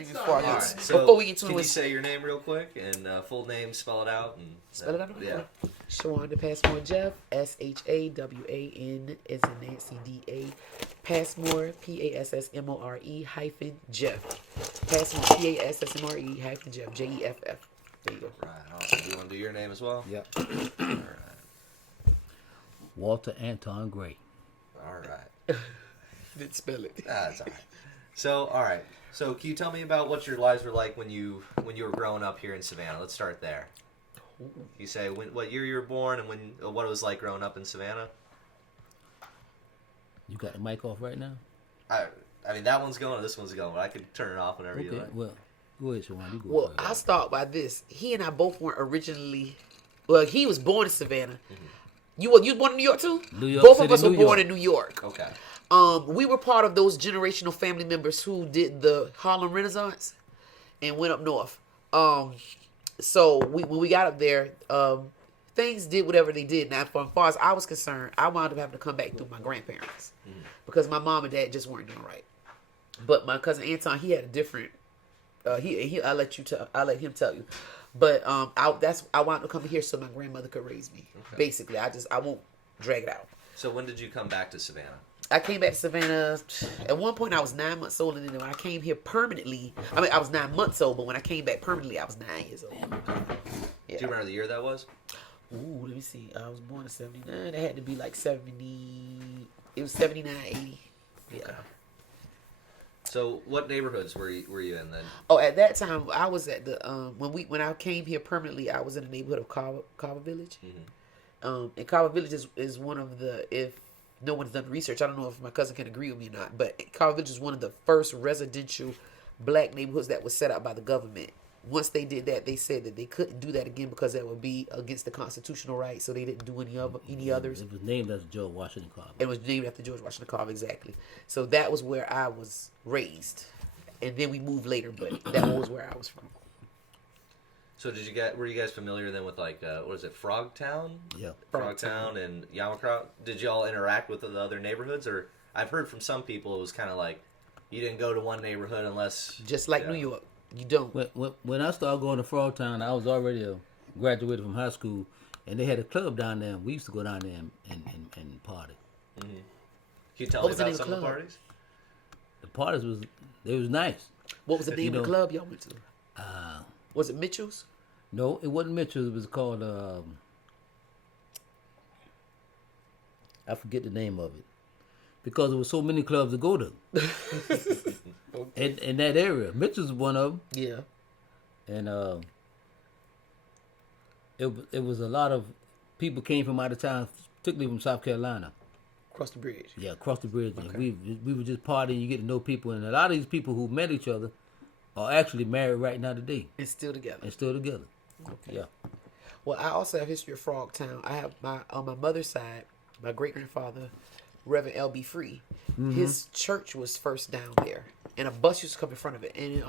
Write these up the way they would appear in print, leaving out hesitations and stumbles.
it All right. So before we get to can it. you say your name real quick and full name, spell it out, and Spell it out. Yeah. Shawanda Passmore Jeff, SHAWAN as in Nancy DA, Passmore PASSMORE hyphen Jeff, Passmore PASSMORE hyphen Jeff JEFF. There you go. Right. Awesome. Do you want to do your name as well? Yep. All right. Walter Anton Gray. All right. Didn't spell it. That's all right. So, all right. So, can you tell me about what your lives were like when you were growing up here in Savannah? Let's start there. You say what year you were born and what it was like growing up in Savannah. You got the mic off right now? I mean that one's going, this one's going. But I could turn it off whenever you like. Well, go ahead, Shawan. You go. Well, I'll start by this. He and I both weren't originally. Well, he was born in Savannah. Mm-hmm. You was born in New York too? New York Both City, of us were New born York. in New York. Okay. We were part of those generational family members who did the Harlem Renaissance and went up north. So when we got up there, things did whatever they did. Now, as far as I was concerned, I wound up having to come back through my grandparents because my mom and dad just weren't doing right. But my cousin Anton, he had a different. I'll let him tell you. But I wound up coming here so my grandmother could raise me. Okay. Basically, I won't drag it out. So when did you come back to Savannah? I came back to Savannah. At one point, I was 9 months old, and then when I came here permanently, I was 9 months old, but when I came back permanently, I was 9 years old. Do Yeah. you remember the year that was? Ooh, let me see. I was born in 79. It had to be like 70. It was 79, 80. Yeah. Okay. So what neighborhoods were you in then? Oh, at that time, I was at the when I came here permanently, I was in the neighborhood of Carver Village. Mm-hmm. And Carver Village is one of the, if no one's done research, I don't know if my cousin can agree with me or not, but Carver Village is one of the first residential black neighborhoods that was set out by the government. Once they did that, they said that they couldn't do that again because that would be against the constitutional right, so they didn't do any others. It was named after George Washington Carver. It was named after George Washington Carver, exactly. So that was where I was raised, and then we moved later, but that was where I was from. So were you guys familiar then with like what is it, Frogtown? Yeah. Frogtown and Yamacraw. Did y'all interact with the other neighborhoods, or I've heard from some people it was kind of like you didn't go to one neighborhood unless just like New York, you don't. When I started going to Frogtown, I was already graduated from high school, and they had a club down there. We used to go down there and party. Mm-hmm. Can you tell me about some of the parties? The parties was nice. What was the name of the club y'all went to? Was it Mitchell's? No, it wasn't Mitchell's. It was called, I forget the name of it. Because there were so many clubs to go to. in that area. Mitchell's was one of them. Yeah. And it was a lot of people came from out of town, particularly from South Carolina. Across the bridge. Yeah, across the bridge. Okay. And we were just partying. You get to know people. And a lot of these people who met each other are actually married right now today. And still together. Okay. Yeah. Well, I also have history of Frogtown. I have on my mother's side, my great grandfather, Reverend L.B. Free. Mm-hmm. His church was first down there, and a bus used to come in front of it. And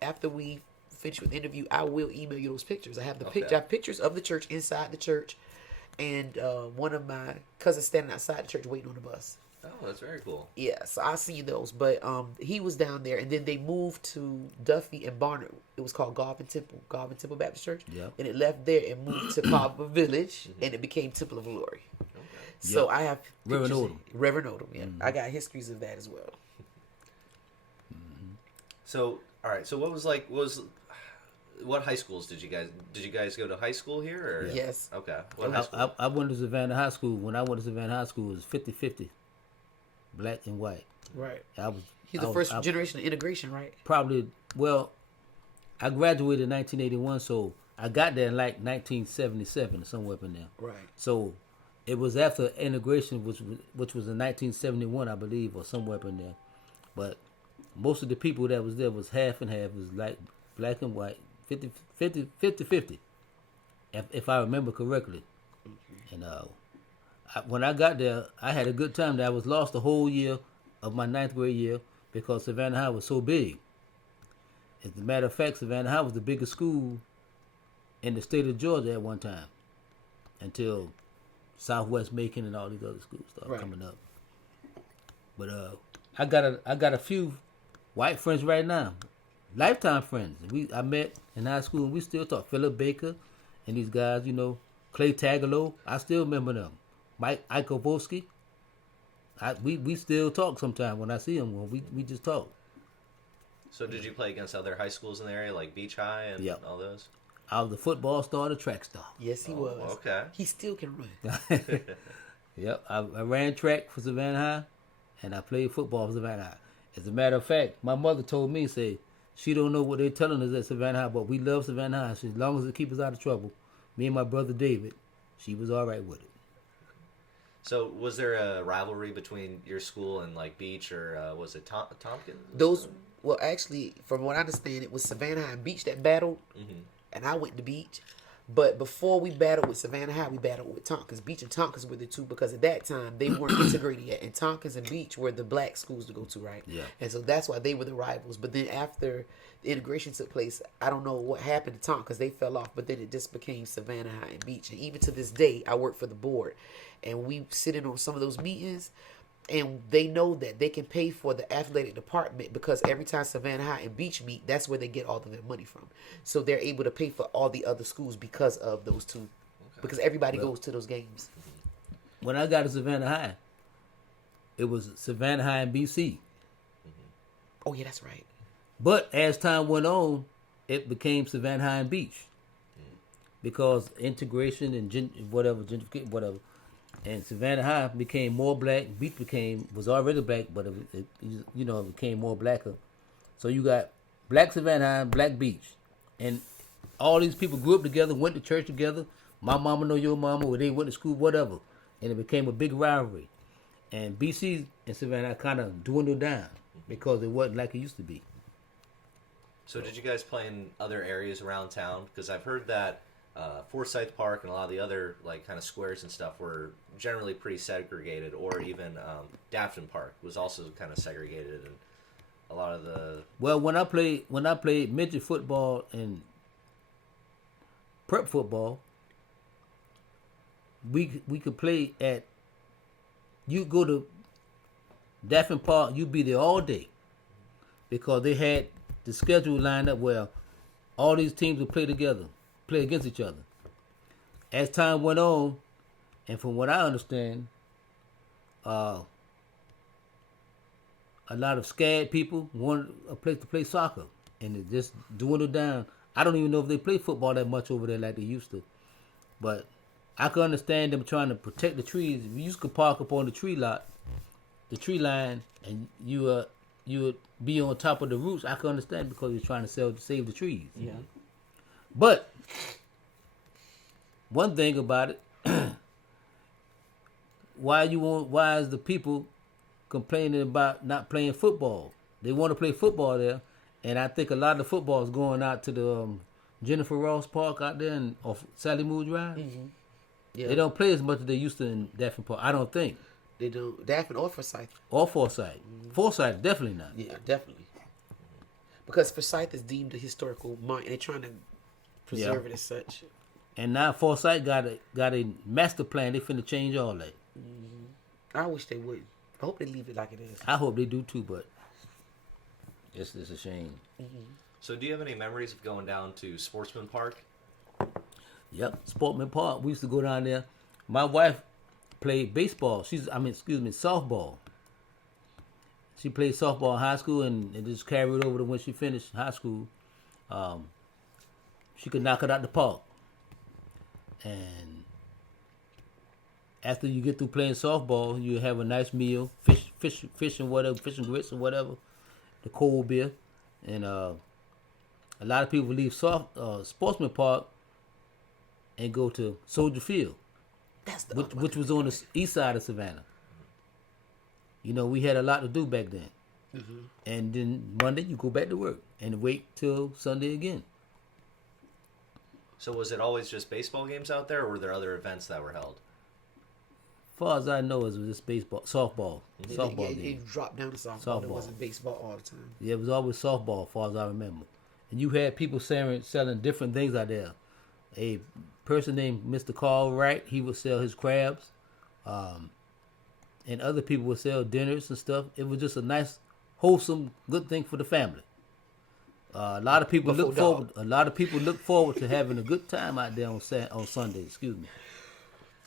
after we finish with the interview, I will email you those pictures. I have I have pictures of the church inside the church, and one of my cousins standing outside the church waiting on the bus. Oh, that's very cool. Yeah, so I see those. But he was down there, and then they moved to Duffy and Barnard. It was called Garvin Temple Baptist Church. Yeah. And it left there and moved to Carver Village, and it became Temple of Glory. Okay. So I have Reverend Odom. Yeah. Mm-hmm. I got histories of that as well. Mm-hmm. So, all right. So what high schools did you guys go to high school here? Or? Yeah. Yes. Okay. I went to Savannah High School. When I went to Savannah High School, it was 50-50. Black and white. Right. You're the first generation of integration, right? Probably. Well, I graduated in 1981, so I got there in like 1977 or somewhere up in there. Right. So it was after integration, which was in 1971, I believe, or somewhere up in there. But most of the people that was there was half and half. It was like black and white, 50-50, if I remember correctly. Okay. And when I got there, I had a good time there. I was lost the whole year of my 9th grade year because Savannah High was so big. As a matter of fact, Savannah High was the biggest school in the state of Georgia at one time until Southwest Macon and all these other schools started coming up. But I got a few white friends right now. lifetime friends. I met in high school, and we still talk. Philip Baker and these guys, Clay Tagalow. I still remember them. Mike Ikovolsky. We still talk sometimes when I see them. We just talk. So did you play against other high schools in the area, like Beach High and Yep. all those? I was the football star, the track star. Yes, he was. Okay. He still can run. Yep, I ran track for Savannah High, and I played football for Savannah High. As a matter of fact, my mother told me, say, she don't know what they're telling us at Savannah High, but we love Savannah High. So as long as it keeps us out of trouble, me and my brother David, she was all right with it. So was there a rivalry between your school and like Beach or was it Tompkins? Well, actually, from what I understand, it was Savannah High and Beach that battled, and I went to Beach. But before we battled with Savannah High, we battled with Tompkins. Beach and Tompkins were the two because at that time they weren't integrated yet, and Tompkins and Beach were the black schools to go to, right? Yeah. And so that's why they were the rivals. But then after the integration took place, I don't know what happened to Tompkins. They fell off, but then it just became Savannah High and Beach. And even to this day, I work for the board, and we sit in on some of those meetings. And they know that they can pay for the athletic department because every time Savannah High and Beach meet, that's where they get all of their money from. So they're able to pay for all the other schools because of those two. Because everybody goes to those games. When I got to Savannah High, it was Savannah High and BC. Oh, yeah, that's right. But as time went on, it became Savannah High and Beach. Because integration and gentrification, whatever. And Savannah High became more black. Beach was already black, but it became more blacker. So you got black Savannah High, black Beach, and all these people grew up together, went to church together. My mama know your mama, or they went to school, whatever, and it became a big rivalry. And BC and Savannah kind of dwindled down because it wasn't like it used to be. So did you guys play in other areas around town? Because I've heard that Forsyth Park and a lot of the other like kind of squares and stuff were generally pretty segregated, or even Dafton Park was also kind of segregated, and a lot of the when I played midget football and prep football, we could play at. You go to Dafton Park, you'd be there all day because they had the schedule lined up where all these teams would play together, play against each other. As time went on, and from what I understand, a lot of scared people wanted a place to play soccer, and it just dwindled down. I don't even know if they play football that much over there like they used to, but I could understand them trying to protect the trees. If you could park up on the tree line, and you would be on top of the roots. I could understand because you're trying to save the trees. Yeah. But one thing about it, why is the people complaining about not playing football? They want to play football there, and I think a lot of the football is going out to the Jennifer Ross Park out there off Sally Moore Drive. Mm-hmm. Yeah. They don't play as much as they used to in Daphne Park. I don't think. They do. Daphne or Forsyth. Or Forsyth. Forsyth, definitely not. Yeah, definitely. Because Forsyth is deemed a historical monument. They're trying to preserve it as such. And now Forsyth got a master plan. They finna change all that. I wish they would. I hope they leave it like it is. I hope they do too, but it's a shame. So do you have any memories of going down to Sportsman Park? Yep, Sportman Park. We used to go down there. My wife played baseball. Softball. She played softball in high school and just carried over to when she finished high school. She could knock it out the park. And after you get through playing softball, you have a nice meal, fish and whatever, fish and grits and whatever, the cold beer. And a lot of people leave Sportsman Park and go to Soldier Field, which was on the east side of Savannah. You know, we had a lot to do back then. Mm-hmm. And then Monday, you go back to work and wait till Sunday again. So was it always just baseball games out there, or were there other events that were held? As far as I know, it was just softball It game. dropped down to softball. It wasn't baseball all the time. Yeah, it was always softball, as far as I remember. And you had people selling different things out there. A person named Mr. Carl Wright, he would sell his crabs. And other people would sell dinners and stuff. It was just a nice, wholesome, good thing for the family. A lot of people Before look forward. A lot of people look forward to having a good time out there on Sunday. Excuse me.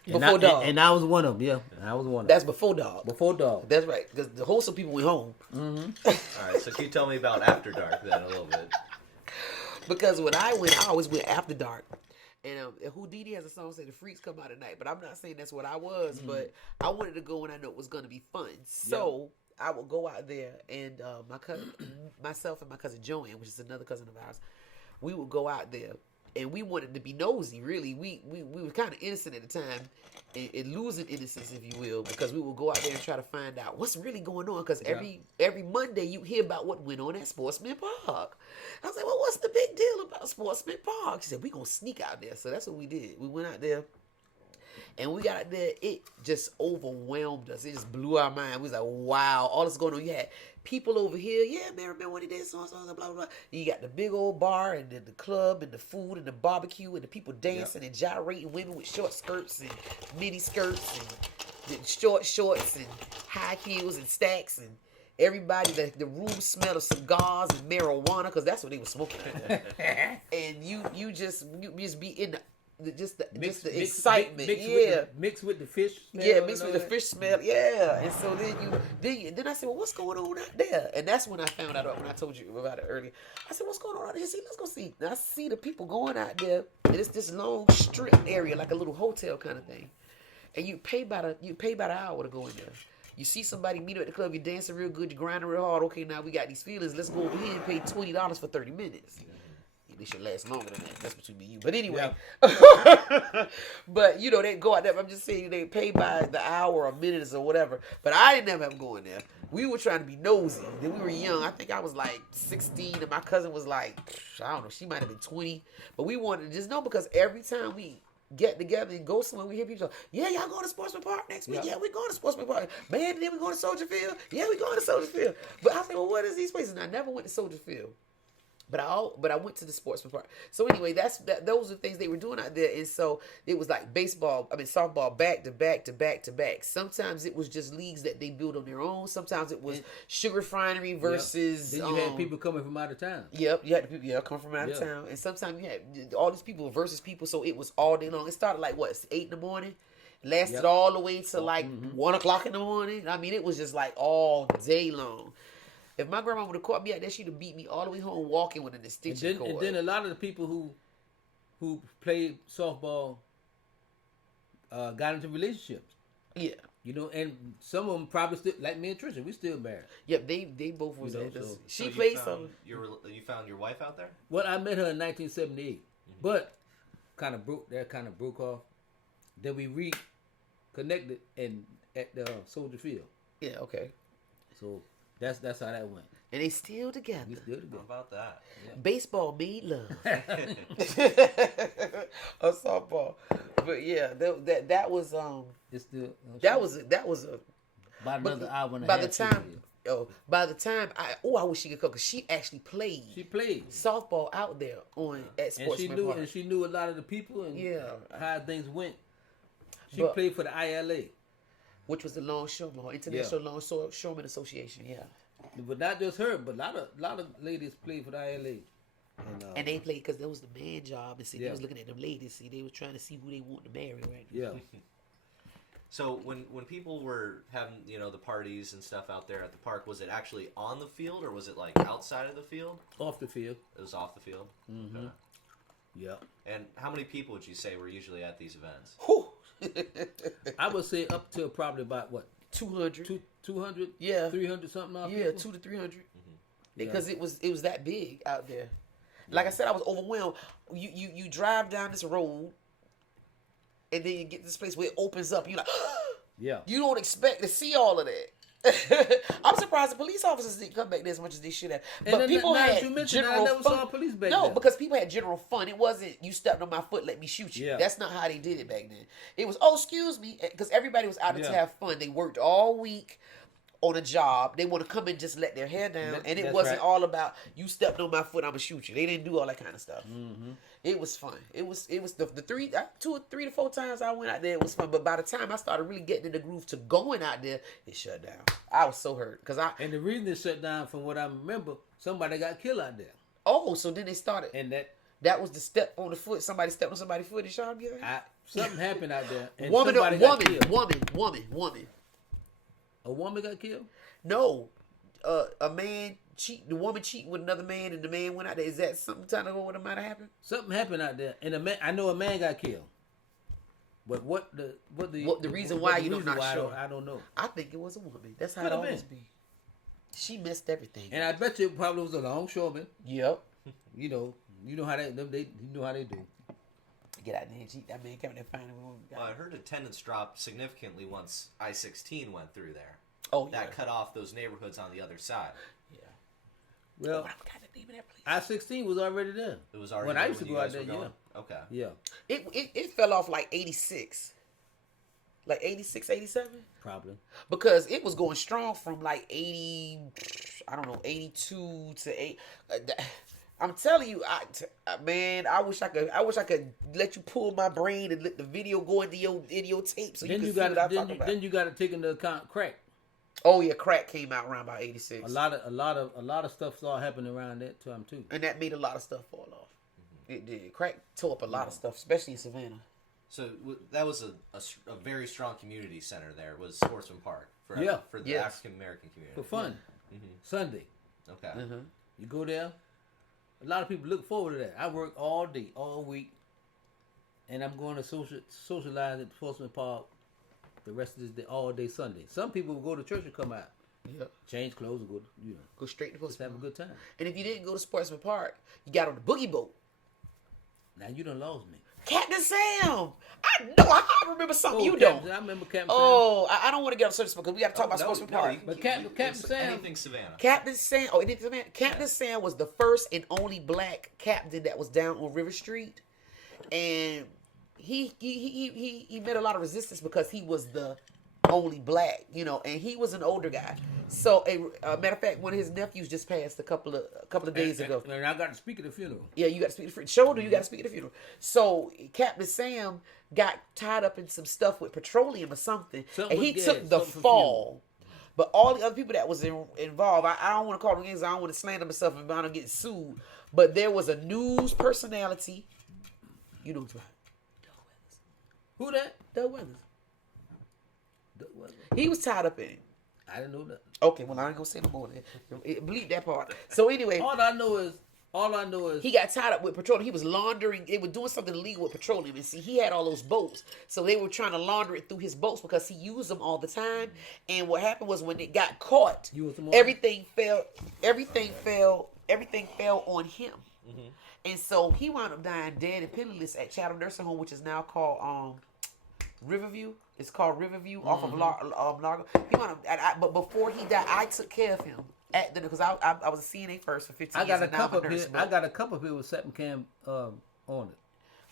Before dog. And I was one of them. Yeah, I was one of them. That's before dog. Before dog. That's right. Because the wholesome people went home. All right, so can you tell me about After Dark then a little bit? Because when I went, I always went after dark. And Houdini has a song saying the freaks come out at night. But I'm not saying that's what I was. But I wanted to go when I know it was going to be fun. So I would go out there and my cousin, myself and my cousin Joanne, which is another cousin of ours, we would go out there. And we wanted to be nosy, really. We were kind of innocent at the time, and losing innocence, if you will, because we would go out there and try to find out what's really going on. Because every Monday you hear about what went on at Sportsman Park. I was like, well, what's the big deal about Sportsman Park? She said, we're going to sneak out there. So that's what we did. We went out there. And we got out there, it just overwhelmed us. It just blew our mind. We was like, wow, all this going on. You had people over here, yeah, man, remember when he did so blah, blah, blah. You got the big old bar and then the club and the food and the barbecue and the people dancing and gyrating, women with short skirts and mini skirts and short shorts and high heels and stacks and everybody, the room smelled of cigars and marijuana because that's what they were smoking. And you just be in the the excitement, Mixed with the fish smell. Mixed with the fish smell, And so then I said, well, what's going on out there? And that's when I found out, when I told you about it earlier. I said, what's going on out there? See, let's go see. And I see the people going out there, and it's this long strip area, like a little hotel kind of thing. And you pay by the hour to go in there. You see somebody meet up at the club, you're dancing real good, you're grinding real hard. Okay, now we got these feelings. Let's go over here and pay $20 for 30 minutes. They should last longer than that. That's between me and you. But anyway. But, they go out there. I'm just saying they pay by the hour or minutes or whatever. But I didn't ever have them going there. We were trying to be nosy. Then we were young. I think I was like 16 and my cousin was like, I don't know, she might have been 20. But we wanted to just know because every time we get together and go somewhere, we hear people say, yeah, y'all going to Sportsman Park next week? Yeah, we're going to Sportsman Park. Man, then we're going to Soldier Field? Yeah, we're going to Soldier Field. But I said, well, what is these places? And I never went to Soldier Field. But I went to the Sportsman Park. So anyway, those are the things they were doing out there. And so it was like softball back to back to back to back. Sometimes it was just leagues that they built on their own. Sometimes it was Sugar Refinery versus. Then you had people coming from out of town. Yep, you had people coming from out of town. And sometimes you had all these people versus people. So it was all day long. It started like 8 in the morning. Lasted all the way to 1 o'clock in the morning. I mean, it was just like all day long. If my grandma would have caught me out there, she'd have beat me all the way home walking with an extension cord. And then a lot of the people who played softball got into relationships. Yeah. And some of them probably still, like me and Trisha, we still married. Yep, they both was there. So she played some. You found your wife out there? Well, I met her in 1978, but kind of broke off. Then we reconnected at the Soldier Field. Yeah, okay. So that's how that went. And they still together. We still together. How about that? Yeah. Baseball made love. Or softball. But yeah, that was It's still that was a about another hour and a by half. By the time I wish she could come because she actually played. She played softball out there at Sportsman Park. And she knew a lot of the people and how things went. She played for the ILA. Which was the Longshoremen, International Longshoremen Association, But not just her, but a lot of ladies played for the ILA. And they played because that was the man job. And see, they was looking at them ladies. See, they was trying to see who they want to marry right now. Yeah. So when people were having, the parties and stuff out there at the park, was it actually on the field or was it like outside of the field? Off the field. It was off the field? Mm-hmm. Okay. Yeah. And how many people would you say were usually at these events? Whew. I would say up to probably about what? 200. 200? Yeah. 300 something out Yeah, 200 to 300. Because it was that big out there. Like I said, I was overwhelmed. You drive down this road and then you get to this place where it opens up. You're like, yeah. You don't expect to see all of that. I'm surprised the police officers didn't come back there as much as they should have. But people had general fun. Police back no, there. because people had general fun. It wasn't you stepped on my foot, let me shoot you. Yeah. That's not how they did it back then. It was excuse me, because everybody was out to have fun. They worked all week on a job. They want to come and just let their hair down, and it wasn't all about you stepped on my foot, I'm gonna shoot you. They didn't do all that kind of stuff. Mm-hmm. It was fun. It was the 3 to 4 times I went out there. It was fun. But by the time I started really getting in the groove to going out there, it shut down. I was so hurt and the reason it shut down, from what I remember, somebody got killed out there. Oh, so then they started. and That was the step on the foot. Somebody stepped on somebody's foot and shot him. something happened out there. And Woman. somebody got killed. Woman. A woman got killed? No, a man cheat. The woman cheating with another man, and the man went out there. Is that something trying to go? What might have happened? Something happened out there, and I know a man got killed. But what the reason why you don't reason not why, sure? I don't know. I think it was a woman. That's how Could it have always been. be. She messed everything. And I bet you it probably was a longshoreman. Yep. You know how they you know how they do. Get out there and cheat. That man came in there finding him. Well, I heard attendance dropped significantly once I-16 went through there. Oh, yeah. That cut off those neighborhoods on the other side. Yeah. Well, I forgot the name of that place. I-16 was already there. It was already when there I used to when go you out guys there. were going? Yeah, Okay. yeah, It fell off like 86. Like 86, 87? probably. Because it was going strong from like 80, I don't know, 82 to 8. I'm telling you, man, I wish I could let you pull my brain and let the video go into your tape so Then you you can see got what I'm talking about. then you got to take into account crack. Oh yeah, crack came out around about 86. A lot of stuff started happening around that time too. And that made a lot of stuff fall off. It did. Crack tore up a lot of stuff, especially in Savannah. So that was a very strong community center there, was Sportsman Park. For the Yes. African-American community. For fun. Sunday. Okay. You go there. A lot of people look forward to that. I work all day, all week, and I'm going to socialize at Sportsman Park the rest of this day, all day Sunday. Some people will go to church and come out, change clothes, and Go straight to just have a good time. And if you didn't go to Sportsman Park, you got on the boogie boat. Now you done lost me. Captain Sam. I know. I remember something you Captain, don't. I remember Captain Oh, I don't want to get on surface because we got to talk about No, Sportsman no, Park. you can But keep- Captain Sam- Anything Savannah. Captain Sam. Oh, anything Savannah? Captain Sam was the first and only black captain that was down on River Street, and he met a lot of resistance because he was the only black, and he was an older guy. So, a matter of fact, one of his nephews just passed a couple of days ago. And I got to speak at the funeral. Yeah, you got to speak at the shoulder. You got to speak at the funeral. So Captain Sam got tied up in some stuff with petroleum or something, Something and he with took gas, the something for fall. But all the other people that was involved, I don't want to call them names. I don't want to slander myself and bound to get sued. But there was a news personality. You know what's about Who that? Doug Weathers. Doug Weathers. He was tied up in it. I didn't know that. Okay, well I ain't gonna say no more. Bleep that part. So anyway, All I know is he got tied up with petroleum. He was laundering. They were doing something illegal with petroleum. And see, he had all those boats. So they were trying to launder it through his boats because he used them all the time. And what happened was when it got caught, everything fell on him. And so he wound up dying dead and penniless at Chatham Nursing Home, which is now called Riverview. It's called Riverview off of Largo. He wound up, but before he died, I took care of him. Because I was a CNA first for 15 I got years. a cup up here. I got a cup up here with Septum Cam on it.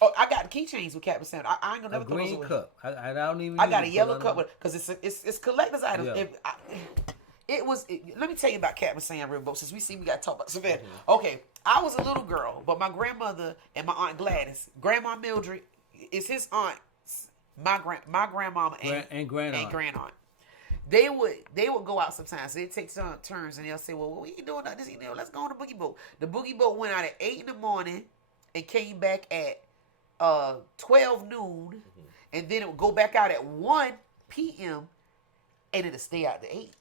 Oh, I got keychains with Captain Sam. I ain't gonna never A throw those green away. cup. I don't even. I got a use it yellow 'cause I cup know- because it's collector's items. Yeah. Let me tell you about Captain Sam Riverboat since we got to talk about Savannah. Okay, I was a little girl, but my grandmother and my aunt Gladys, Grandma Mildred, is his aunt, my grandmama and grand aunt. They would go out sometimes. They'd take turns and they'll say, "Well, we ain't doing this. Let's go on the boogie boat." The boogie boat went out at 8 a.m. and came back at 12 noon, and then it would go back out at 1 p.m. and it'll stay out to 8.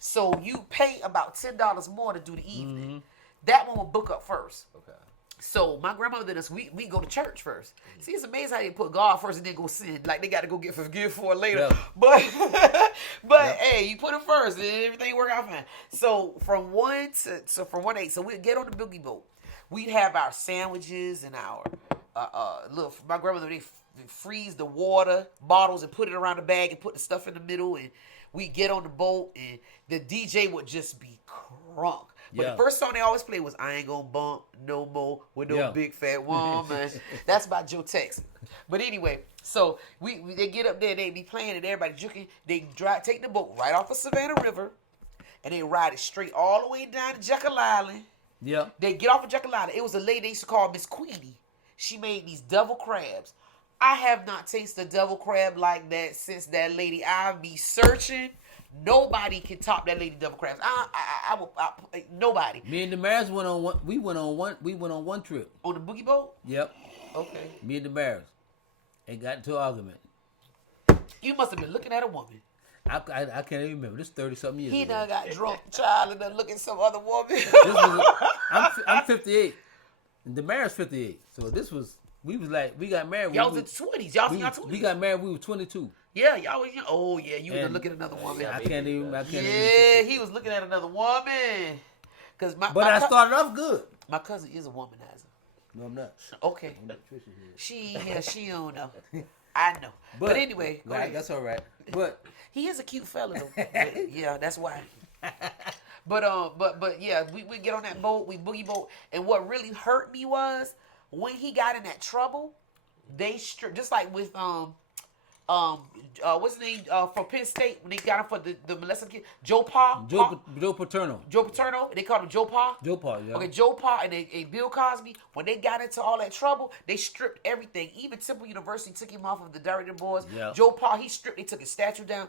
So you pay about $10 more to do the evening. That one will book up first. Okay. So my grandmother and us, we go to church first. See, it's amazing how they put God first and then go sin. Like they got to go get forgive for it later. Yeah. But hey, you put it first and everything work out fine. So from 1 to 8, so we'd get on the boogie boat. We'd have our sandwiches and our my grandmother, they freeze the water bottles and put it around the bag and put the stuff in the middle, and we get on the boat and the DJ would just be crunk. But the first song they always play was "I Ain't Gonna Bump No More with No Big Fat Woman." That's by Joe Tex. But anyway, so they get up there, they be playing and everybody juking. They take the boat right off of Savannah River and they ride it straight all the way down to Jekyll Island. Yeah. They get off of Jekyll Island. It was a lady they used to call Miss Queenie. She made these devil crabs. I have not tasted a devil crab like that since that lady. I be searching. Nobody can top that lady double crabs. Nobody. Me and the Maris went on one. We went on one trip. On the boogie boat? Yep. Okay. Me and the Maris, and got into an argument. You must have been looking at a woman. I can't even remember. This 30-something years He ago. done got drunk, child, and done look at some other woman. I'm 58. And the Maris 58. So we got married. Y'all was in the 20s. Y'all was in your 20s. We got married. We were 22. Yeah, y'all was. Oh yeah, you was looking at another woman. I can't even. Yeah, he was looking at another woman. But I started off good. My cousin is a womanizer. No, I'm not. Okay. I'm not Trisha here. She don't know. I know. But anyway, go ahead. That's all right. But he is a cute fella though. Yeah, that's why. But yeah, we get on that boat, we boogie boat, and what really hurt me was when he got in that trouble, they just like with what's his name for Penn State when they got him for the molested kid, Joe Paterno. They called him Joe Pa. Joe Pa, yeah. Okay, Joe Pa and Bill Cosby, when they got into all that trouble, they stripped everything. Even Temple University took him off of the directing boards. Yeah. Joe Pa, he stripped. They took his statue down.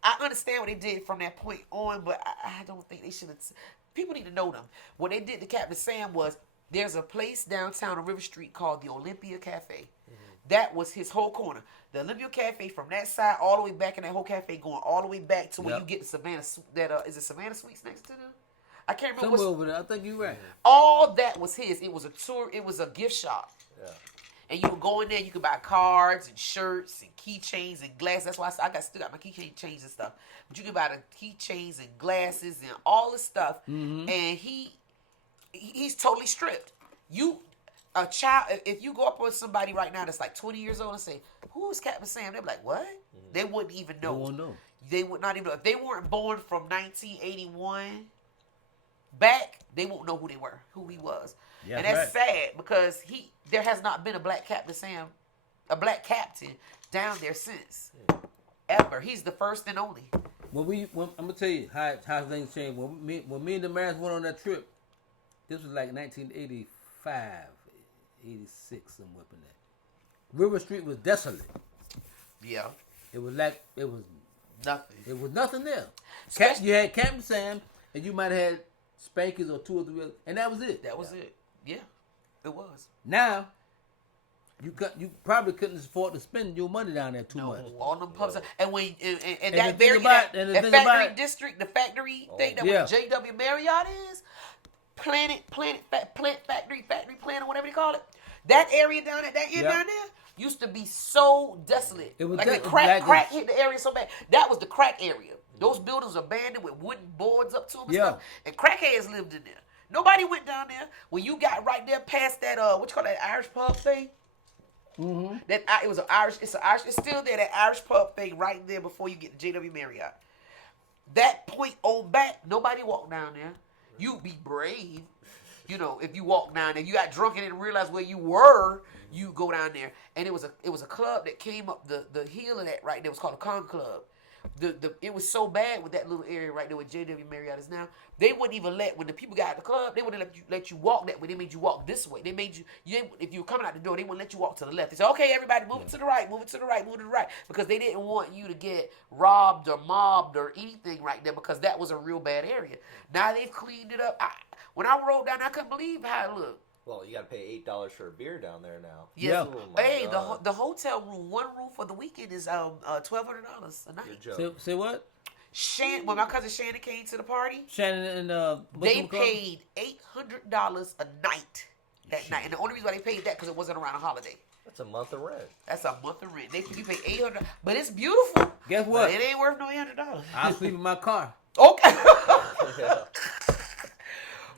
I understand what they did from that point on, but I don't think they should have. People need to know them. What they did to Captain Sam was there's a place downtown on River Street called the Olympia Cafe. That was his whole corner. The Olympia Cafe from that side all the way back in that whole cafe going all the way back to where you get the Savannah. Is it Savannah Suites next to them? I can't remember. Somewhere over there. I think you're right. All that was his. It was a tour. It was a gift shop. Yeah. And you would go in there. You could buy cards and shirts and keychains and glasses. That's why I still got my keychains and stuff. But you could buy the keychains and glasses and all this stuff. Mm-hmm. And he's totally stripped. A child, if you go up with somebody right now that's like 20 years old and say, "Who is Captain Sam?" They're like, "What?" Mm-hmm. They wouldn't even know. They won't know. They would not even know. If they weren't born from 1981 back, they won't know who he was. Yeah, and that's sad because there has not been a black Captain Sam, a black captain down there since. Ever. He's the first and only. I'm gonna tell you how things changed. When me and the Marins went on that trip, this was like 1985. 86, somewhere up in there. River Street was desolate. Yeah. It was nothing. It was nothing there. You had Captain Sam, and you might have had Spankers or 2 or 3 others, and that was it. That was it. Yeah, it was. Now, you probably couldn't afford to spend your money down there too much. All them pubs. And when and that factory district, the factory thing that where J.W. Marriott is, Plant Factory, Plant, or whatever they call it. That area down at that end down there used to be so desolate. It was like the crack hit the area so bad. That was the crack area. Those buildings were abandoned with wooden boards up to them and stuff. And crackheads lived in there. Nobody went down there. When you got right there past that what you call that Irish pub thing? Mm-hmm. It was an Irish. It's still there. That Irish pub thing right there before you get to JW Marriott. That point on back, nobody walked down there. You be brave, if you walk down there. You got drunk and didn't realize where you were. You go down there, and it was a club that came up the hill of that right there. It was called a Con Club. It was so bad with that little area right there where JW Marriott is now. They wouldn't even when the people got at the club, they wouldn't let you walk that way. They made you walk this way. They made you if you were coming out the door, they wouldn't let you walk to the left. They said, "Okay, everybody, move it to the right, move it to the right, move it to the right," because they didn't want you to get robbed or mobbed or anything right there because that was a real bad area. Now they've cleaned it up. When I rode down, I couldn't believe how it looked. Well, you got to pay $8 for a beer down there now. Yeah. Oh, the hotel room, one room for the weekend is $1,200 a night. Say what? When my cousin Shannon came to the party, Shannon and they paid $800 a night that night, and the only reason why they paid that because it wasn't around a holiday. That's a month of rent. That's a month of rent. You pay $800, but it's beautiful. Guess what? But it ain't worth no $800. I'll sleep in my car. Okay.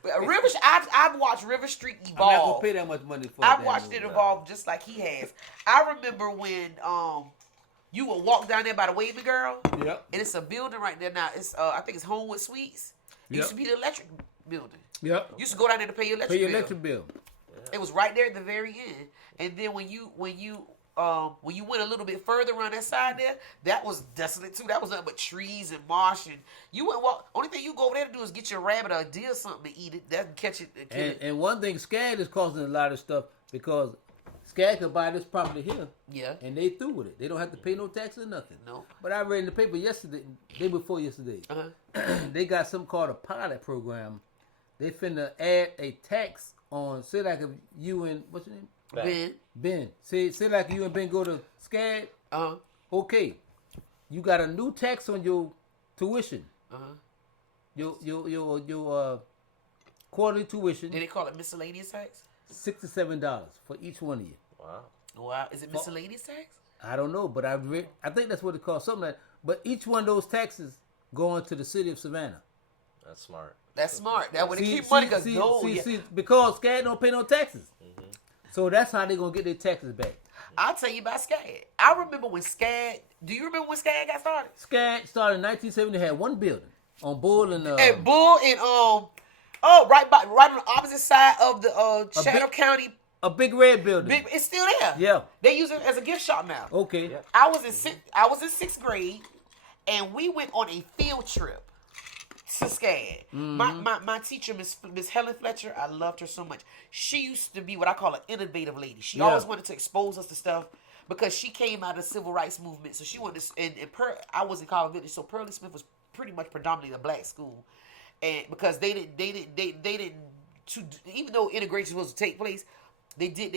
I've watched River Street evolve. I'm not gonna pay that much money for it. I've watched it evolve just like he has. I remember when you would walk down there by the Wavy Girl. Yep. And it's a building right there now. It's I think it's Homewood Suites. It used to be the electric building. Yep. You used to go down there to pay your electric bill. Yeah. It was right there at the very end. And then when you went a little bit further around that side there, that was desolate too. That was nothing but trees and marsh, and you wouldn't walk. Only thing you go over there to do is get your rabbit or a deer or something to eat it. That can catch it. And one thing, SCAD is causing a lot of stuff because SCAD could buy this property here, Yeah. and they through with it. They don't have to pay no taxes or nothing. No. But I read in the paper yesterday, day before yesterday, they got something called a pilot program. They finna add a tax on, say like if you and, what's your name? Ben. Say like you and Ben go to SCAD. Okay. You got a new tax on your tuition. Your quarterly tuition. Did they call it miscellaneous tax? $67 for each one of you. Wow. Is it miscellaneous tax? I don't know, but I think that's what it calls something like. But each one of those taxes go into the city of Savannah. That's smart. That's smart. That when they keep money, because because SCAD don't pay no taxes. So that's how they gonna get their taxes back. I'll tell you about SCAD. I remember when SCAD. Do you remember when SCAD got started? SCAD started in 1970. They had one building on Bull and right on the opposite side of the Shadow County. A big red building. It's still there. Yeah. They use it as a gift shop now. Okay. Yeah. I was in sixth grade, and we went on a field trip to SCAD. My teacher, Miss Helen Fletcher, I loved her so much. She used to be what I call an innovative lady. She always wanted to expose us to stuff because she came out of the civil rights movement. So she wanted to, I was in College Village, so Pearly Smith was pretty much predominantly a black school, and because they didn't even though integration was supposed to take place. They did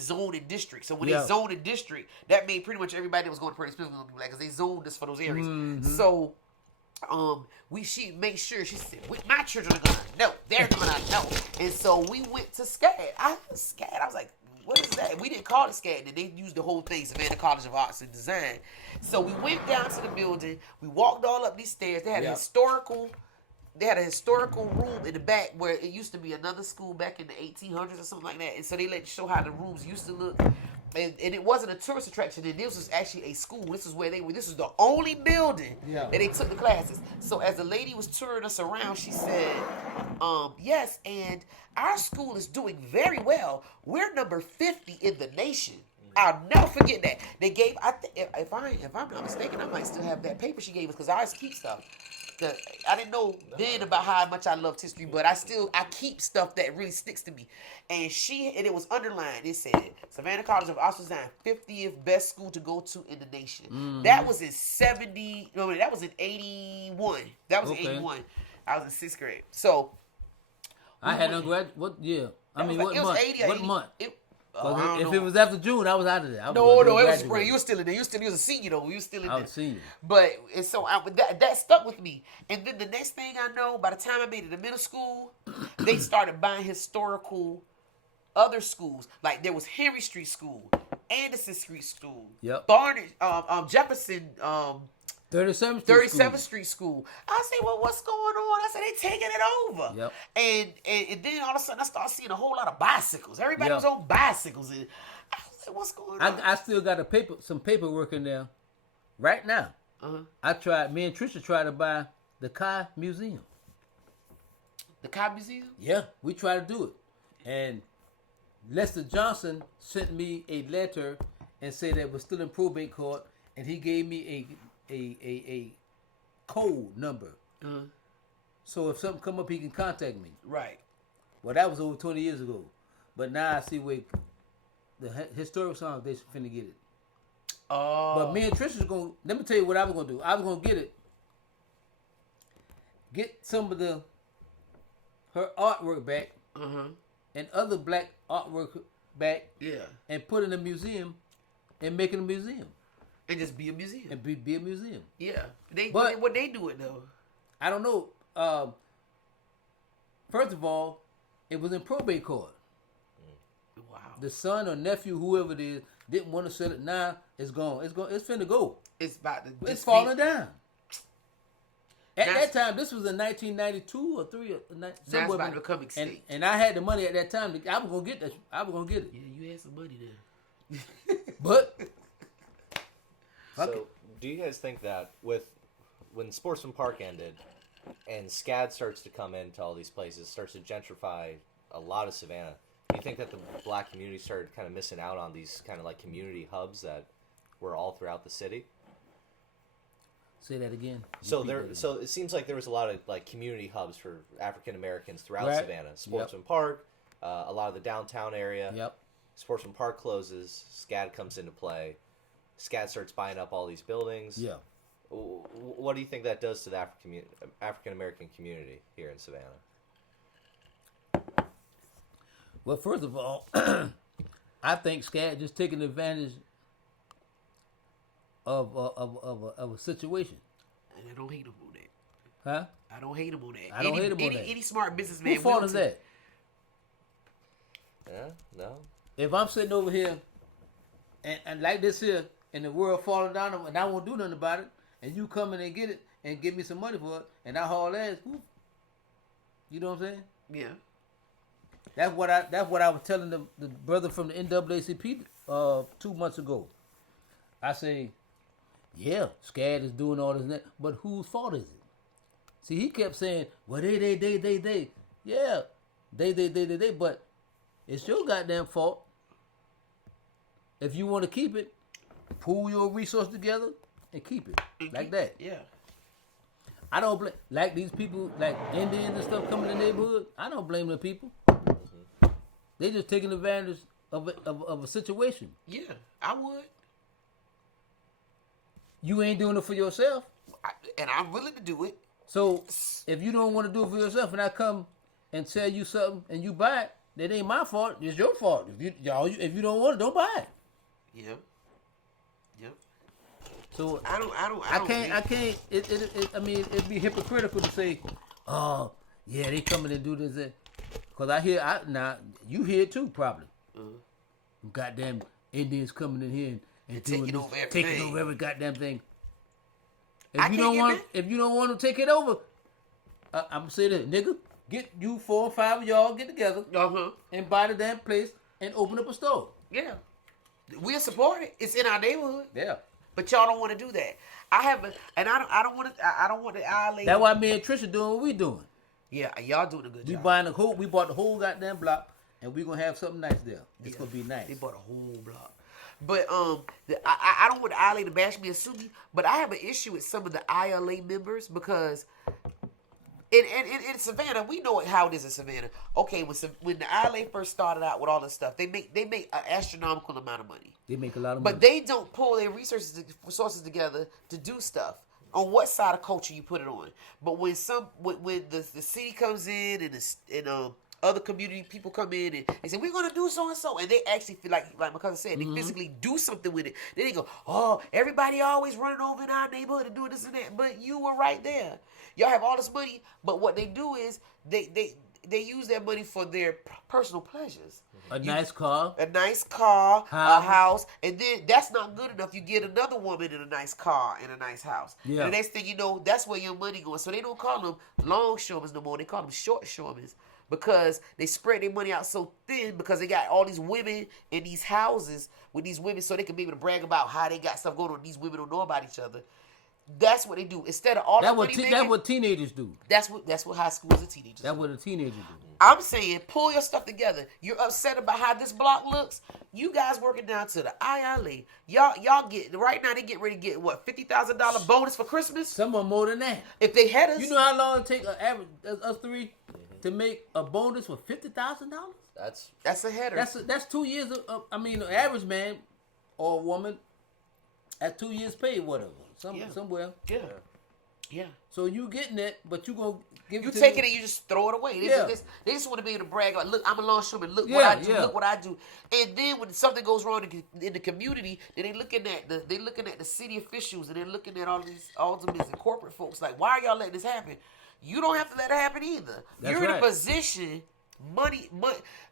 zone and district. So when they zoned and district, that made pretty much everybody that was going to Pearly Smith was going to be black because they zoned us for those areas. So she made sure, she said, my children are gonna know, they're gonna know. And so we went to SCAD. I was like, what is that? We didn't call it SCAD. And they used the whole thing, Savannah College of Arts and Design. So we went down to the building. We walked all up these stairs. They had a historical room in the back where it used to be another school back in the 1800s or something like that. And so they let you show how the rooms used to look. And it wasn't a tourist attraction. And this was actually a school. This is where they were. This was the only building that they took the classes. So as the lady was touring us around, she said, yes, and our school is doing very well. We're number 50 in the nation. I'll never forget that. They gave, if I'm not mistaken, I might still have that paper she gave us because I always keep stuff. I didn't know then about how much I loved history, but I keep stuff that really sticks to me. And it was underlined. It said Savannah College of Arts and Design, 50th best school to go to in the nation. That was in 70. No, that was in 81. That was in 81. I was in sixth grade. So I had no grad. What year? I mean, what month? 80, what month? If know. it was after June, I was out of there. No, it was spring. You were still in there. You was a senior though. You were still in there. I was senior. But and so that stuck with me. And then the next thing I know, by the time I made it to middle school, they started buying historical other schools. Like there was Henry Street School, Anderson Street School, Barnard, Jefferson, 37th Street School. I say, well, what's going on? I said, they taking it over. Yep. And then all of a sudden, I started seeing a whole lot of bicycles. Everybody was on bicycles. And I was like, what's going on? I still got some paperwork in there right now. Me and Trisha tried to buy the Kai Museum. The Kai Museum? Yeah, we tried to do it. And Lester Johnson sent me a letter and said that it was still in probate court, and he gave me a code number. So if something come up, he can contact me. Right. Well, that was over 20 years ago. But now I see where the historic foundation finna get it. Oh. But me and Trisha's going to, let me tell you what I was going to do. I was going to get it. Get some of her artwork back. And other black artwork back. Yeah. And put in a museum and make it a museum. And just be a museum. And be a museum. Yeah. What they do it though? I don't know. First of all, it was in probate court. Wow. The son or nephew, whoever it is, didn't want to sell it. Now it's gone. It's finna go. It's about to. It's falling down. At that time, this was in 1992 or 3 or now it's about to become extinct. And I had the money at that time. I was gonna get that. I was gonna get it. Yeah, you had some money there. But. So, do you guys think that when Sportsman Park ended and SCAD starts to come into all these places, starts to gentrify a lot of Savannah, do you think that the black community started kind of missing out on these kind of like community hubs that were all throughout the city? Say that again. So it seems like there was a lot of like community hubs for African Americans throughout Savannah. Sportsman Park, a lot of the downtown area. Yep. Sportsman Park closes, SCAD comes into play. SCAD starts buying up all these buildings. Yeah. What do you think that does to the African American community here in Savannah? Well, first of all, I think SCAD just taking advantage of a situation. And I don't hate him on that. Huh? I don't hate him on that. I don't hate him on that. Any smart businessman. Who fault will is too. that? Yeah, no. If I'm sitting over here and like this here, and the world falling down, and I won't do nothing about it, and you come in and get it and give me some money for it, and I haul ass, who? You know what I'm saying? Yeah. That's what I was telling the brother from the NAACP 2 months ago. I say, yeah, SCAD is doing all this and that, but whose fault is it? See, he kept saying, well, they. Yeah, they, but it's your goddamn fault. If you want to keep it, pool your resources together and keep it like that. Yeah. I don't blame, like these people, like Indians and stuff coming in the neighborhood. I don't blame the people. They just taking advantage of a situation. Yeah, I would. You ain't doing it for yourself. And I'm willing to do it. So if you don't want to do it for yourself, and I come and tell you something and you buy it, that ain't my fault. It's your fault. If you don't want it, don't buy it. Yep. Yep. So I can't. I mean, it'd be hypocritical to say, oh yeah, they coming and do this. Cause now you hear it too probably. Goddamn Indians coming in here and doing taking this, over everything. taking over every goddamn thing. I can't get mad. If you don't want to take it over, I'm gonna say this, nigga. Get you 4 or 5 of y'all get together and buy the damn place and open up a store. Yeah. We'll support it. It's in our neighborhood. Yeah. But y'all don't want to do that. I don't want to violate. That's why me and Trisha doing what we doing. Yeah, y'all doing a good We job. we bought the whole goddamn block, and we gonna have something nice there. It's gonna be nice. They bought a whole block. But I don't want to violate to bash me and sue me, but I have an issue with some of the ILA members because in Savannah, we know how it is in Savannah. Okay, when the ILA first started out with all this stuff, they make an astronomical amount of money. They make a lot of money. But they don't pull their resources together to do stuff. On what side of culture you put it on? But when the city comes in and other community people come in and they say we're gonna do so and so, and they actually feel like my cousin said, they physically do something with it. Then they go, oh, everybody always running over in our neighborhood and doing this and that. But you were right there. Y'all have all this money, but what they do is they use their money for their personal pleasures. A nice car, a house, and then that's not good enough. You get another woman in a nice car and a nice house. Yeah. And the next thing you know, that's where your money goes. So they don't call them longshoremen no more. They call them shoreshoremen because they spread their money out so thin because they got all these women in these houses with these women so they can be able to brag about how they got stuff going on. These women don't know about each other. That's what they do. Instead of all that money making, that's what teenagers do. That's what high schools and teenagers do. That's what a teenager do. I'm saying pull your stuff together. You're upset about how this block looks. You guys working down to the ILA. Y'all get right now. They get ready to get what $50,000 bonus for Christmas. Some are more than that. If they had us, you know how long it take an average us three to make a bonus for $50,000? That's a header. That's 2 years of I mean, an average man or woman at 2 years pay whatever. Somewhere. Yeah. So you getting it, but you gonna give you it to take it and you just throw it away. They just want to be able to brag like, look, I'm a longshoreman. Look what I do. Look what I do. And then when something goes wrong in the community, then they looking at the city officials and they're looking at all these aldermen and corporate folks like, why are y'all letting this happen? You don't have to let it happen either. You're in a position. Money.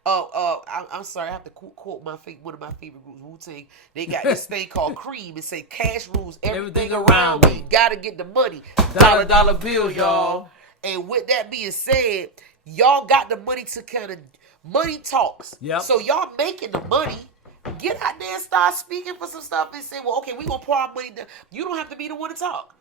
I'm sorry. I have to quote one of my favorite groups, Wu-Tang. They got this thing called Cream. It say cash rules everything around me. Gotta get the money. Dollar bill, y'all. And with that being said, y'all got the money to kind of money talks. Yep. So y'all making the money. Get out there and start speaking for some stuff and say, well, okay, we gonna pour our money down. You don't have to be the one to talk.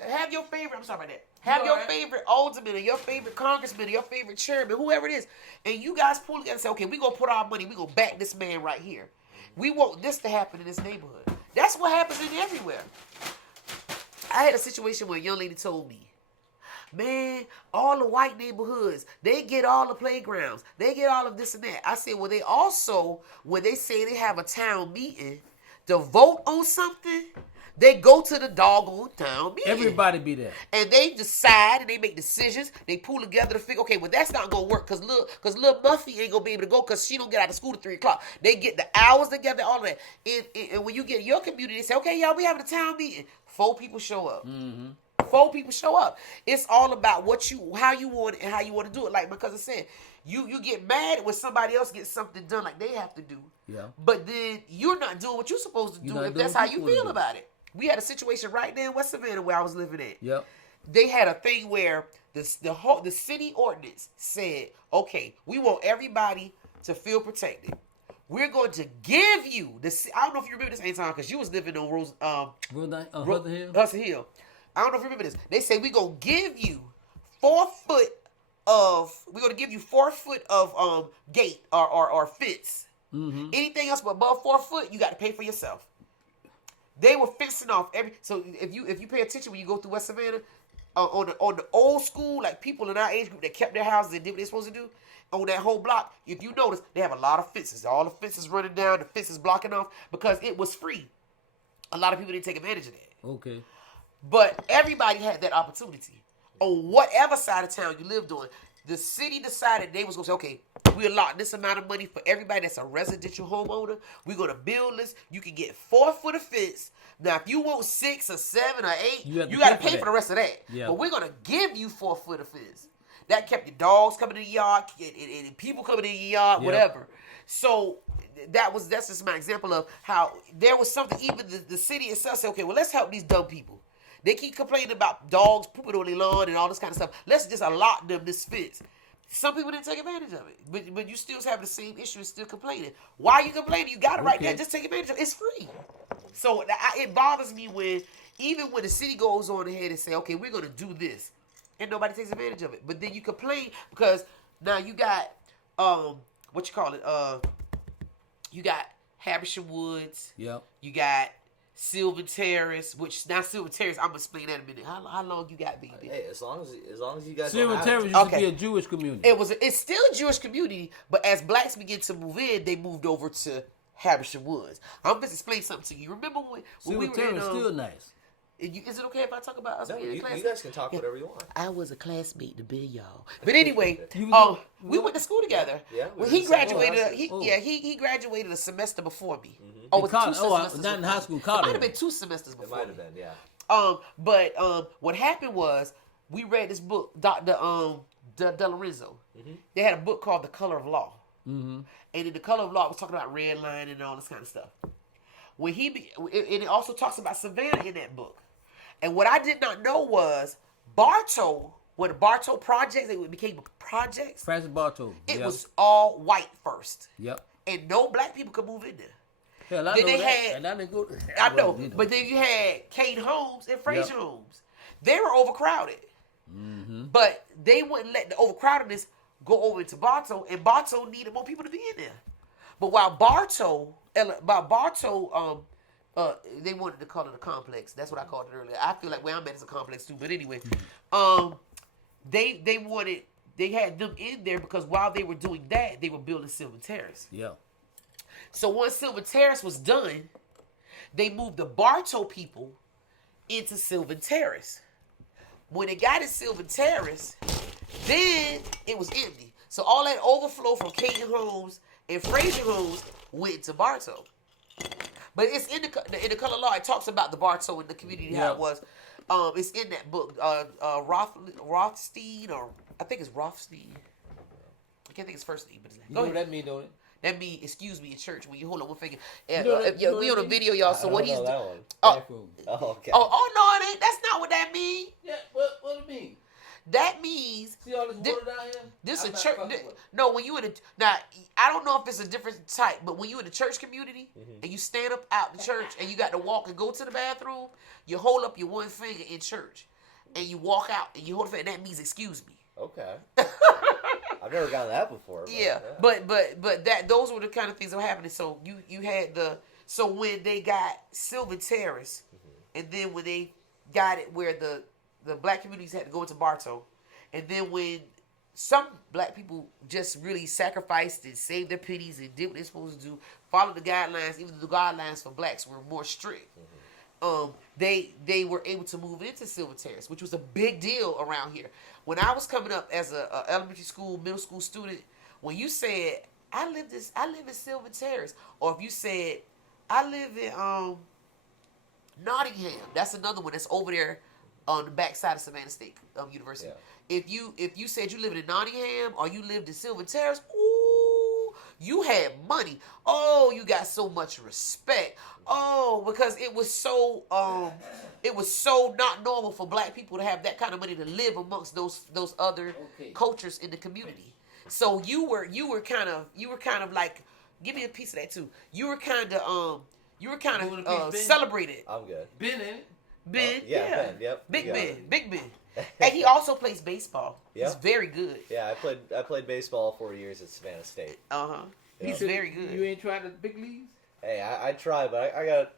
Have your favorite. I'm sorry about that. Have your favorite alderman or your favorite congressman or your favorite chairman, whoever it is, and you guys pull together and say, okay, we're going to put our money, we're going to back this man right here. We want this to happen in this neighborhood. That's what happens in everywhere. I had a situation where a young lady told me, man, all the white neighborhoods, they get all the playgrounds. They get all of this and that. I said, well, they also, when they say they have a town meeting to vote on something, they go to the doggone town meeting. Everybody be there. And they decide and they make decisions. They pull together to figure, okay, well, that's not going to work because little Muffy ain't going to be able to go because she don't get out of school at 3 o'clock. They get the hours together, all of that. And when you get your community, they say, okay, y'all, we having a town meeting. 4 people show up. 4 people show up. It's all about how you want it and how you want to do it. Like my cousin said, you get mad when somebody else gets something done like they have to do. Yeah. But then you're not doing what you're supposed to do if that's how you feel about it. We had a situation right there in West Savannah where I was living at. Yep. They had a thing where the city ordinance said, okay, we want everybody to feel protected. We're going to give you this. I don't know if you remember this, Anton, because you was living on Hudson Hill. I don't know if you remember this. They say we're gonna give you 4 foot of gate or fence. Anything else but above 4 foot, you got to pay for yourself. They were fencing off so if you pay attention when you go through West Savannah, on the old school, like people in our age group that kept their houses and did what they're supposed to do, on that whole block, if you notice, they have a lot of fences. All the fences running down, the fences blocking off because it was free. A lot of people didn't take advantage of that. Okay. But everybody had that opportunity. On whatever side of town you lived on, the city decided they was going to say, okay, we allot this amount of money for everybody that's a residential homeowner. We're going to build this. You can get 4 foot of fence. Now, if you want 6 or 7 or 8, you got to pay for the rest of that. Yeah. But we're going to give you 4 foot of fence. That kept your dogs coming in the yard and people coming in your yard, whatever. So that's just my example of how there was something, even the city itself said, okay, well, let's help these dumb people. They keep complaining about dogs pooping on their lawn and all this kind of stuff. Let's just allot them this fence. Some people didn't take advantage of it. But you still have the same issue and still complaining. Why are you complaining? You got it right there. Just take advantage of it. It's free. So it bothers me even when the city goes on ahead and say, okay, we're going to do this. And nobody takes advantage of it. But then you complain because now you got, you got Habersham Woods. Yep. You got Sylvan Terrace, which now Sylvan Terrace, I'm gonna explain that in a minute. How long you got, baby? Hey, as long as you guys. Sylvan Terrace used to be a Jewish community. It's still a Jewish community, but as blacks began to move in, they moved over to Habersham Woods. I'm just explaining something to you. Remember when we were Terrace still nice. Is it okay if I talk about us being in class? You guys can talk whatever you want. I was a classmate to be y'all. But anyway, we went to school together. Yeah. Well, he graduated. He graduated a semester before me. Oh, was it 2 semesters? Not in high school. It College. might have been 2 semesters before. It might have been, yeah. But what happened was we read this book, Dr. De Lorenzo. They had a book called The Color of Law. And in The Color of Law, it was talking about red line and all this kind of stuff. And it also talks about Savannah in that book. And what I did not know was Bartow, when the Bartow projects, it became projects. Francis Bartow. It was all white first. Yep. And no black people could move in there. Hell, I Then know they that. had- And I didn't go. I know, but then you had Kate Homes and Fraser Homes. They were overcrowded. But they wouldn't let the overcrowdedness go over into Bartow, and Bartow needed more people to be in there. But while Bartow, they wanted to call it a complex. That's what I called it earlier. I feel like where I'm at is a complex too. But anyway, they had them in there because while they were doing that, they were building Sylvan Terrace. Yeah. So once Sylvan Terrace was done, they moved the Bartow people into Sylvan Terrace. When it got in Sylvan Terrace, then it was empty. So all that overflow from Caton Homes and Fraser Homes went to Bartow. But it's in the Color Law. It talks about the Bartow and the community, how it was. It's in that book. Rothstein, or I think it's Rothstein. I can't think his first name, but You know what that mean, don't it? that means excuse me in church when you hold up one finger. We know on a video, y'all. So what he's doing? Oh, okay. Oh no, it ain't. That's not what that means. Yeah, what it mean? That means See all this water down here? this I'm a not church. fucking with it. No, when you in a now, I don't know if it's a different type, but when you in the church community and you stand up out the church and you got to walk and go to the bathroom, you hold up your one finger in church, and you walk out and you hold it, and that means excuse me. Okay. I've never gotten that before. But but those were the kind of things that were happening. So you had when they got Sylvan Terrace, and then when they got it where the the black communities had to go into Bartow, and then when some black people just really sacrificed and saved their pennies and did what they're supposed to do, followed the guidelines, even though the guidelines for blacks were more strict. They were able to move into Silver Terrace, which was a big deal around here. When I was coming up as a elementary school, middle school student, when you said I live in Silver Terrace, or if you said I live in Nottingham, that's another one that's over there on the backside of Savannah State University. Yeah. If you said you lived in Nottingham or you lived in Silver Terrace, ooh, you had money. Oh, you got so much respect. Oh, because it was so not normal for black people to have that kind of money to live amongst those other cultures in the community. So you were kind of like, give me a piece of that too. You were kind of celebrated. I'm good. Ben, ain't it? Ben, Ben, yep. Big Ben. And he also plays baseball. Yep. He's very good. Yeah, I played baseball 4 years at Savannah State. He's very good. You ain't tried the big leagues? Hey, I tried, but I got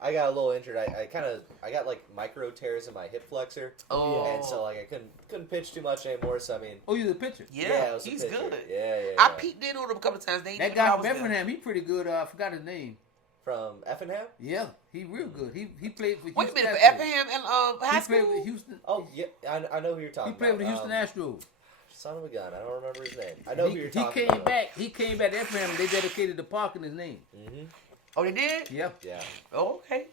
I got a little injured. I got like micro tears in my hip flexor. Oh. And so like I couldn't pitch too much anymore. So I mean. Oh, you're the pitcher. Yeah, I was a he's pitcher. good. Yeah. I peeked in on him a couple of times. That guy from Effingham, he pretty good. I forgot his name. From Effingham? Yeah, he real good. He played for Houston. Wait a minute, for Astros. Effingham and high He played school? with Houston. Oh yeah, I know who you're talking He played about. with the Houston Astros. Son of a gun, I don't remember his name. I know who you're talking about. He came back to Effingham. They dedicated the park in his name. Mm-hmm. Oh, they did? Yeah. Yeah. Oh, okay.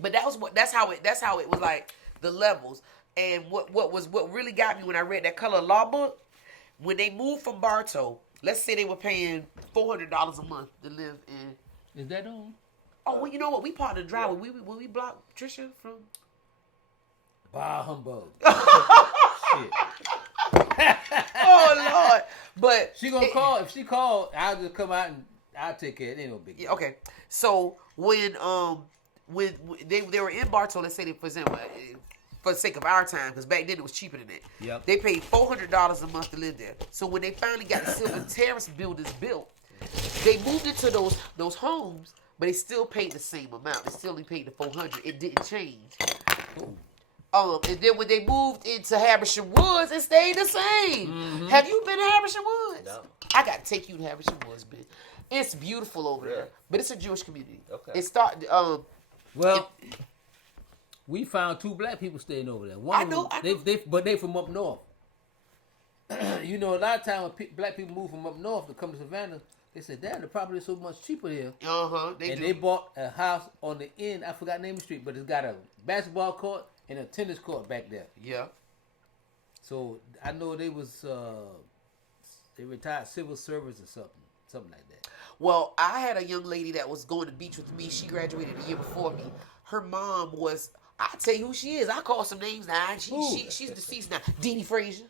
But that's how it was like the levels. And what really got me when I read that color law book, when they moved from Bartow, let's say they were paying $400 a month to live in. Is that on? Oh, well, you know what? We partnered dry when we blocked Trisha from. Bah humbug. Shit. Oh Lord! But She gonna call. If she called, I'll just come out and I'll take care. It ain't no big deal. yeah, okay. So when they were in Bartow, let's say for example, for the sake of our time, because back then it was cheaper than that. Yep. They paid $400 a month to live there. So when they finally got the Silver Terrace buildings built, they moved into those homes, but they still paid the same amount. They still only paid the $400. It didn't change. And then when they moved into Habersham Woods, it stayed the same. Mm-hmm. Have you been to Habersham Woods? No. I got to take you to Habersham Woods, man. It's beautiful over there, but it's a Jewish community. Okay. It started. We found 2 black people staying over there. One I of know. But they from up north. You know, a lot of times when black people move from up north to come to Savannah, they said, "Damn, the property is so much cheaper here." They bought a house on the end. I forgot the name of the street, but it's got a basketball court and a tennis court back there. Yeah. So I know they was they retired civil service or something like that. Well, I had a young lady that was going to the beach with me. She graduated a year before me. Her mom was. I'll tell you who she is. I call some names now. She's deceased now. Deanie Frazier.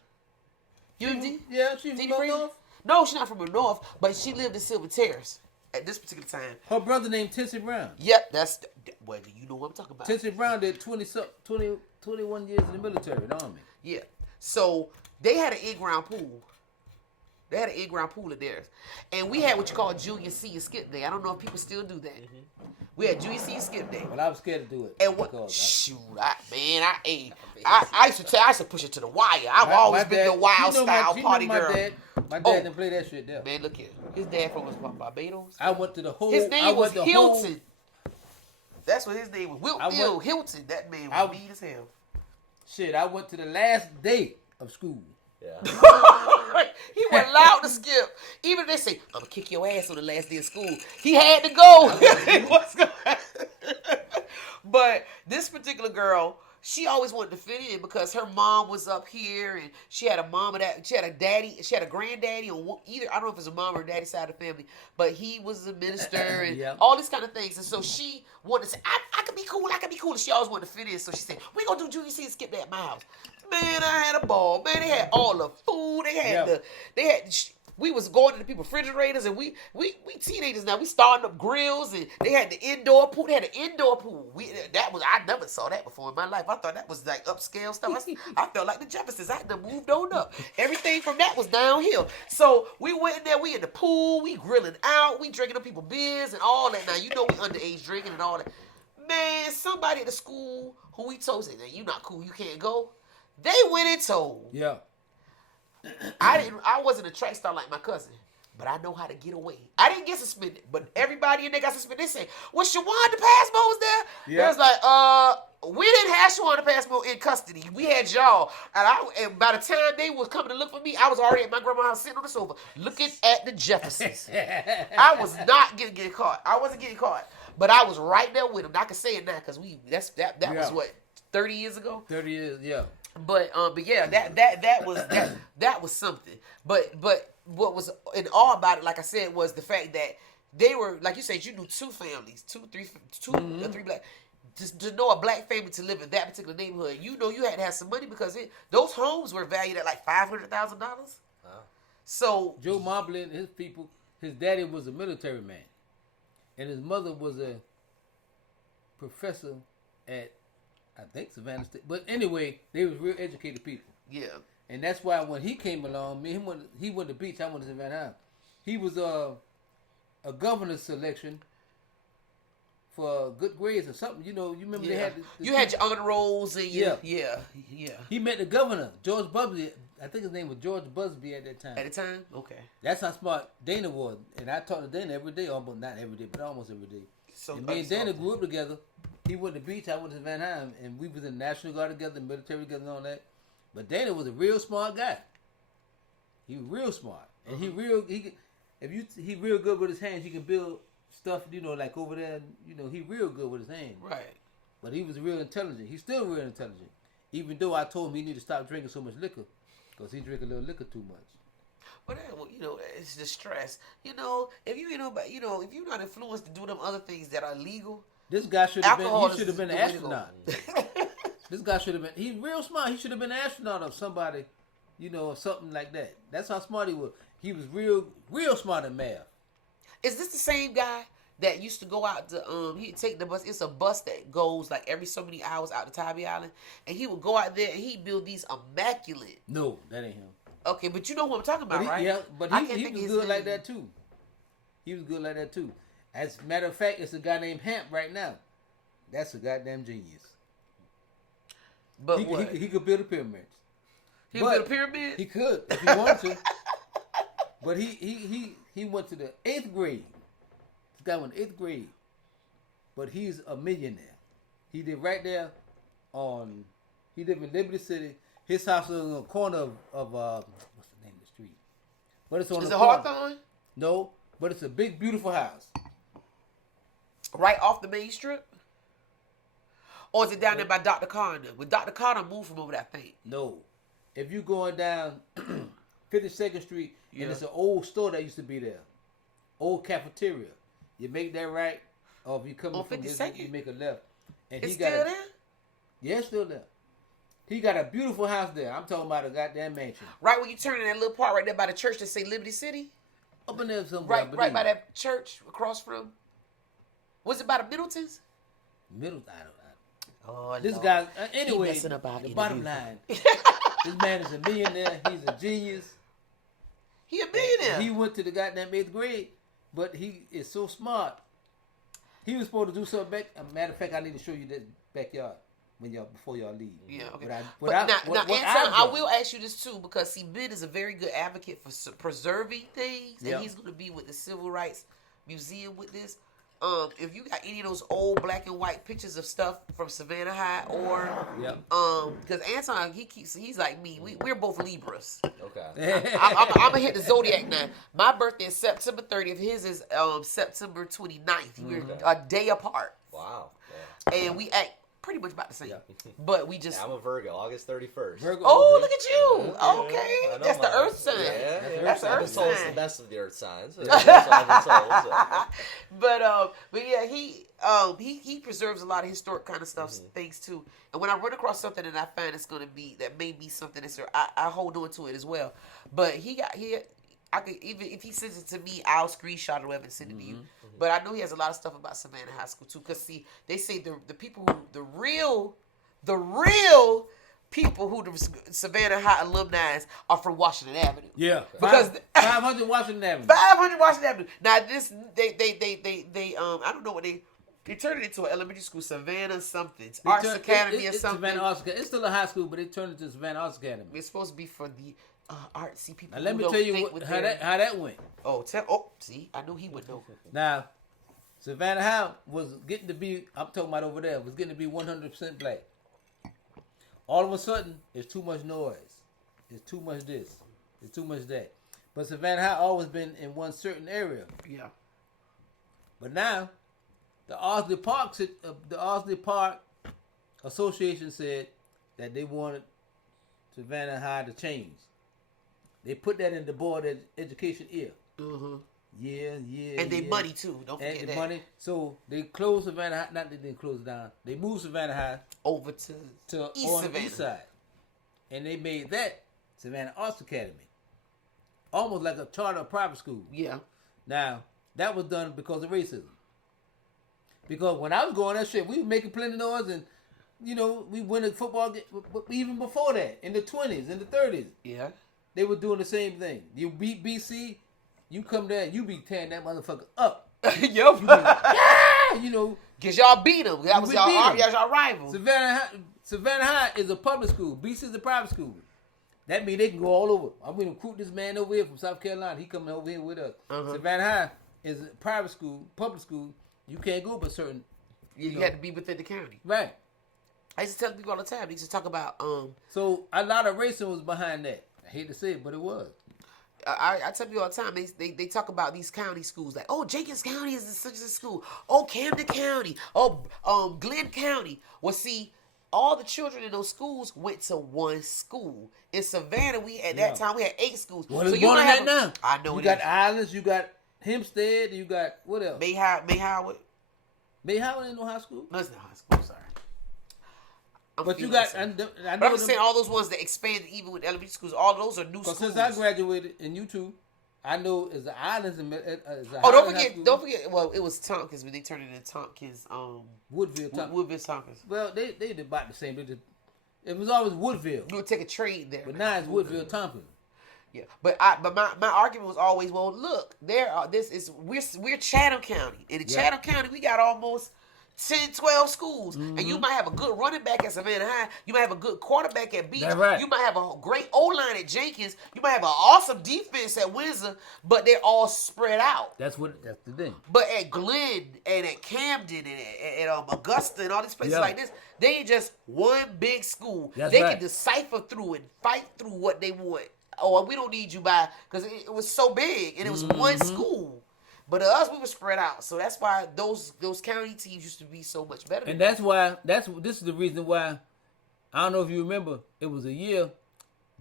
You know Deanie? Yeah, she's Deanie from Frazier? north. No, she's not from the north, but she lived in Silver Terrace at this particular time. Her brother named Tennessee Brown. Yep, well, you know what I'm talking about. Tennessee Brown did 21 years in the military, in the army. Yeah. So they had an in-ground pool. They had an in-ground pool in theirs. And we had what you call junior, senior skip day. I don't know if people still do that. Mm-hmm. We had junior, senior skip day. But I was scared to do it. And what? Shoot, I used to push it to the wire. I've always been the wild style party girl. My dad didn't play that shit there. Man, look here. His dad from Barbados. I went to the whole. His name was Hilton. That's what his name was. Will Hilton. That man was mean as hell. Shit, I went to the last day of school. Yeah. He wasn't allowed to skip. Even if they say, I'm going to kick your ass on the last day of school, he had to go. But this particular girl, she always wanted to fit in because her mom was up here and she had a mom that she had a daddy, she had a granddaddy on either, I don't know if it's a mom or daddy side of the family, but he was a minister and all these kind of things. And so she wanted to say, I could be cool. And she always wanted to fit in. So she said, we're going to do junior senior skip day at my house. Man, I had a ball. Man, they had all the food. We was going to the people's refrigerators, and we teenagers now. We starting up grills, and they had the indoor pool. They had an indoor pool. I never saw that before in my life. I thought that was like upscale stuff. I felt like the Jeffersons. I had to moved on up. Everything from that was downhill. So we went in there. We in the pool. We grilling out. We drinking up people beers and all that. Now you know we underage drinking and all that. Man, somebody at the school who we told said, "You not cool, you can't go." They went and told. Yeah. I wasn't a track star like my cousin, but I know how to get away. I didn't get suspended, but everybody in there got suspended. They say, "Was Shawanda Passmore was there?" Yeah. It was like, we didn't have Shawanda Passmore in custody. We had y'all. And by the time they was coming to look for me, I was already at my grandma's house sitting on the sofa looking at the Jeffersons. I was not getting caught. I wasn't getting caught. But I was right there with them. I can say it now because that was what, 30 years ago? 30 years, yeah. But yeah, that was something. But what was in awe about it, like I said, was the fact that they were, like you said, you knew two families, two or three black. Just to know a black family to live in that particular neighborhood, you know you had to have some money because those homes were valued at like $500,000. Wow. So Joe Mobley and his people, his daddy was a military man. And his mother was a professor at, I think, Savannah State. But anyway, they was real educated people. yeah, And that's why when he came along, he went to the beach, I went to Savannah. He was a governor's selection for good grades or something. You know, you remember they had you had your honor rolls and yeah. He met the governor, George Busby. I think his name was George Busby at that time. At the time, okay. That's how smart Dana was. And I talked to Dana every day, almost not every day, but almost every day. So and me and Dana grew up together. He went to the beach, I went to Savannah, and we was in the National Guard together, military together and all that. But Dana was a real smart guy. He was real smart. And he real good with his hands. He can build stuff, you know, like over there, you know, he real good with his hands. Right. But he was real intelligent. He's still real intelligent. Even though I told him he need to stop drinking so much liquor. Because he drink a little liquor too much. But you know, it's the stress. You know, if you know, but you know, if you're not influenced to do them other things that are legal, this guy should have been. alcohol He should have been an astronaut. This guy should have been. He's real smart. He should have been an astronaut or somebody, you know, or something like that. That's how smart he was. He was real smart at math. Is this the same guy that used to go out to he'd take the bus? It's a bus that goes like every so many hours out to Tybee Island, and he would go out there and he'd build these immaculate. No, that ain't him. Okay, but you know who I'm talking about, right? Yeah, but I can't he think was of his good like name. that too. He was good like that too. As a matter of fact, it's a guy named Hamp right now. That's a goddamn genius. But He, what? he could build a pyramid. He built a pyramid. He could if he wanted to. But he went to the 8th grade. This guy went 8th grade. But he's a millionaire. He did right there he lived in Liberty City. His house is on the corner of what's the name of the street? But it's on Is the it corner. Hawthorne? No, but it's a big, beautiful house. Right off the main strip? Or is it down there by Dr. Carter? When Dr. Carter moved from over there, I think. No. If you're going down 52nd Street, Yeah. and it's an old store that used to be there. Old cafeteria. You make that right, or if you come On from this, 52nd? you make a left. And It's he got still a, there? Yeah, it's still there. He got a beautiful house there. I'm talking about a goddamn mansion. Right when you turn in that little part right there by the church that say Liberty City? Up in there somewhere. Right by that church across from. Was it by the Middletons? Middle. Oh, This Lord. guy. He Anyway, messing up our the bottom interview. line. This man is a millionaire. He's a genius. He a millionaire. He went to the goddamn 8th grade, but he is so smart. He was supposed to do something back. As a matter of fact, I need to show you that backyard before y'all leave. Yeah, okay. What Now, I've Anton, I done. will ask you this too, because see, Ben is a very good advocate for preserving things, and Yeah. he's going to be with the Civil Rights Museum with this. If you got any of those old black and white pictures of stuff from Savannah High, or Yep. because Anton, he's like me. We're both Libras. Okay. I'm gonna hit the zodiac now. My birthday is September 30th. His is September 29th. We're a day apart, Wow. and we act pretty much about the same. Yeah. But we just. Yeah, I'm a Virgo, August 31st. Virgo, Oh, okay. look at you! Yeah, Okay, I know that's the mine. Earth sign. Yeah, That's the I've been Earth told it's the sign. best of the Earth signs. That's what I've been told. So. But yeah, he preserves a lot of historic kind of stuff, things too. And when I run across something that I find it's gonna be that may be something that's I hold on to it as well. But I could, even if he sends it to me, I'll screenshot it or whatever and send it to you. But I know he has a lot of stuff about Savannah High School too. Cause see, they say the people who the real people who the Savannah High alumni are from Washington Avenue. Yeah. Because 500 Washington Avenue. 500 Washington Avenue. Now this they I don't know what they They turned it into an elementary school, Savannah something. It's They Arts turned- Academy or it's something. Savannah Arts Academy. It's still a high school, but they turned it to Savannah Arts Academy. It's supposed to be for the artsy people. Now let who me don't tell you think what, with how their- that went. See, I knew he would know. Now, Savannah High was getting to be, I'm talking about over there, was getting to be 100% black. All of a sudden, it's too much noise. It's too much this. It's too much that. But Savannah High always been in one certain area. Yeah. But now, the Ardsley Park Association said that they wanted Savannah High to change. They put that in the Board of Education ear. Mm-hmm. Yeah. And they money too. Don't forget And that. the money. So they closed Savannah High. Not that they closed it down. They moved Savannah High Over to East on Savannah. the east side. And they made that Savannah Arts Academy. Almost like a charter private school. Yeah. Now, that was done because of racism. Because when I was going that shit, we were making plenty of noise and, we win a football game. But even before that, in the 20s, in the 30s, Yeah. they were doing the same thing. You beat BC, you come there, you be tearing that motherfucker up. Yup. Cause y'all beat them. That was We y'all. beat 'em. Y'all rivals. Savannah High is a public school. BC is a private school. That means they can go all over. I'm going to recruit this man over here from South Carolina. He coming over here with us. Uh-huh. Savannah High is a private school, public school. You can't go but certain. You had to be within the county. Right. I used to tell people all the time. They used to talk about So a lot of racism was behind that. I hate to say it, but it was. I tell people all the time, they talk about these county schools like, oh, Jenkins County is such a school. Oh, Camden County. Oh, Glenn County. Well, see, all the children in those schools went to one school. In Savannah, that time we had 8 schools. Well, it's you more than might that have now. I know You it got is. Islands, you got Hempstead, you got what else? May Howard. May Howard ain't no high school. No, it's not high school. Sorry. But you feeling got, myself. I But know I'm just saying all those ones that expanded even with elementary schools, all those are new because schools. since I graduated in U2, I know is the Islands and Don't forget. Well, it was Tompkins, but they turned it into Tompkins. Woodville. Tompkins. Woodville Tompkins. Well, they did about the same. It was always Woodville, You would take a trade there. but now it's Woodville Tompkins. Yeah, but my argument was always, well, look, we're Chatham County. In Chatham County, we got almost 10, 12 schools, and you might have a good running back at Savannah High. You might have a good quarterback at Beach. That's right. You might have a great O-line at Jenkins. You might have an awesome defense at Windsor, but they're all spread out. That's the thing. But at Glenn and at Camden and at Augusta and all these places like this, they ain't just one big school. That's they right. can decipher through and fight through what they want. Oh, we don't need you by because it was so big and it was one school. But us, we were spread out, so that's why those county teams used to be so much better. And that's why this is the reason why I don't know if you remember. It was a year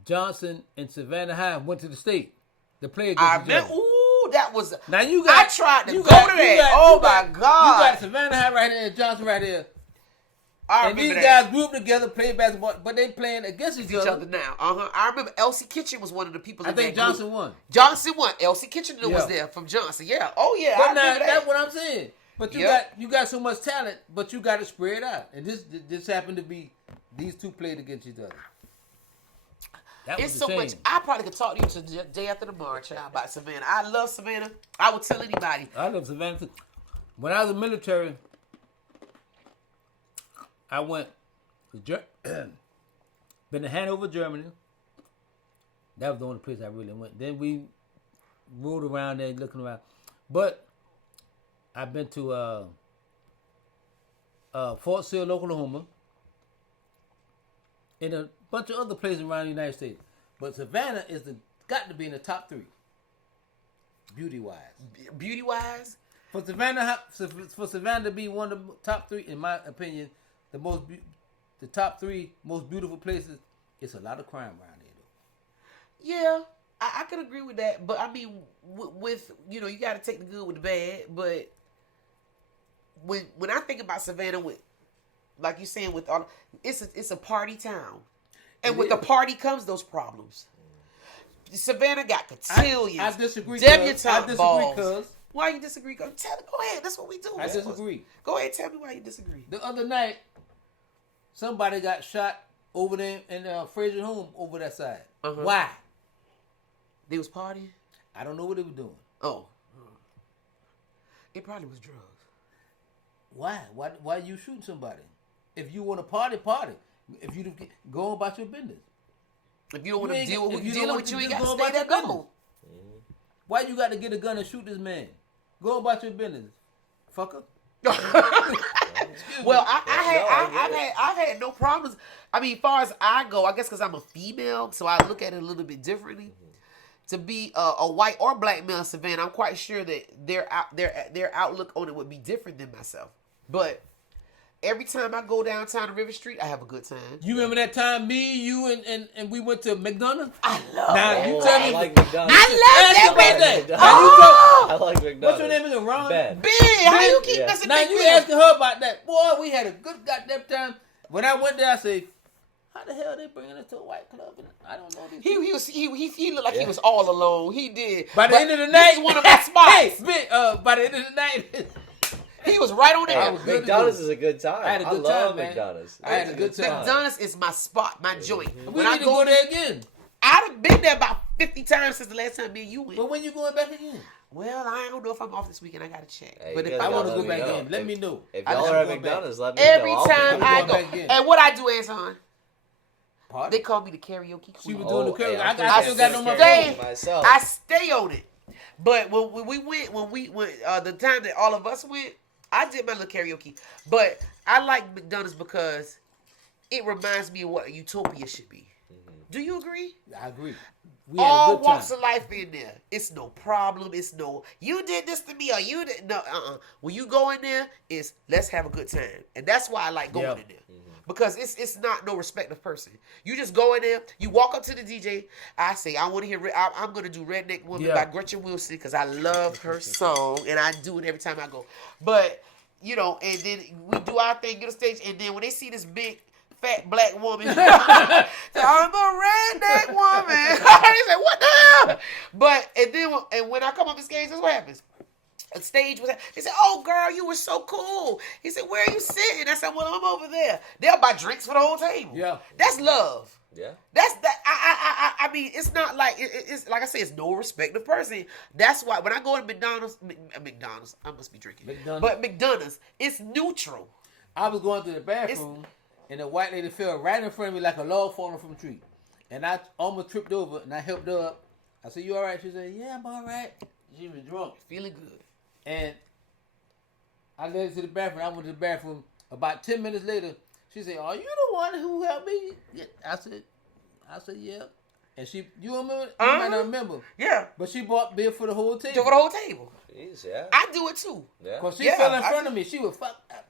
Johnson and Savannah High went to the state to play against I each meant, other. ooh, that was. Now you got. I tried to you go got- to you that. got- Oh you my got- God! You got Savannah High right here and Johnson right here. I And these remember that. guys grouped together, played basketball, but they playing against each Each other now. I remember Elsie Kitchen was one of the people. I in think that group. Johnson won. Johnson won. Elsie Kitchen was Yeah. there from Johnson. Yeah. Oh yeah. But I now remember that's that. what I'm saying. But you got so much talent, but you got to spread out. And this happened to be these two played against each other. That was It's the so change. much. I probably could talk to you to the day after tomorrow, child, about Savannah. I love Savannah. I would tell anybody. I love Savannah too. When I was in the military, I went to been to Hanover, Germany. That was the only place I really went. Then we rode around there looking around. But I've been to Fort Sill, Oklahoma, and a bunch of other places around the United States. But Savannah got to be in the top 3, beauty-wise. Beauty-wise, For Savannah to be one of the top 3, in my opinion, the top 3 most beautiful places, it's a lot of crime around there, though. yeah, I could agree with that. But I mean, with you got to take the good with the bad. But when I think about Savannah, with like you're saying, with all it's a party town, and with the party comes those problems. Savannah got cotillions. I disagree. Debutante balls. Cuz Why you disagree? Go ahead. That's what we do. I disagree. Go ahead. Tell me why you disagree. The other night, somebody got shot over there in Fraser home over that side. Uh-huh. Why? They was partying. I don't know what they were doing. Oh, it probably was drugs. Why? Why you shooting somebody? If you want to party, party. If you go about your business. If you don't want to deal with if who you dealing don't with, you want ain't to got to go stay about there. your Go. Why you got to get a gun and shoot this man? Go about your business, fucker. Well, I've had no problems. I mean, as far as I go, I guess because I'm a female, so I look at it a little bit differently. To be a white or black male in Savannah, I'm quite sure that their outlook on it would be different than myself. But every time I go downtown to River Street, I have a good time. You remember that time me, you, and we went to McDonald's? I love Now that. you tell me. I like McDonald's. I love Ask about that. that. Oh! I like McDonald's. What's your name again? Ron? Ben. Ben, how you keep Yeah. messing Now with you me? asking her about that. Boy, we had a good goddamn time. When I went there, I said, how the hell they bringing us to a white club? And I don't know these people. He looked like he was all alone. He did. By the But end of the this night, is one of my spots. Hey, by the end of the night, He was right on Hey, there. I was good McDonald's to is a good time. I had a good love time, man. McDonald's. I had It's a good time. McDonald's is my spot, my joint. we When need I to go go there again. I've been there about 50 times since the last time me and you went. But when you going back again? Well, I don't know if I'm off this weekend. I gotta check. Hey, But you if guys I want to let go me back know. in. Let me know. If I y'all just are at go back. McDonald's, let me every know. I'll time be I going go, back in. and what I do, Anton, Party. they call me the karaoke She queen. was doing the hey, karaoke. I'm I still got it on my stay- phone. myself. I stay on it. But when we went, the time that all of us went, I did my little karaoke. But I like McDonald's because it reminds me of what a utopia should be. Do you agree? I agree. We had a All good time. walks of life in there. It's no problem. It's no, you did this to me or you did. No, When you go in there, it's let's have a good time. And that's why I like going in there. Because it's not no respective person. You just go in there, you walk up to the DJ. I say, I want to hear, I'm going to do Redneck Woman by Gretchen Wilson because I love her song and I do it every time I go. But, and then we do our thing, get on stage, and then when they see this big, fat black woman, say, I'm a redneck woman. They say, what the hell? But, and when I come up the stage, that's what happens. A stage was. He said, "Oh, girl, you were so cool." He said, "Where are you sitting?" I said, "Well, I'm over there." They'll buy drinks for the whole table. Yeah, that's love. Yeah, that's that. I mean, it's not like it's like I say, it's no respective person. That's why when I go to McDonald's, I must be drinking. But McDonald's, it's neutral. I was going to the bathroom, and the white lady fell right in front of me like a log falling from a tree, and I almost tripped over, and I helped her up. I said, "You all right?" She said, "Yeah, I'm all right." She was drunk, feeling good. And I led her to the bathroom. I went to the bathroom. About 10 minutes later, she said, "Are you the one who helped me?" Yeah. I said, "Yeah." And you remember? You might not remember. Yeah. But she bought beer for the whole table. For the whole table. Jeez, yeah. I do it too. Yeah. Because she fell in front of me. She was fucked up.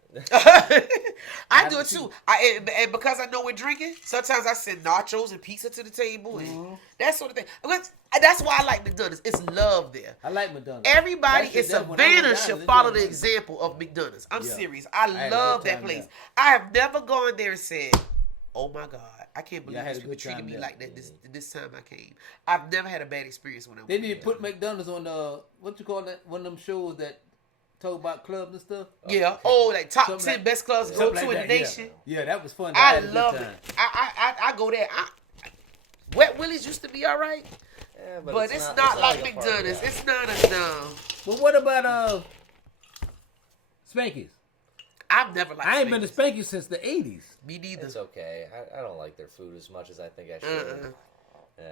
I do it too. And because I know we're drinking, sometimes I send nachos and pizza to the table and that sort of thing. That's why I like McDonald's. It's love there. I like McDonald's. Everybody in Savannah should follow the example of McDonald's. I'm serious. I love that place. I have never gone there and said, "Oh my God, I can't believe these people treated me like that this time I came." I've never had a bad experience when I went. They need to put McDonald's on what you call that? One of them shows that talk about clubs and stuff. Yeah. Like top 10 best clubs to go to in the nation. Yeah, that was fun. I love it. I go there. Wet Willie's used to be all right. Yeah, but it's not like McDonald's. It's not enough. But what about Spanky's? I've never liked I ain't been to Spanky's since the 80s. Me neither. It's okay. I don't like their food as much as I think I should. Yeah.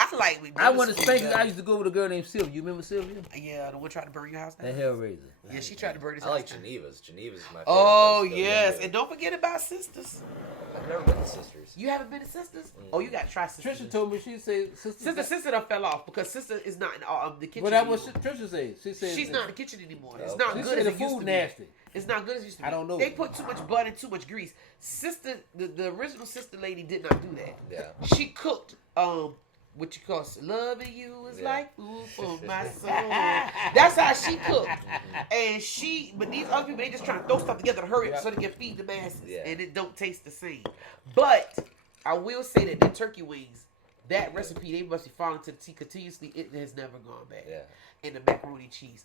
I like McDonald's. I went to Spanky's. I used to go with a girl named Sylvia. You remember Sylvia? Yeah, the one tried to burn your house down. That Hellraiser. Yeah, she tried to burn his house I like down. Geneva's. Geneva's is my favorite. Oh, yes. And don't forget about Sisters. I've never been to Sisters. You haven't been to Sisters? Oh, you got to try Sisters. Trisha told me, she said, Sister done fell off because Sister is not in the kitchen Well, that anymore. was Trisha said. She said she's not in the kitchen anymore. It's Okay. not She good said as the it used food to nasty. be. It's not good as it used to be. I don't know. They put too much butter and too much grease. Sister, the original Sister lady did not do that. Yeah. She cooked what you call loving you is like food for my soul. That's how she cooked. And but these other people, they just trying to throw stuff together to hurry up so they can feed the masses. Yeah. And it don't taste the same. But I will say that the turkey wings, that recipe, they must be falling to the tea continuously. It has never gone bad. Yeah. And the macaroni cheese.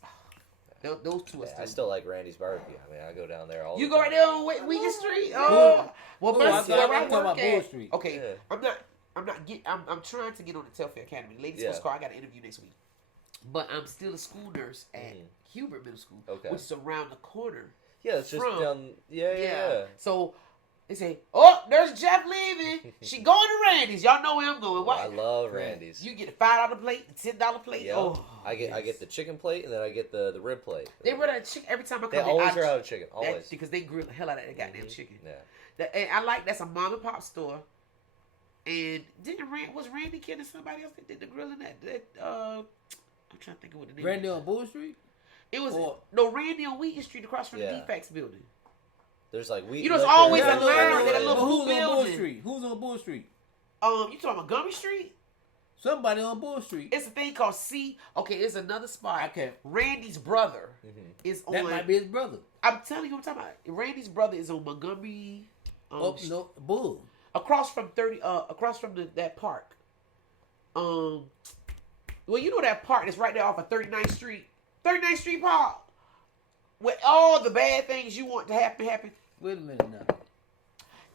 Those two are still. I still like Randy's barbecue. I mean, I go down there all You the go time. right there on Wheaton Street? Oh. Well, I where I talking work about at. Bull Street. Okay, Yeah. I'm trying to get on the Telfair Academy. Ladies Yeah. Sports Car, I got an interview next week. But I'm still a school nurse at Hubert Middle School, Okay. which is around the corner Yeah, it's just from. down. Yeah. So they say, "Oh, there's Jeff leaving. She going to Randy's. Y'all know where I'm going. Oh, I love Randy's. You get a $5 plate, $10 plate. Yeah. Oh, I get the chicken plate, and then I get the rib plate. They run out of chicken every time I come. They always are out of chicken. Always. Because they grill the hell out of that goddamn chicken. Yeah. And I like that's a mom and pop store. And was Randy kidding somebody else that did the grilling I'm trying to think of what the name. Randy on Bull Street. It was Randy on Wheaton Street across from the Defects building. There's like Wheaton. You know, it's always a line that a little Who's blue on Bull building. Street? Who's on Bull Street? You talking about Montgomery Street? Somebody on Bull Street. It's a thing called Okay, it's another spot. Okay. Randy's brother is on. That might be his brother. I'm telling you what I'm talking about. Randy's brother is on Montgomery. Bull. Across from that park. Well, you know that park that's right there off of 39th Street. 39th Street Park. Where all the bad things you want to happen. Wait a minute now.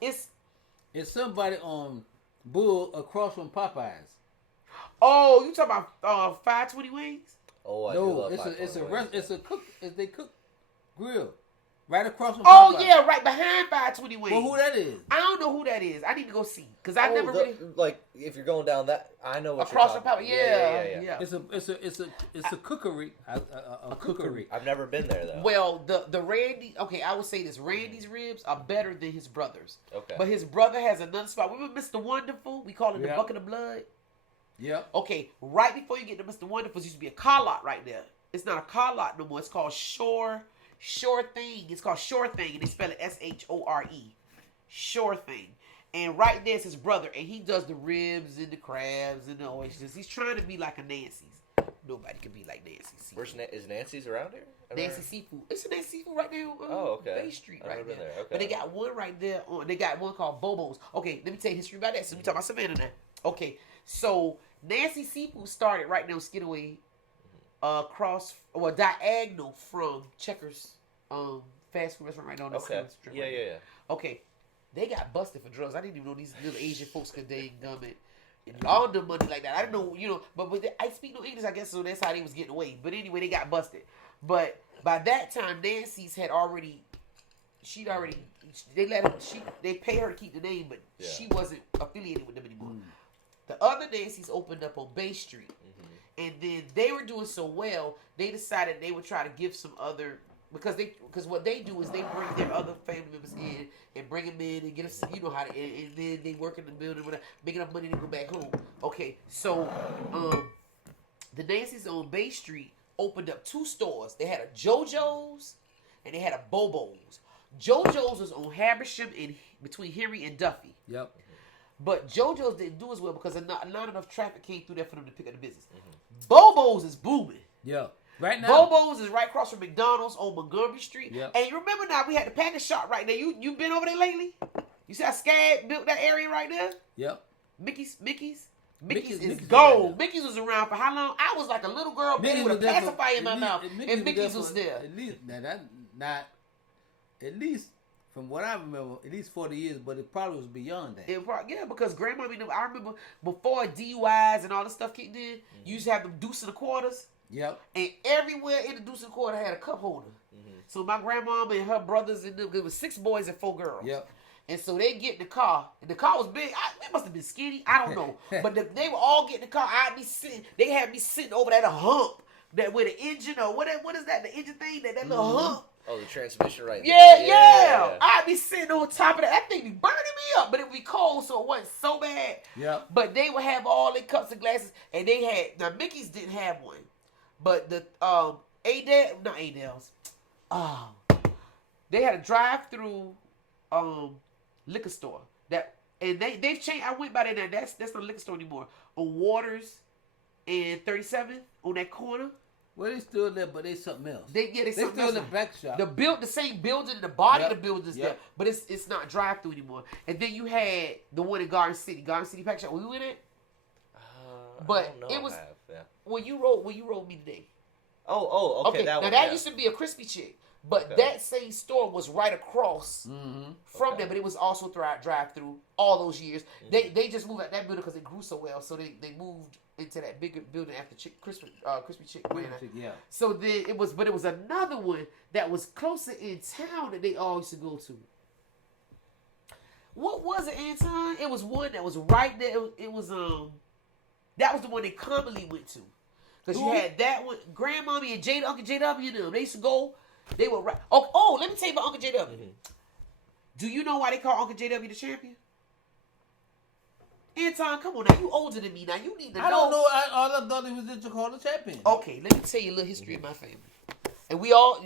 It's somebody on Bull across from Popeyes. Oh, you talking about 520 Wings? Oh, I do love they cook grill right across from. Oh Popeyes. yeah, right behind 520 Wings. Well, who that is? I don't know who that is. I need to go see because I never really like if you're going down that. I know what across you're from talking Popeyes. about. Yeah. It's a cookery. A cookery. I've never been there though. Well, the Randy. Okay, I would say this: Randy's ribs are better than his brother's. Okay. But his brother has another spot. Remember Mr. Wonderful? We call it the Bucket of Blood. Yep. Okay, right before you get to Mr. Wonderful's, used to be a car lot right there. It's not a car lot no more. It's called Shore Thing. It's called Shore Thing, and they spell it Shore. Shore Thing. And right there's his brother, and he does the ribs and the crabs and the oysters. He's trying to be like a Nancy's. Nobody can be like Nancy's Seafood. Where's is Nancy's around here? Nancy Seafood. It's a Nancy Seafood right there on Bay Street right there. Okay. But they got one right there they got one called Bobo's. Okay, let me tell you history about that. So we talk about Savannah now. Okay, so Nancy Seafood started right now Skidaway diagonal from Checkers fast food restaurant right now on the Okay. strip. Yeah. Okay, they got busted for drugs. I didn't even know these little Asian folks could gum it and launder money like that. I didn't know, but I speak no English, I guess, so that's how they was getting away. But anyway, they got busted. But by that time, Nancy's had already, they pay her to keep the name, but she wasn't affiliated with them anymore. The other Nancy's opened up on Bay Street. And then they were doing so well, they decided they would try to give some other, because what they do is they bring their other family members in and bring them in and get them, you know how to, and then they work in the building, make enough money to go back home. Okay, so the Nancy's on Bay Street opened up 2 stores. They had a JoJo's and they had a Bobo's. JoJo's was on Habersham and between Henry and Duffy. Yep. But JoJo's didn't do as well because not enough traffic came through there for them to pick up the business. Bobo's is booming. Yeah. Right now. Bobo's is right across from McDonald's on Montgomery Street. Yep. And you remember now we had the package shop right there. You been over there lately? You see how Scad built that area right there? Yep. Mickey's is Mickey's gold. right Mickey's was around for how long? I was like a little girl baby with a pacifier in my mouth. And Mickey's was there. At least from what I remember, at least 40 years, but it probably was beyond that. Because grandma, I remember before DUIs and all this stuff kicked in, you used to have them deuce and the quarters. Yep. And everywhere in the deuce and quarter had a cup holder. So my grandmama and her brothers and them, there was 6 boys and 4 girls. Yep. And so they get in the car, and the car was big. They must have been skinny. I don't know. But they were all getting in the car. I'd be sitting. They had me sitting over that hump that with the engine or what is that? The engine thing that little hump. Oh, the transmission right Yeah. there. I'd be sitting on top of that. That thing be burning me up, but it would be cold, so it wasn't so bad. Yeah. But they would have all their cups and glasses, and they had now Mickey's didn't have one, but the Adels, they had a drive-through liquor store and they've changed. I went by there now. That's not a liquor store anymore. On Waters and 37th on that corner. Well, they still there, but they something else. They something still else. in the back shop. The same building, the body of the building's there, but it's not drive through anymore. And then you had the one in Garden City Pack Shop. Were you in it? But I don't know it was yeah. when you rode me today. Oh, okay. That used to be a crispy chick, But that same store was right across from there, but it was also drive through all those years. They just moved out that building because it grew so well, so they moved into that bigger building after Crispy Chick ran out. Yeah. So then it was another one that was closer in town that they all used to go to. What was it, Anton? It was one that was right there. It was that was the one they commonly went to. Because you had that one, Grandmommy and Uncle JW and them. They used to go, they were right. Oh, let me tell you about Uncle JW. Do you know why they call Uncle JW the champion? Anton, come on now. You older than me now. You need to know. I don't know. All I thought it was just called the champion. Okay, let me tell you a little history of my family. And we all,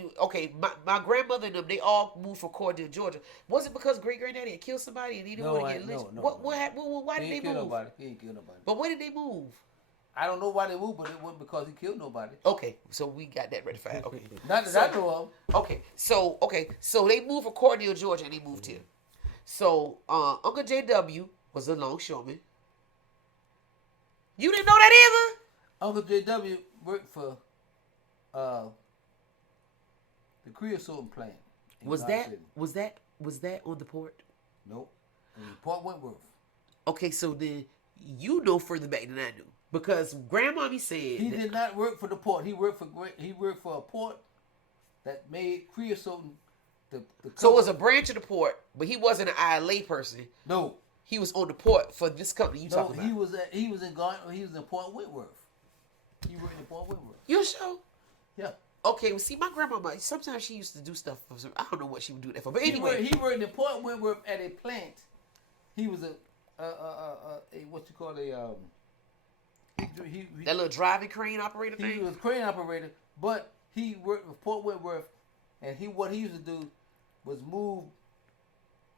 my grandmother and them, they all moved from Cordell, Georgia. Was it because great-granddaddy had killed somebody and he didn't want to get lynched? What happened? Why did they move? He ain't killed nobody. But where did they move? I don't know why they moved, but it wasn't because he killed nobody. Okay, so we got that rectified. Okay. Not that I know of. Okay, so they moved from Cordell, Georgia, and they moved here. So Uncle JW was a longshoreman. You didn't know that either? Uncle JW worked for the creosote plant. Was that on the port? Nope. In Port Wentworth. Okay, so then you know further back than I do. Because Grandmommy said he did not work for the port. He worked for a port that made creosote. So it was a branch of the port, but he wasn't an ILA person. No, he was on the port for this company you talking about. He was in Port Wentworth. He worked in Port Wentworth. You sure? Yeah. Okay, well, see, my grandmama, sometimes she used to do stuff. I don't know what she would do that for. But anyway. He worked in Port Wentworth at a plant. He was what you call a that little driving crane operator thing? He was a crane operator, but he worked with Port Wentworth, and what he used to do was move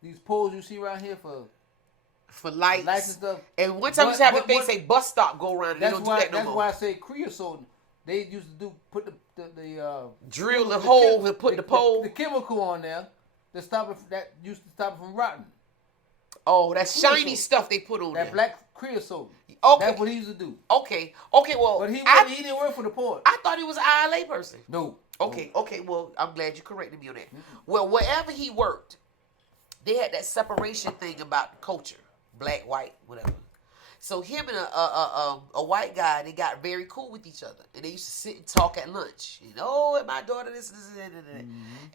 these poles you see around here for lights and stuff. And one time you have the thing say bus stop go around, and they don't do that no more. That's why I say creosote. They used to put the drill the hole and put the pole, the chemical on there that used to stop it from rotting. Oh, that shiny stuff they put on that there. black creosote. Okay, that's what he used to do. Okay. Well, but he didn't work for the port. I thought he was an ILA person. No. Okay. Well, I'm glad you corrected me on that. Well, wherever he worked, they had that separation thing about culture, black, white, whatever. So him and a white guy, they got very cool with each other, and they used to sit and talk at lunch. And my daughter this,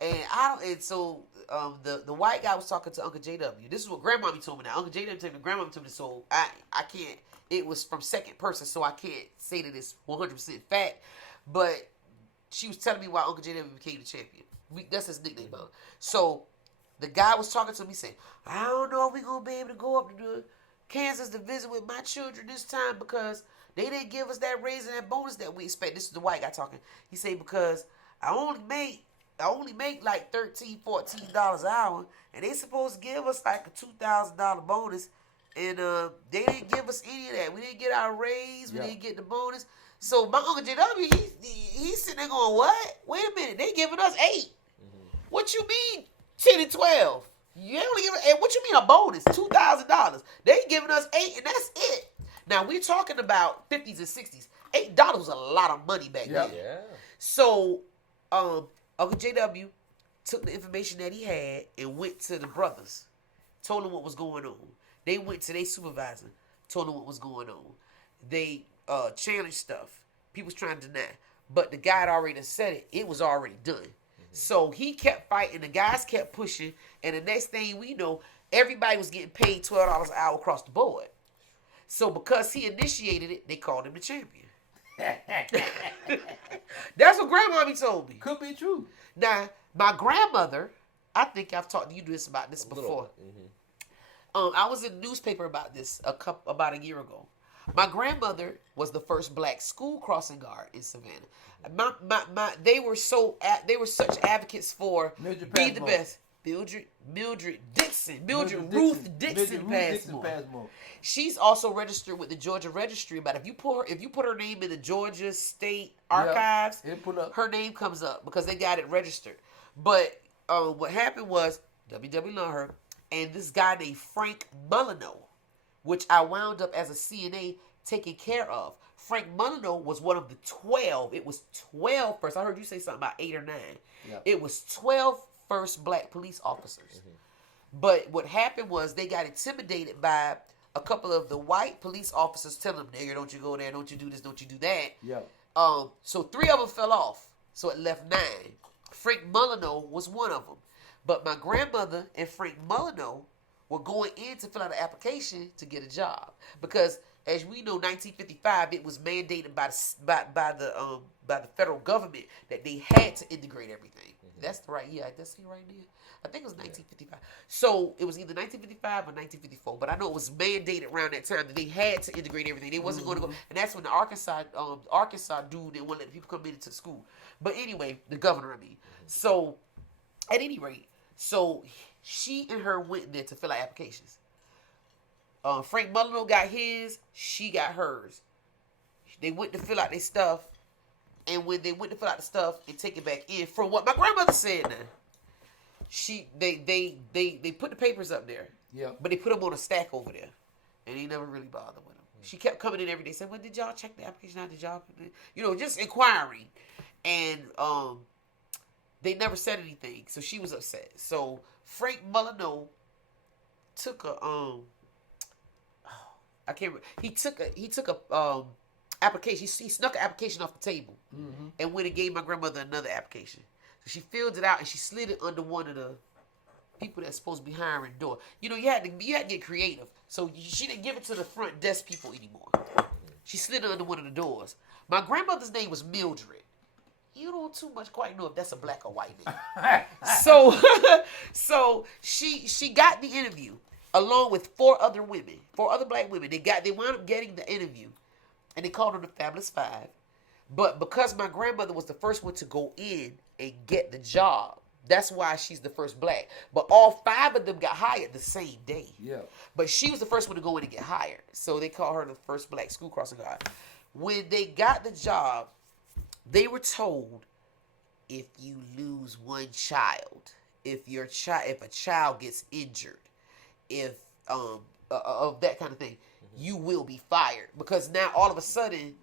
and so the white guy was talking to Uncle JW. This is what Grandmommy told me. Now Uncle JW told me, Grandmommy told me. So I can't. It was from second person, so I can't say that it's 100% fact. But she was telling me why Uncle JW became the champion. That's his nickname, though. So the guy was talking to me, saying, "I don't know if we're gonna be able to go up to the Kansas to visit with my children this time because they didn't give us that raise and that bonus that we expect." This is the white guy talking. He said, because I only make like $13, $14 an hour, and they supposed to give us like a $2,000 bonus, and they didn't give us any of that. We didn't get our raise. We didn't get the bonus. So my Uncle JW, he's sitting there going, what? Wait a minute. They giving us 8. What you mean 10 and 12? You only give it, what you mean a bonus? $2,000. They giving us 8, and that's it. Now we're talking about 50s and 60s. $8 was a lot of money back then. Yeah. So Uncle JW took the information that he had and went to the brothers, told them what was going on. They went to their supervisor, told them what was going on. They challenged stuff. People was trying to deny, but the guy had already said it. It was already done. So he kept fighting. The guys kept pushing. And the next thing we know, everybody was getting paid $12 an hour across the board. So because he initiated it, they called him the champion. That's what Grandmommy told me. Could be true. Now, my grandmother, I think I've talked to you about this before. I was in the newspaper about this about a year ago. My grandmother was the first black school crossing guard in Savannah. They were such advocates for be the best. Mildred Ruth Dixon Passmore. She's also registered with the Georgia Registry. But if you put her name in the Georgia State Archives, her name comes up because they got it registered. But what happened was W.W. loved her, and this guy named Frank Mullino, which I wound up as a CNA taking care of. Frank Molyneux was one of the 12. It was 12 first. I heard you say something about 8 or 9. Yep. It was 12 first black police officers. But what happened was they got intimidated by a couple of the white police officers telling them, nigger, don't you go there, don't you do this, don't you do that. Yeah. So 3 of them fell off. So it left 9. Frank Molyneux was one of them. But my grandmother and Frank Molyneux were going in to fill out an application to get a job. Because as we know, 1955, it was mandated by the federal government that they had to integrate everything. That's the right year. That's it right there. I think it was 1955. So it was either 1955 or 1954. But I know it was mandated around that time that they had to integrate everything. They wasn't going to go. And that's when the Arkansas dude didn't want to let the people come into school. But anyway, the governor, I mean. So at any rate, so she and her went there to fill out applications. Frank Molyneux got his. She got hers. They went to fill out their stuff. And when they went to fill out the stuff and take it back in, from what my grandmother said now, they put the papers up there. Yeah. But they put them on a stack over there. And they never really bothered with them. She kept coming in every day, saying, well, did y'all check the application out? Did y'all, just inquiring. And they never said anything. So she was upset. So Frank Molyneux took a I can't remember. He took a application. He snuck an application off the table and went and gave my grandmother another application. So she filled it out and she slid it under one of the people that's supposed to be hiring door. You had to get creative. So she didn't give it to the front desk people anymore. She slid it under one of the doors. My grandmother's name was Mildred. You don't too much quite know if that's a black or white name. So she got the interview along with 4 other black women. They wound up getting the interview, and they called them the Fabulous 5. But because my grandmother was the first one to go in and get the job, that's why she's the first black. But all 5 of them got hired the same day. Yeah. But she was the first one to go in and get hired. So they call her the first black school crossing guard. When they got the job, they were told, if you lose one child, if a child gets injured, if of that kind of thing, you will be fired. Because now all of a sudden,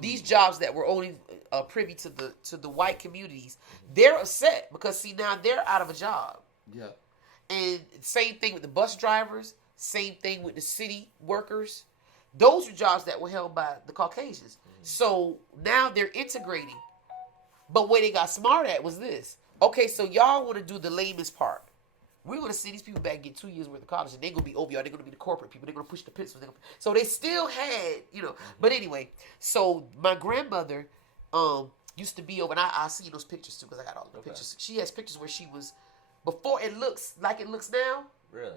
these jobs that were only privy to the white communities, they're upset because see now they're out of a job. Yeah. And same thing with the bus drivers, same thing with the city workers. Those are jobs that were held by the Caucasians. So now they're integrating. But where they got smart at was this. Okay, so y'all want to do the lamest part. We're going to send these people back and get 2 years worth of college, and they're going to be over y'all. They're going to be the corporate people. They're going to push the pencils. So they still had, But anyway, so my grandmother used to be over, and I see those pictures too because I got all the pictures. She has pictures where she was, before it looks like it looks now. Really?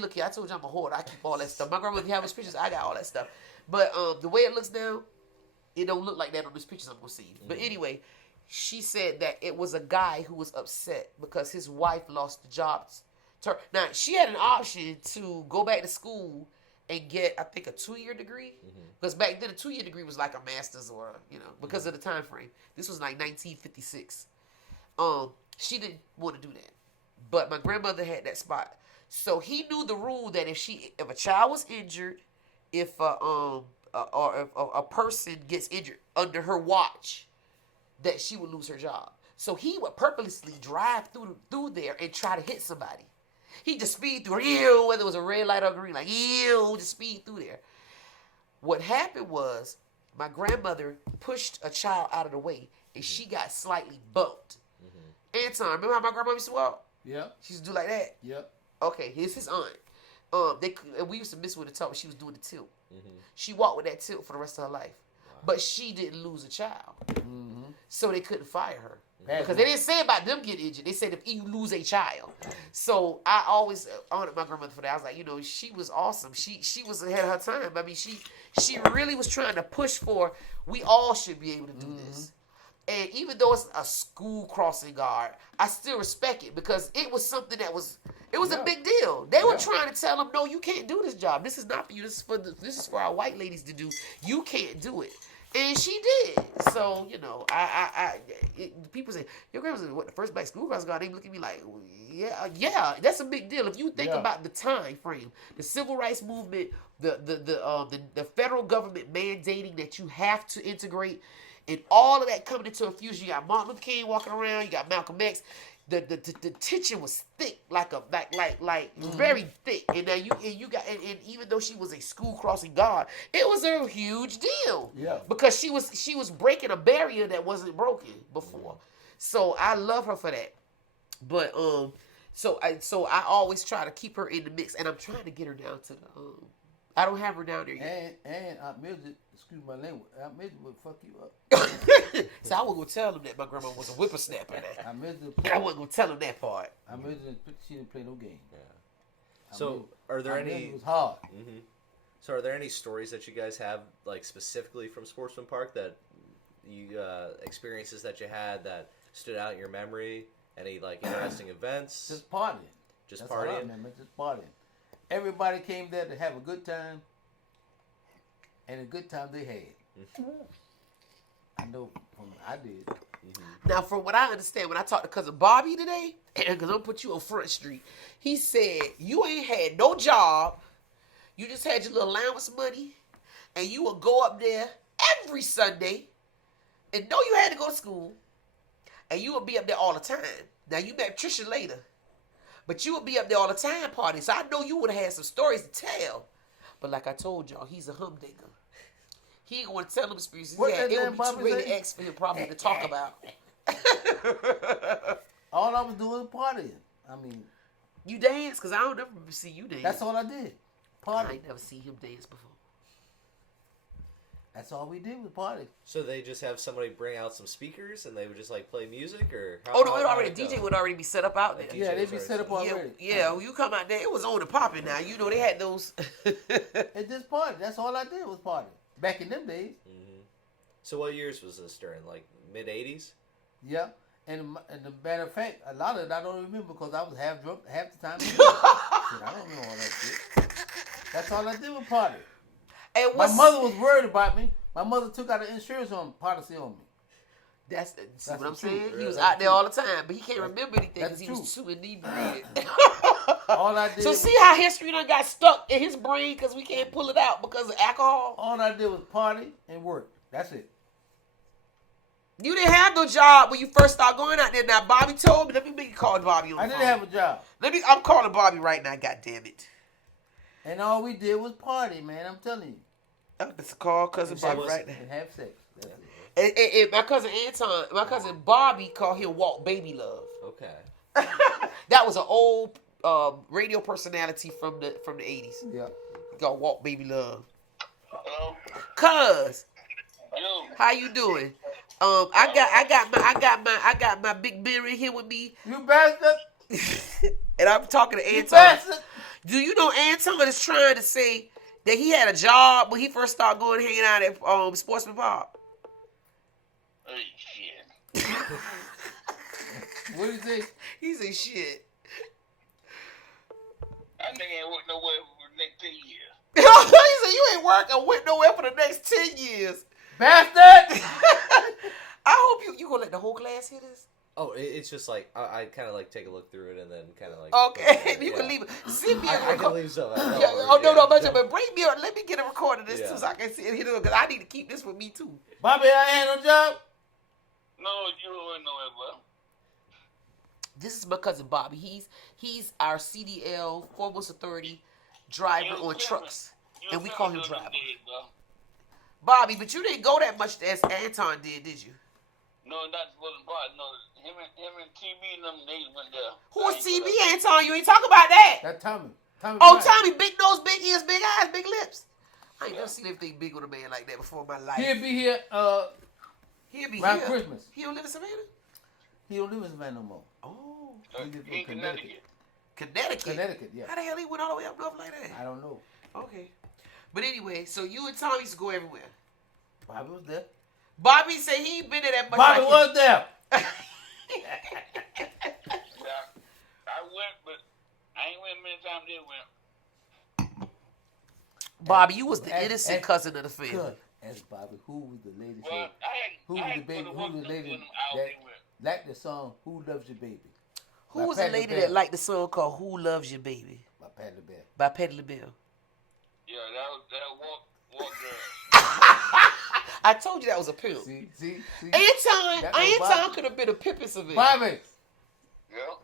Look here, I told you I'm a hoarder. I keep all that stuff. My grandmother have those pictures. I got all that stuff. But the way it looks now, it don't look like that on these pictures I'm going to see. But anyway, she said that it was a guy who was upset because his wife lost the job. Now, she had an option to go back to school and get, I think, a 2-year degree. Because back then, a 2-year degree was like a master's or, because of the time frame. This was like 1956. She didn't want to do that. But my grandmother had that spot. So he knew the rule that if a child was injured, if a person gets injured under her watch, that she would lose her job. So he would purposely drive through there and try to hit somebody. He'd just speed through, whether it was a red light or green light, just speed through there. What happened was my grandmother pushed a child out of the way and she got slightly bumped. Anton, remember how my grandma used to walk? Yeah. She used to do like that? Yeah. Okay, here's his aunt. We used to miss with the talk when she was doing the tilt. She walked with that tilt for the rest of her life. But she didn't lose a child. So they couldn't fire her. Because they didn't say about them getting injured. They said if you lose a child. So I always honored my grandmother for that. I was like, she was awesome. She was ahead of her time. I mean, she really was trying to push for, we all should be able to do this. And even though it's a school crossing guard, I still respect it because it was something that was, a big deal. They were trying to tell them, no, you can't do this job. This is not for you. This is for our white ladies to do. You can't do it. And she did. So, you know, people say, your grandma was what, the first black school cross guard. They look at me like, yeah, that's a big deal. If you think about the time frame, the civil rights movement, the federal government mandating that you have to integrate, and all of that coming into a fusion. You got Martin Luther King walking around, you got Malcolm X. The tension was thick, like very thick, and now you got and even though she was a school crossing guard, it was a huge deal. Yeah. Because she was breaking a barrier that wasn't broken before. So I love her for that. But so I always try to keep her in the mix, and I'm trying to get her down to the I don't have her down there yet. And Aunt Midget, excuse my language, Aunt Midget would fuck you up. So I wasn't gonna tell him that my grandma was a whippersnapper. Aunt Midget, I wasn't gonna tell him that part. Aunt Midget, she didn't play no game. Yeah. So, are there Aunt any? Midget was hard. Mm-hmm. So, are there any stories that you guys have, like specifically from Sportsman Park, that you experiences that you had that stood out in your memory? Any like interesting events? Just partying. Just That's all I partying. remember, just partying. Everybody came there to have a good time, and a good time they had. I know, I did. Now, from what I understand, when I talked to cousin Bobby today, because I'm gonna put you on Front Street, he said you ain't had no job, you just had your little allowance money, and you would go up there every Sunday, and know you had to go to school, and you would be up there all the time. Now you met Trisha later. But you would be up there all the time partying. So I know you would have had some stories to tell. But like I told y'all, he's a humdinger. He ain't going to tell them experiences. What Yeah, that it damn would be Bobby too rated say? X for him probably to talk about. All I was doing was partying. I mean, You dance? Because I don't ever see you dance. that's all I did. I Party. ain't never seen him dance before. That's all we did was party. So they just have somebody bring out some speakers and they would just like play music, or Oh, no, it already, DJ would already be set up out there. Like, Yeah, DJ they was be already set up set up. already. Yeah, when you come out there, it was on and popping now. You know, they had those. It just party. That's all I did was party. Back in them days. Mm-hmm. So what years was this during? Like mid '80s? Yeah. And the matter of fact, a lot of it I don't remember because I was half drunk half the time. Shit, I don't know all that shit. That's all I did was party. And My what's, mother was worried about me. My mother took out an insurance policy on me. see what I'm the truth. saying? He Yeah, was that's out there all the time, but he can't remember anything that's because he was true. too inebriated. All I did. So was, see how history done got stuck in his brain because we can't pull it out because of alcohol? all I did was party and work. That's it. You didn't have no job when you first started going out there. Now Bobby told me. Let me make you call Bobby on the I didn't phone. have a job. I'm calling Bobby right now. God damn it! And all we did was party, man. I'm telling you. Let's call cousin Bobby was- right now. And have sex. That's it. And my cousin Anton, my cousin Bobby called him Walk Baby Love. Okay. That was an old radio personality from the 80s. Yeah. Called Walk Baby Love. Hello? Cuz, Yo, how you doing? I got my big bear in here with me, You bastard. and I'm talking to You Anton. bastard. Do you know Anton is trying to say that he had a job when he first started going hanging out at Sportsman Park? hey, shit. What do you say? He said shit. I nigga ain't worked nowhere for the next 10 years. He said you ain't working with nowhere for the next 10 years. Bastard. I hope you gonna let the whole class hear this. Oh, it's just like I kind of like take a look through it and then kind of like. Okay, you yeah. can leave it. Send me a I can record. leave some. Yeah, oh no, but bring me up. Let me get a record of this Yeah. too, so I can see it here because I need to keep this for me too. Bobby, I ain't had no job. No, you ain't nowhere, bro. This is my cousin Bobby. He's our CDL Foremost Authority driver on trucks, and we call him driver. Bobby, but you didn't go that much as Anton did you? No, that wasn't part. No, him and TB and them, they went there. Who was TB, Anton? You ain't talk about that. That Tommy. Tommy. Oh, Brown. Tommy, big nose, big ears, big eyes, big lips. I ain't never seen anything big on a man like that before in my life. He'll be here He'll be around here. Christmas. He don't live in Savannah? He don't live in Savannah no more. Oh, He lives in in Connecticut. Connecticut. Connecticut, yeah. How the hell he went all the way up north like that? I don't know. Okay. But anyway, so you and Tommy used to go everywhere. Bobby was there. Bobby said he ain't been there that much. Bobby like was there. Yeah, I went, but I ain't went many times they went. Bobby, you was the Ask- innocent ask- cousin of the family. Good. Ask Bobby who was the lady Well, said, who was the baby, who was the lady that liked the song "Who Loves Your Baby"? Who was the lady that liked the song called "Who Loves Your Baby" by Patti LaBelle? by Patti LaBelle? Yeah, that walk girl. I told you that was a pimp. See. Anton could have been a pimp in Savannah. Bobby, Yeah.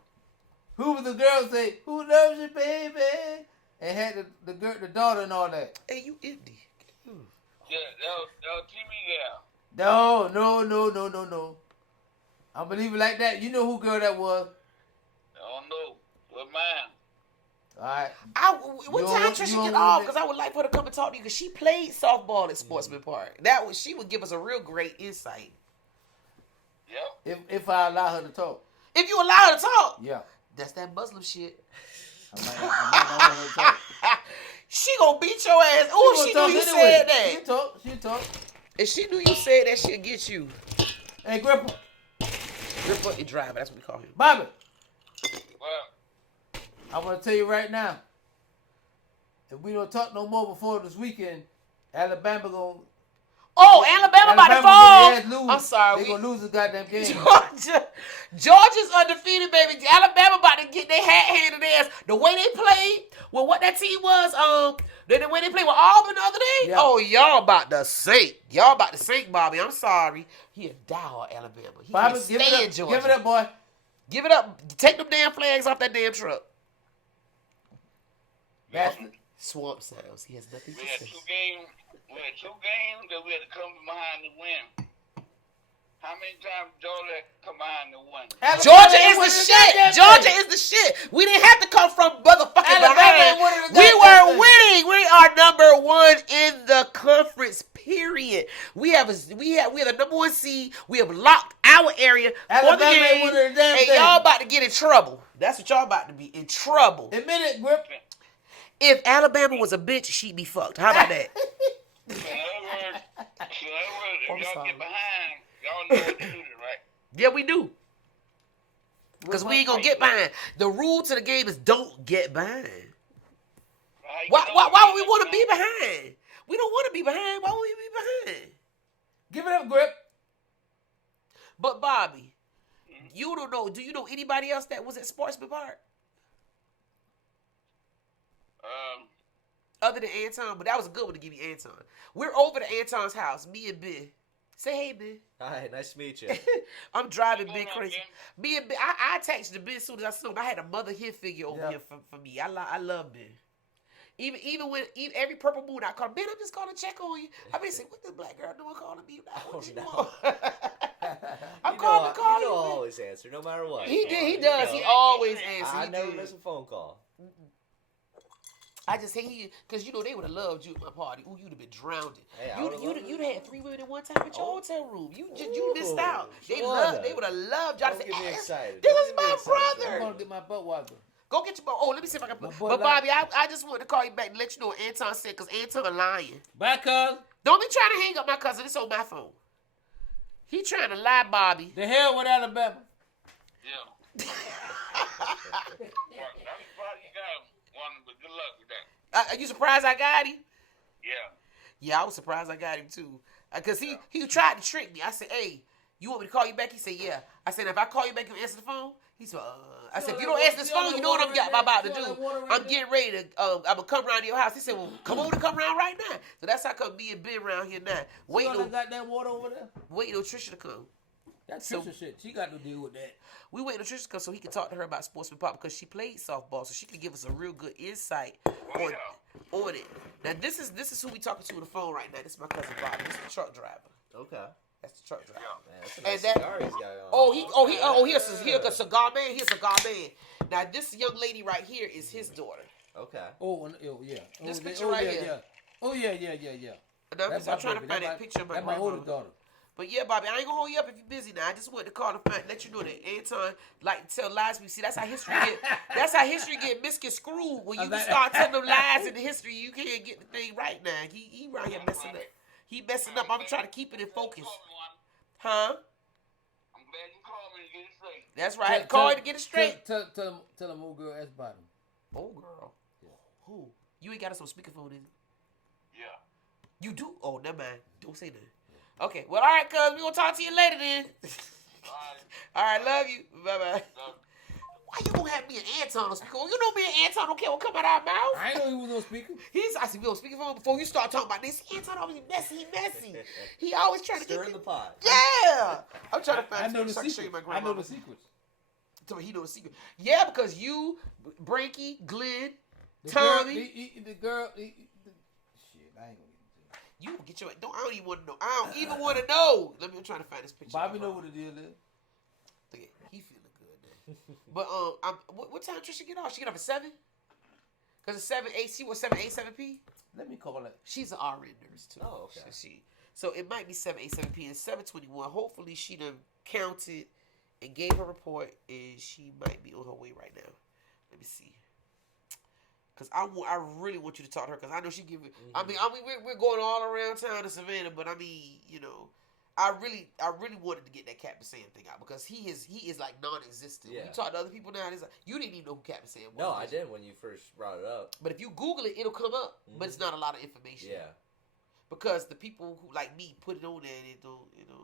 who was the girl say "Who loves you, baby"? And had the girl, the daughter, and all that. Hey, you indie. Yeah, that was TV girl. No. I don't believe it like that. You know who girl that was. I don't know. With mine. All right. What time Trisha get off? Because I would like for her to come and talk to you. Because she played softball at Sportsman Park. She would give us a real great insight. Yep. If I allow her to talk. If you allow her to talk. Yeah. That's that Muslim shit. I might not want her to talk. She gonna beat your ass. Oh, she knew you said that. She talk. If she knew you said that, she'll get you. Hey, Gripper. Gripper and driver. That's what we call him. Bobby. Well, I want to tell you right now. If we don't talk no more before this weekend, Alabama gonna. Oh, Alabama about to fall. I'm sorry. They gonna lose the goddamn game. Georgia's undefeated, baby. Alabama about to get their hat handed ass. The way they played, well, what that team was, the way they played with Auburn the other day. Yeah. Oh, y'all about to sink. Y'all about to sink, Bobby. I'm sorry. He a diehard Alabama. He Bobby, can't give stand it up. Georgia. Give it up, boy. Give it up. Take them damn flags off that damn truck. Bastard. Swamp sounds. He has nothing we to had say. two games. We had two games that we had to come from behind to win. How many times Georgia come behind to win? Georgia is the shit. Georgia is the shit. We didn't have to come from motherfucking behind. We were winning. We are number one in the conference. Period. We are the number one seed. We have locked our area for the game, and y'all about to get in trouble. That's what y'all about to be in trouble. Admit it, Grip. If Alabama was a bitch, she'd be fucked. How about that? In other words, if I'm y'all sorry. get behind, y'all know what to do, right? Yeah, we do. Because we ain't going to get behind. The rule to the game is don't get behind. Why would we want to be behind? We don't want to be behind. Why would we be behind? Give it up, Grip. But, Bobby, you don't know. Do you know anybody else that was at Sportsman Park? Other than Anton, but that was a good one to give you Anton. We're over to Anton's house, me and Ben. Say hey, Ben. Hi, nice to meet you. I'm driving Ben crazy. Me and Ben, I texted Ben as soon as I saw him. I had a mother here figure over here for me. I love Ben. Even when every purple moon I call Ben, I'm just calling to check on you. I been saying, what this black girl doing calling me? What you want? I'm calling to call you. You'll always answer, no matter what. He does. He always answers. I never miss a phone call. I just hate you because you know they would have loved you at my party. Ooh, you'd have been drowned. Hey, You'd have had 3 women at one time at your hotel room. You missed out. They would have loved y'all. Don't get me excited. This is my brother. I'm gonna get my butt wiper. Go get your butt. Oh, let me see if I can. But Bobby, I just wanted to call you back and let you know what Anton said because Anton lying. Bye, cuz. Don't be trying to hang up my cousin. It's on my phone. He trying to lie, Bobby. The hell with Alabama. Yeah. That's probably you got one, but good luck with that. Are you surprised I got him? Yeah. Yeah, I was surprised I got him too. Because he tried to trick me. I said, hey, you want me to call you back? He said, yeah. I said, if I call you back, you answer the phone? He said, I said, if you don't answer this phone, you know what I'm about to do. I'm getting ready to, I'm going to come around to your house. He said, well, come around right now. So that's how come me and Ben around here now. Waiting on got that water over there? Waiting on Trisha to come. That's Trisha shit. She got to deal with that. We waiting on Trisha to come so he can talk to her about Sportsman Pop because she played softball, so she can give us a real good insight on it. Now this is who we talking to on the phone right now. This is my cousin Bobby. This is the truck driver. Okay. That's the truck driver. Man, that's a nice cigar he's got on. He a cigar man. He's a cigar man. Now this young lady right here is his daughter. Okay. Oh yeah. This picture right here. Yeah. Oh yeah. And I'm trying to find that picture of my grandmother. Older daughter. But yeah, Bobby, I ain't gonna hold you up if you're busy now. I just wanted to call to let you know that Anton like to tell lies. See, that's how history get misconstrued. When you start telling them lies in the history, you can't get the thing right now. He around here messing up. He messing up. I'm trying to keep it in focus. Huh? I'm glad you called me to get it straight. That's right. Call her to get it straight. Tell him old girl ask bottom. Old girl? Yeah. Who? You ain't got us on speakerphone, is it? Yeah. You do? Oh, never mind. Don't say nothing. Okay. Well, all right, cuz. We gonna talk to you later then. All right. Love you. Bye-bye. Why you gonna have me and Anton on speaker? You know me and Anton don't care what come out of our mouth. I know he was on speaker. I said we on speakerphone before you start talking about this. Anton always messy. He always trying to Stir get in the pot. Yeah. I'm trying to find I know the so I can show you my secrets. I know grandma. the secrets. So he know the secret. Yeah, because you, Branky, Glenn, The Tommy. girl, shit, I ain't gonna get into it. You will get your. I don't even want to know. I don't even want to know. Let me. I'm trying to find this picture. Bobby know what the deal is. Look at, he feeling good now. But what time Trisha get off? She get off at 7. Cause it's 7 she was 7 p. Let me call it. She's an RN nurse too. Oh, okay. So it might be 7 p. It's 7:21. Hopefully she done counted and gave her report, and she might be on her way right now. Let me see. Cause I really want you to talk to her, cause I know she give. Mm-hmm. I mean, we're going all around town to Savannah, but I mean, you know, I really wanted to get that Captain Sam thing out, because he is like non-existent. Yeah. When you talk to other people now, it's like, you didn't even know who Captain Sam was. No, I didn't when you first brought it up. But if you Google it, it'll come up. Mm-hmm. But it's not a lot of information. Yeah. Because the people who like me put it on there, and it don't, you know.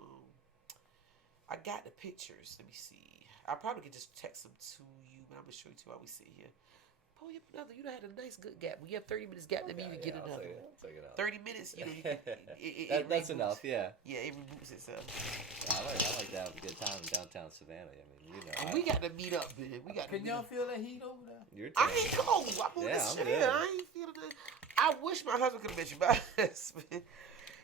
I got the pictures. Let me see. I probably could just text them to you, but I'm gonna show you too while we sit here. Pull you up another. You done had a nice good gap. When you have 30 minutes gap, that means you get another. I'll take it out. 30 minutes, you know. That's enough. Yeah. Yeah, it reboots itself. I like to have a good time in downtown Savannah. I mean, you know. We got to meet up, man. Can y'all feel that heat over there? You're I ain't cold. I'm on this shit here. I ain't feeling that. I wish my husband could have mentioned about this, man.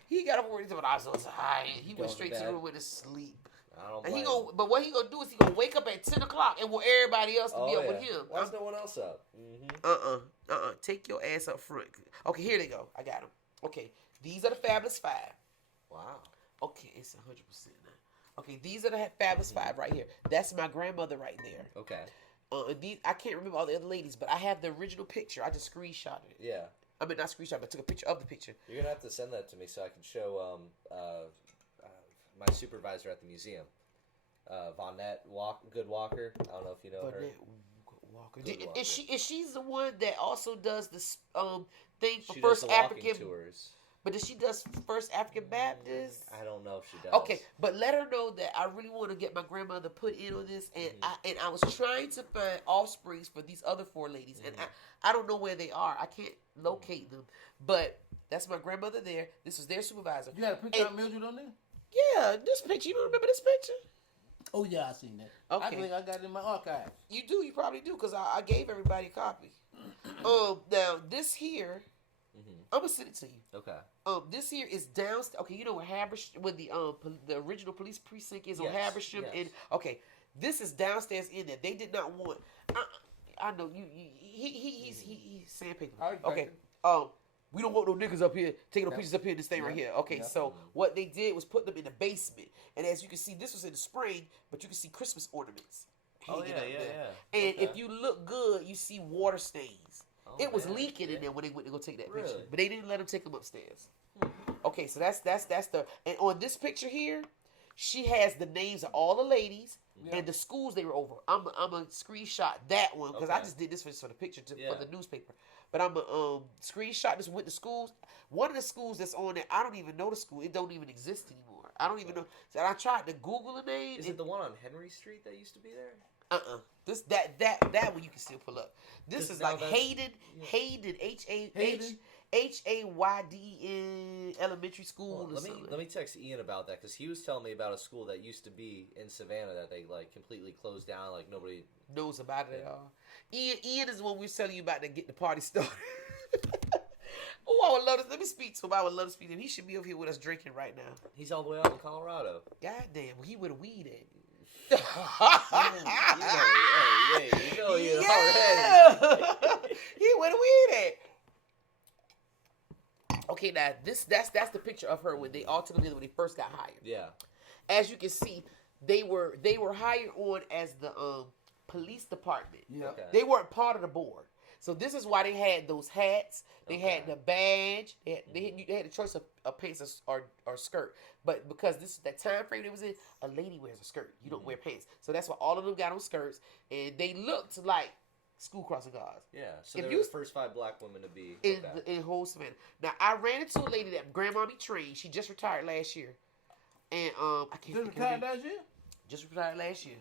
He got up worried about I was so tired. He went straight to the room with his sleep. I don't and blame but what he gonna do is he gonna wake up at 10 o'clock and want everybody else to be up with him. Why's no one else up? Mm-hmm. Take your ass up front. Okay, here they go. I got them. Okay, these are the Fabulous 5. Wow. Okay, it's 100% now. Okay, these are the Fabulous 5 right here. That's my grandmother right there. Okay. These I can't remember all the other ladies, but I have the original picture. I just screenshotted it. Yeah. I mean, not screenshot, but took a picture of the picture. You're gonna have to send that to me so I can show my supervisor at the museum, Vonette Good Walker. I don't know if you know her. Walker. Is she's the one that also does this thing for she First does the African tours? But does she does First African Baptist? I don't know if she does. Okay, but let her know that I really want to get my grandmother put in on this, and I was trying to find offsprings for these other 4 ladies, and I don't know where they are. I can't locate them, but that's my grandmother there. This was their supervisor. You got a picture of Mildred on there? Yeah, this picture. You don't remember this picture? Oh yeah, I seen that. Okay. I think I got it in my archive. You do. You probably do, because I gave everybody a copy. Now this here. I'm gonna send it to you. Okay. This here is downstairs. Okay, you know where Habersham, where the original police precinct is on Habersham, and okay, this is downstairs in there. They did not want. I know you. He's sandpaper. Okay. We don't want no niggas up here taking no pictures up here in this thing right here. Okay, so what they did was put them in the basement, and as you can see, this was in the spring, but you can see Christmas ornaments. Yeah. And if you look good, you see water stains. It was leaking in there when they went to go take that picture, but they didn't let them take them upstairs. Okay, so that's the, and on this picture here, she has the names of all the ladies and the schools they were over. I'm a screenshot that one because I just did this for the picture for the newspaper. But I'm a screenshot this with the schools. One of the schools that's on there, I don't even know the school. It don't even exist anymore. I don't even know. So I tried to Google the name. Is it the one on Henry Street that used to be there? This that one you can still pull up. This is like Hayden Hayden Elementary School. Let me text Ian about that because he was telling me about a school that used to be in Savannah that they like completely closed down. Like nobody knows about it at all. Ian is the one we was telling you about to get the party started. Oh, I would love to. Let me speak to him. I would love to speak to him. He should be over here with us drinking right now. He's all the way out in Colorado. God damn, he with a weed at. You know already. He went weed at. Okay, now that's the picture of her when they all took together when they first got hired. Yeah. As you can see, they were hired on as the police department. Yeah. Okay. They weren't part of the board. So this is why they had those hats. They had the badge. They had the choice of pants or skirt. But because this is that time frame they was in, a lady wears a skirt. You don't wear pants. So that's why all of them got on skirts. And they looked like school crossing guards. Yeah, so If they you- were the first 5 black women to be. In whole Savannah. Now I ran into a lady that grandmommy trained. She just retired last year, and I can't Just think of her retired name. last year? Just retired last year.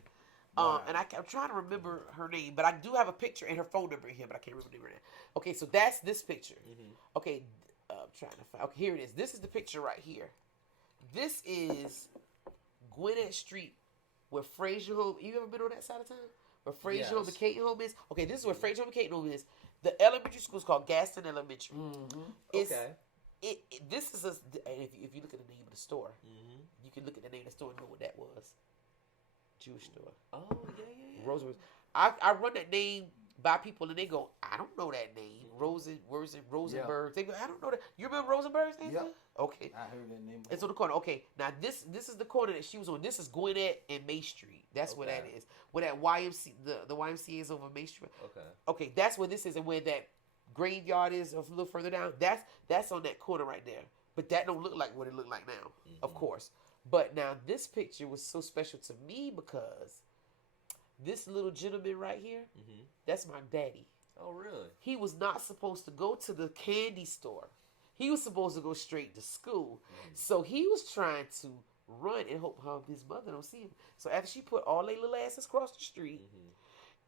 Wow. And I'm trying to remember her name, but I do have a picture and her phone number in here, but I can't remember the name right now. Okay, so that's this picture. Okay, I'm trying to find. Okay, here it is. This is the picture right here. This is Gwinnett Street, where Frazier home. You ever been on that side of town? Where Frazier home and Yes. Caton home is? Okay, this is where Frazier home and Caton home is. The elementary school is called Gaston Elementary. It's, Okay. This is if you look at the name of the store, you can look at the name of the store and know what that was. Jewish store. Oh, yeah. Rosenberg. I run that name by people and they go, I don't know that name. Rosenberg. They go, I don't know that. You remember Rosenberg's name? Yep. Okay. I heard that name. It's on the corner. Okay, now this is the corner that she was on. This is Gwinnett and May Street. That's where that Okay. is. Where that YMC the YMCA is over May Street. Okay. Okay, that's where this is, and where that graveyard is a little further down. That's on that corner right there. But that don't look like what it looked like now, of course. But now this picture was so special to me because this little gentleman right here, that's my daddy. Oh, really? He was not supposed to go to the candy store. He was supposed to go straight to school. So he was trying to run and hope his mother don't see him. So after she put all their little asses across the street,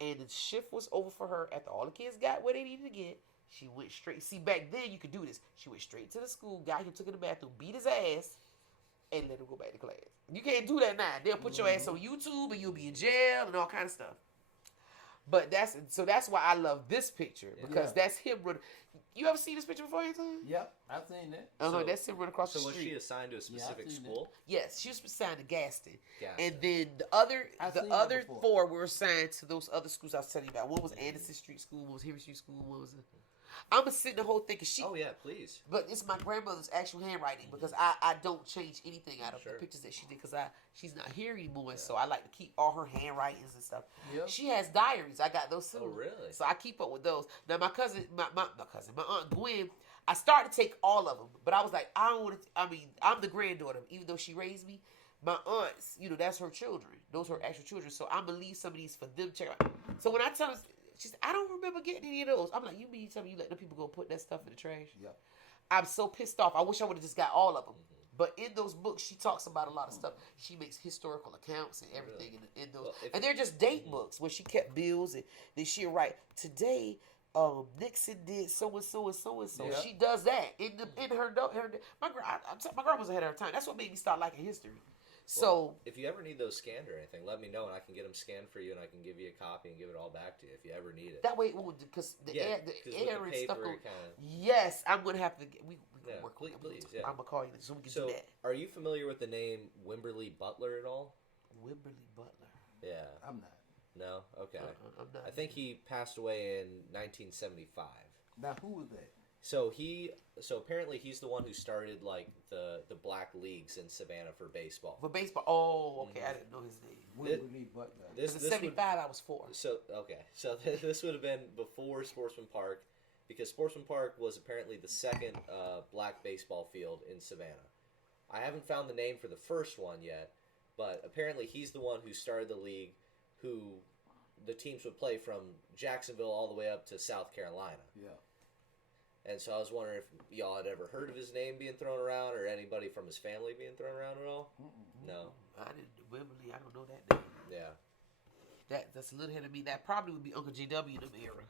and the shift was over for her, after all the kids got where they needed to get, she went straight. See, back then you could do this. She went straight to the school, got him, took him to the bathroom, beat his ass, and let him go back to class. You can't do that now. They'll put your ass on YouTube and you'll be in jail and all kind of stuff. But that's why I love this picture, because that's him running. You ever seen this picture before, Anton? Yep, I've seen that. That's him running across the So street. was she assigned to a specific seen school? Yes, she was assigned to Gaston. Gaston. And then the other I've seen that other before. 4 were assigned to those other schools I was telling you about. One was Anderson Street School, one was Henry Street School, one was I'm gonna sit the whole thing because she. Oh, yeah, please. But it's my grandmother's actual handwriting because I don't change anything out of Sure. the pictures that she did because she's not here anymore. So I like to keep all her handwritings and stuff. Yep. She has diaries. I got those too. Oh, really? So I keep up with those. Now my aunt Gwen, I started to take all of them, but I was like, I don't want to. I mean, I'm the granddaughter, even though she raised me. My aunts, that's her children. Those are her actual children. So I'm gonna leave some of these for them to check out. So when I tell her, she said, I don't remember getting any of those. I'm like, you mean you tell me you let the people go put that stuff in the trash? Yep. I'm so pissed off. I wish I would have just got all of them. But in those books, she talks about a lot of stuff. She makes historical accounts and everything in those. Well, and they're just date books where she kept bills and then she'll write, today, Nixon did so and so and so and so. Yeah. She does that in her my grandma's ahead of her time. That's what made me start liking history. So If you ever need those scanned or anything, let me know and I can get them scanned for you and I can give you a copy and give it all back to you if you ever need it. that way it won't, because the Yeah, air 'cause with and the stuff. paper, Go, it kinda- yes, I'm gonna have to. We Yeah, can work on it. please, yeah. I'm gonna call you so we can So, do that. are you familiar with the name Wimberly Butler at all? Wimberly Butler. Yeah. I'm not. No? Okay. I'm not. I think he passed away in 1975. Now, who was that? So apparently he's the one who started like the black leagues in Savannah for baseball. For baseball. Oh, okay. I didn't know his name. Wimberly Butler. This Because in '75 I was 4. So this would have been before Sportsman Park, because Sportsman Park was apparently the second black baseball field in Savannah. I haven't found the name for the first one yet, but apparently he's the one who started the league, who the teams would play from Jacksonville all the way up to South Carolina. Yeah. And so I was wondering if y'all had ever heard of his name being thrown around, or anybody from his family being thrown around at all. No. I didn't. Wimberly. I don't know that name. Yeah. That's a little ahead of me. That probably would be Uncle JW in them era.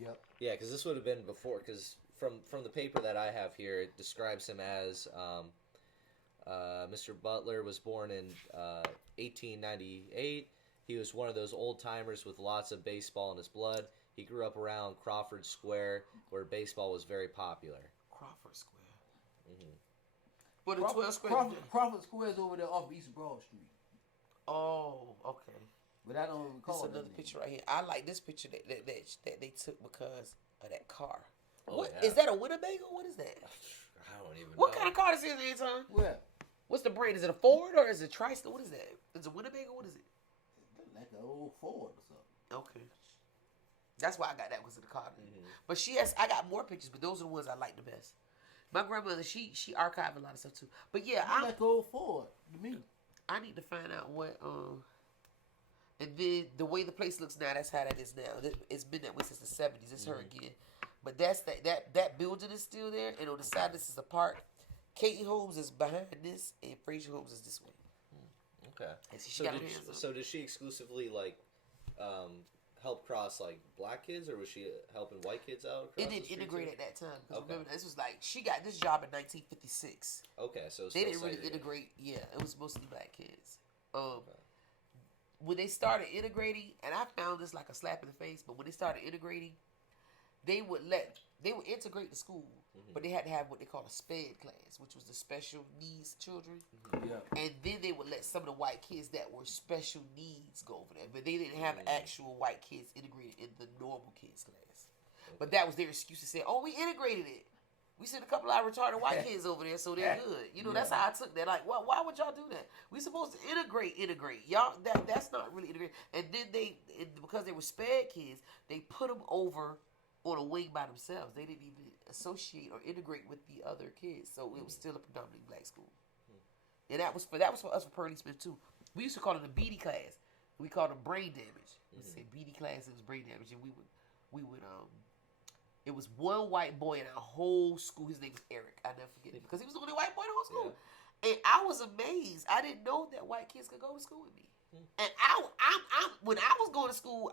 Yep. Yeah, because this would have been before. Because from the paper that I have here, it describes him as Mr. Butler was born in 1898. He was one of those old timers with lots of baseball in his blood. He grew up around Crawford Square, where baseball was very popular. Crawford Square. What the 12 Square? Crawford Square is over there off East Broad Street. Oh, okay. But I don't This recall is that another name. picture right here. I like this picture that they took because of that car. Oh, What yeah. is that, a Winnebago? What is that? I don't even What know. kind of car this is, Anton? Where? What's the brand? Is it a Ford or is it TriStar? What is that? Is it a Winnebago? What is it? Like an old Ford or something. Okay. That's why I got that was in the car. But I got more pictures, but those are the ones I like the best. My grandmother, she archived a lot of stuff too. But yeah, Like an old Ford to me. I need to find out what And then the way the place looks now, that's how that is now. It's been that way since the 70s. It's her again. But that's that building is still there. And on the side, this is the park. Katie Holmes is behind this, and Frazier Holmes is this way. Okay. And she got her hands up. So does she exclusively like help cross like black kids, or was she helping white kids out? It didn't integrate at that time. Because remember, this was like, she got this job in 1956. Okay, so They didn't really integrate. Yeah, it was mostly black kids. When they started integrating, and I found this like a slap in the face, but when they started integrating, they would integrate the school, but they had to have what they call a SPED class, which was the special needs children. Yeah. And then they would let some of the white kids that were special needs go over there, but they didn't have actual white kids integrated in the normal kids class. But that was their excuse to say, "Oh, we integrated it. We sent a couple of retarded white kids over there, so they're good." You know, that's how I took that. Like, why would y'all do that? We supposed to integrate. Y'all, that's not really integrated. And then because they were SPED kids, they put them over on a wing by themselves. They didn't even associate or integrate with the other kids. So it was still a predominantly black school. And that was for us for Pearly Smith too. We used to call it a BD class. We called them brain damage. We said BD class, it was brain damage, and we would it was one white boy in our whole school. His name was Eric. I never forget it because he was the only white boy in the whole school. Yeah. And I was amazed. I didn't know that white kids could go to school with me. And when I was going to school,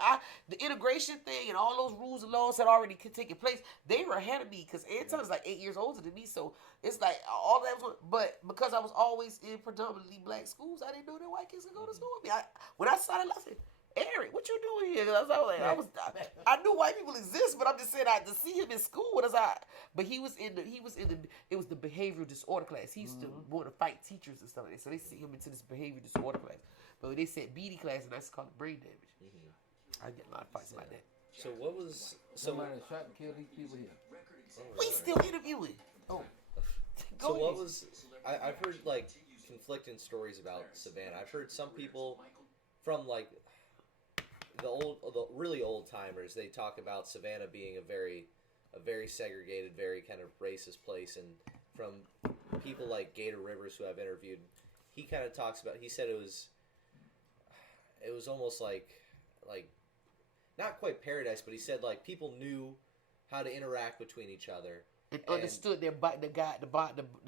the integration thing and all those rules and laws had already taken place. They were ahead of me because Anton's like 8 years older than me, so it's like all that was. But because I was always in predominantly black schools, I didn't know that white kids could go to school with me. When I started, I said, "Eric, what you doing here?" I knew white people exist, but I'm just saying to see him in school with us. But it was the behavioral disorder class. He used to want to fight teachers and stuff like that. So they sent him into this behavioral disorder class. But they said BD class, and I just called it brain damage. I get a lot of fights like that. So what was somebody shot and killed these people here? We still interviewing. Oh, so what was? I've heard like conflicting stories about Savannah. I've heard some people from like the really old timers. They talk about Savannah being a very segregated, very kind of racist place, and from people like Gator Rivers, who I've interviewed, he kind of talks about. He said it was almost like not quite paradise, but he said like people knew how to interact between each other and understood the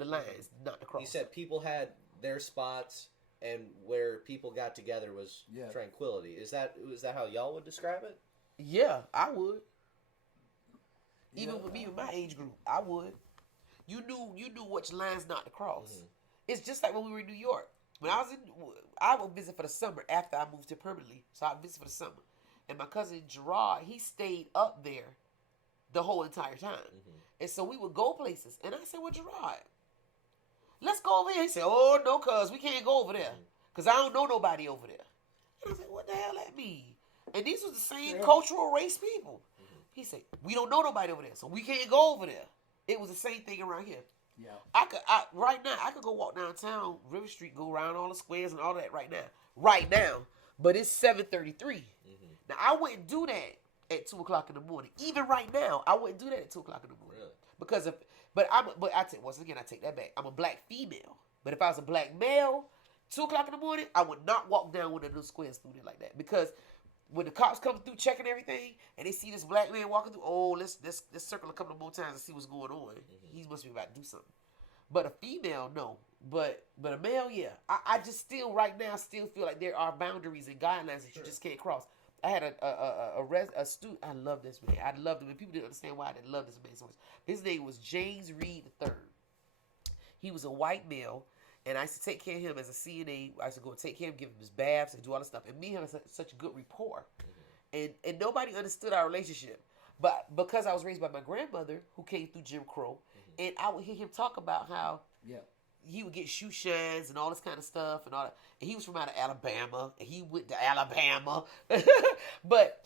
lines, not the cross. He said people had their spots, and where people got together was tranquility. Was that how y'all would describe it? Yeah, I would. Even with me in my age group, I would. You knew which lines not to cross. It's just like when we were in New York. When I would visit for the summer after I moved here permanently. So I visit for the summer. And my cousin Gerard, he stayed up there the whole entire time. And so we would go places. And I said, "Well, Gerard, let's go over here." He said, "Oh, no, cuz we can't go over there. Because I don't know nobody over there." And I said, "What the hell that mean?" And these was the same cultural race people. He said, "We don't know nobody over there, so we can't go over there." It was the same thing around here. Yeah. Right now, I could go walk downtown, River Street, go around all the squares and all that right now. But it's 7:33. Now, I wouldn't do that at 2 o'clock in the morning. Even right now, I wouldn't do that at 2 o'clock in the morning. Really? Because once again, I take that back. I'm a black female. But if I was a black male, 2 o'clock in the morning, I would not walk down one of those squares through there like that. Because when the cops come through checking everything, and they see this black man walking through, let's circle a couple of more times and see what's going on. He must be about to do something. But a female, no. But a male, yeah. I just still feel like there are boundaries and guidelines that you just can't cross. I had a student. I love this man. I loved him. And people didn't understand why I didn't love this man so much. His name was James Reed III. He was a white male, and I used to take care of him as a CNA. I used to go and take care of him, give him his baths, and do all this stuff. And me and him had such a good rapport. And nobody understood our relationship. But because I was raised by my grandmother, who came through Jim Crow, and I would hear him talk about how he would get shoe shines and all this kind of stuff and all that. And he was from out of Alabama, and he went to Alabama. But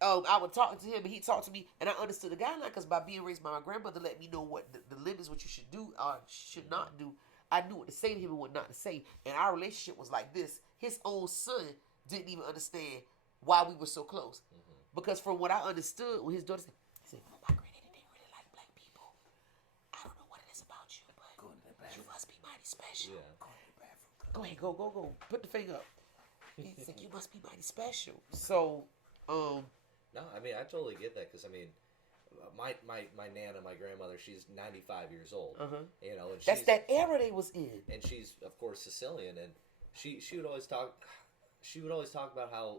I would talk to him, and he talked to me, and I understood the guideline because by being raised by my grandmother, let me know what the limits, what you should do or should not do. I knew what to say to him and what not to say. And our relationship was like this. His own son didn't even understand why we were so close. Because from what I understood, when his daughter said, "My granddaddy didn't really like black people. I don't know what it is about you, but you must be mighty special." Yeah. Go ahead, go. Put the finger up. He's like, you must be mighty special. So, No, I mean, I totally get that because I mean, my nana, my grandmother, she's 95 years old. You know, and that's that era they was in. And she's of course Sicilian, and she would always talk. She would always talk about how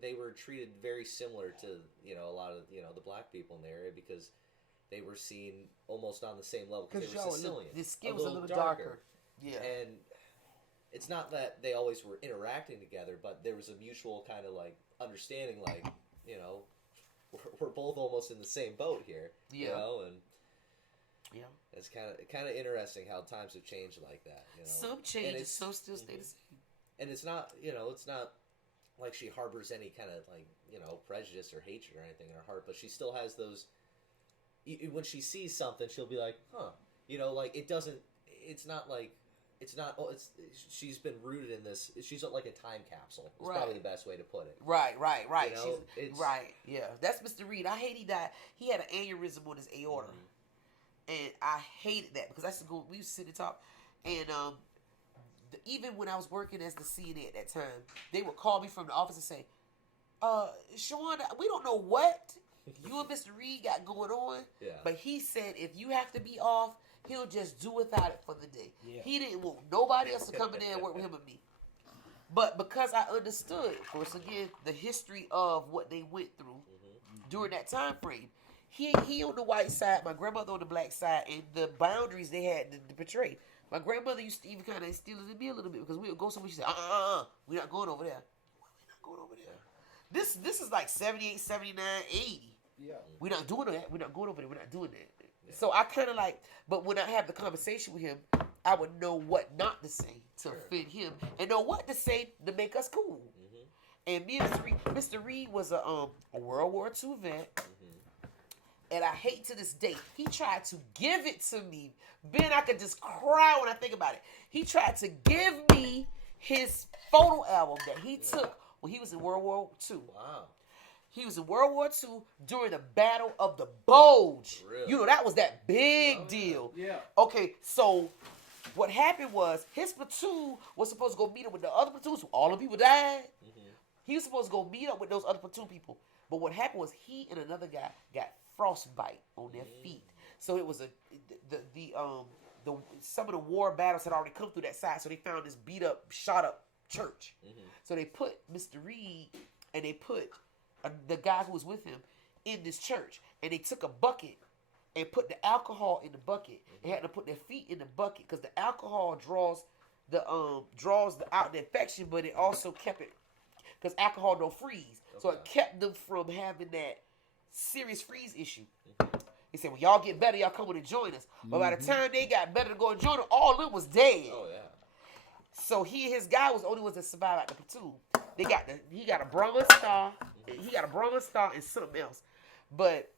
they were treated very similar to a lot of the black people in the area because they were seen almost on the same level because they were Sicilian. The skin was a little darker. Yeah, and it's not that they always were interacting together, but there was a mutual kind of like understanding, like we're both almost in the same boat here. Yeah, and it's kind of interesting how times have changed like that. Some changes, some still stay the same. And it's not it's not like she harbors any kind of like prejudice or hatred or anything in her heart, but she still has those. When she sees something, she'll be like, huh, like it doesn't. It's not like. It's not. Oh, she's been rooted in this. She's like a time capsule. It's probably the best way to put it. Right. Right. Yeah, that's Mr. Reed. I hate he died. He had an aneurysm on his aorta, and I hated that because I used to go. We used to sit and talk, and even when I was working as the CNA at that time, they would call me from the office and say, Shawanda, we don't know what you and Mr. Reed got going on, but he said if you have to be off, he'll just do without it for the day. Yeah. He didn't want nobody else to come in there and work with him and me. But because I understood, once again, the history of what they went through during that time frame, he on the white side, my grandmother on the black side, and the boundaries they had to portray. My grandmother used to even kind of instill it in me a little bit because we would go somewhere. She said, we're not going over there. We're not going over there. This is like 78, 79, 80. Yeah. We're not doing that. We're not going over there. We're not doing that. Yeah. So I kind of like, but when I have the conversation with him, I would know what not to say to offend him and know what to say to make us cool. And me and Mr. Reed was a World War II vet. And I hate to this day, he tried to give it to me. Ben, I could just cry when I think about it. He tried to give me his photo album that he took when he was in World War II. Wow. He was in World War II during the Battle of the Bulge. Really? That was that big deal. Yeah. Okay, so what happened was his platoon was supposed to go meet up with the other platoons. All the people died. He was supposed to go meet up with those other platoon people. But what happened was he and another guy got frostbite on their feet. So it was some of the war battles had already come through that side. So they found this beat up, shot up church. So they put Mr. Reed and they put the guy who was with him in this church, and they took a bucket and put the alcohol in the bucket. They had to put their feet in the bucket because the alcohol draws out the infection, but it also kept it because alcohol don't freeze. Okay. So it kept them from having that serious freeze issue. He said, when y'all get better, y'all come and join us. But by the time they got better to go and join them, all of them was dead. Oh, yeah. So he and his guy was the only ones that survived out the platoon. He got a Bronze Star. He got a Bronze Star and something else. But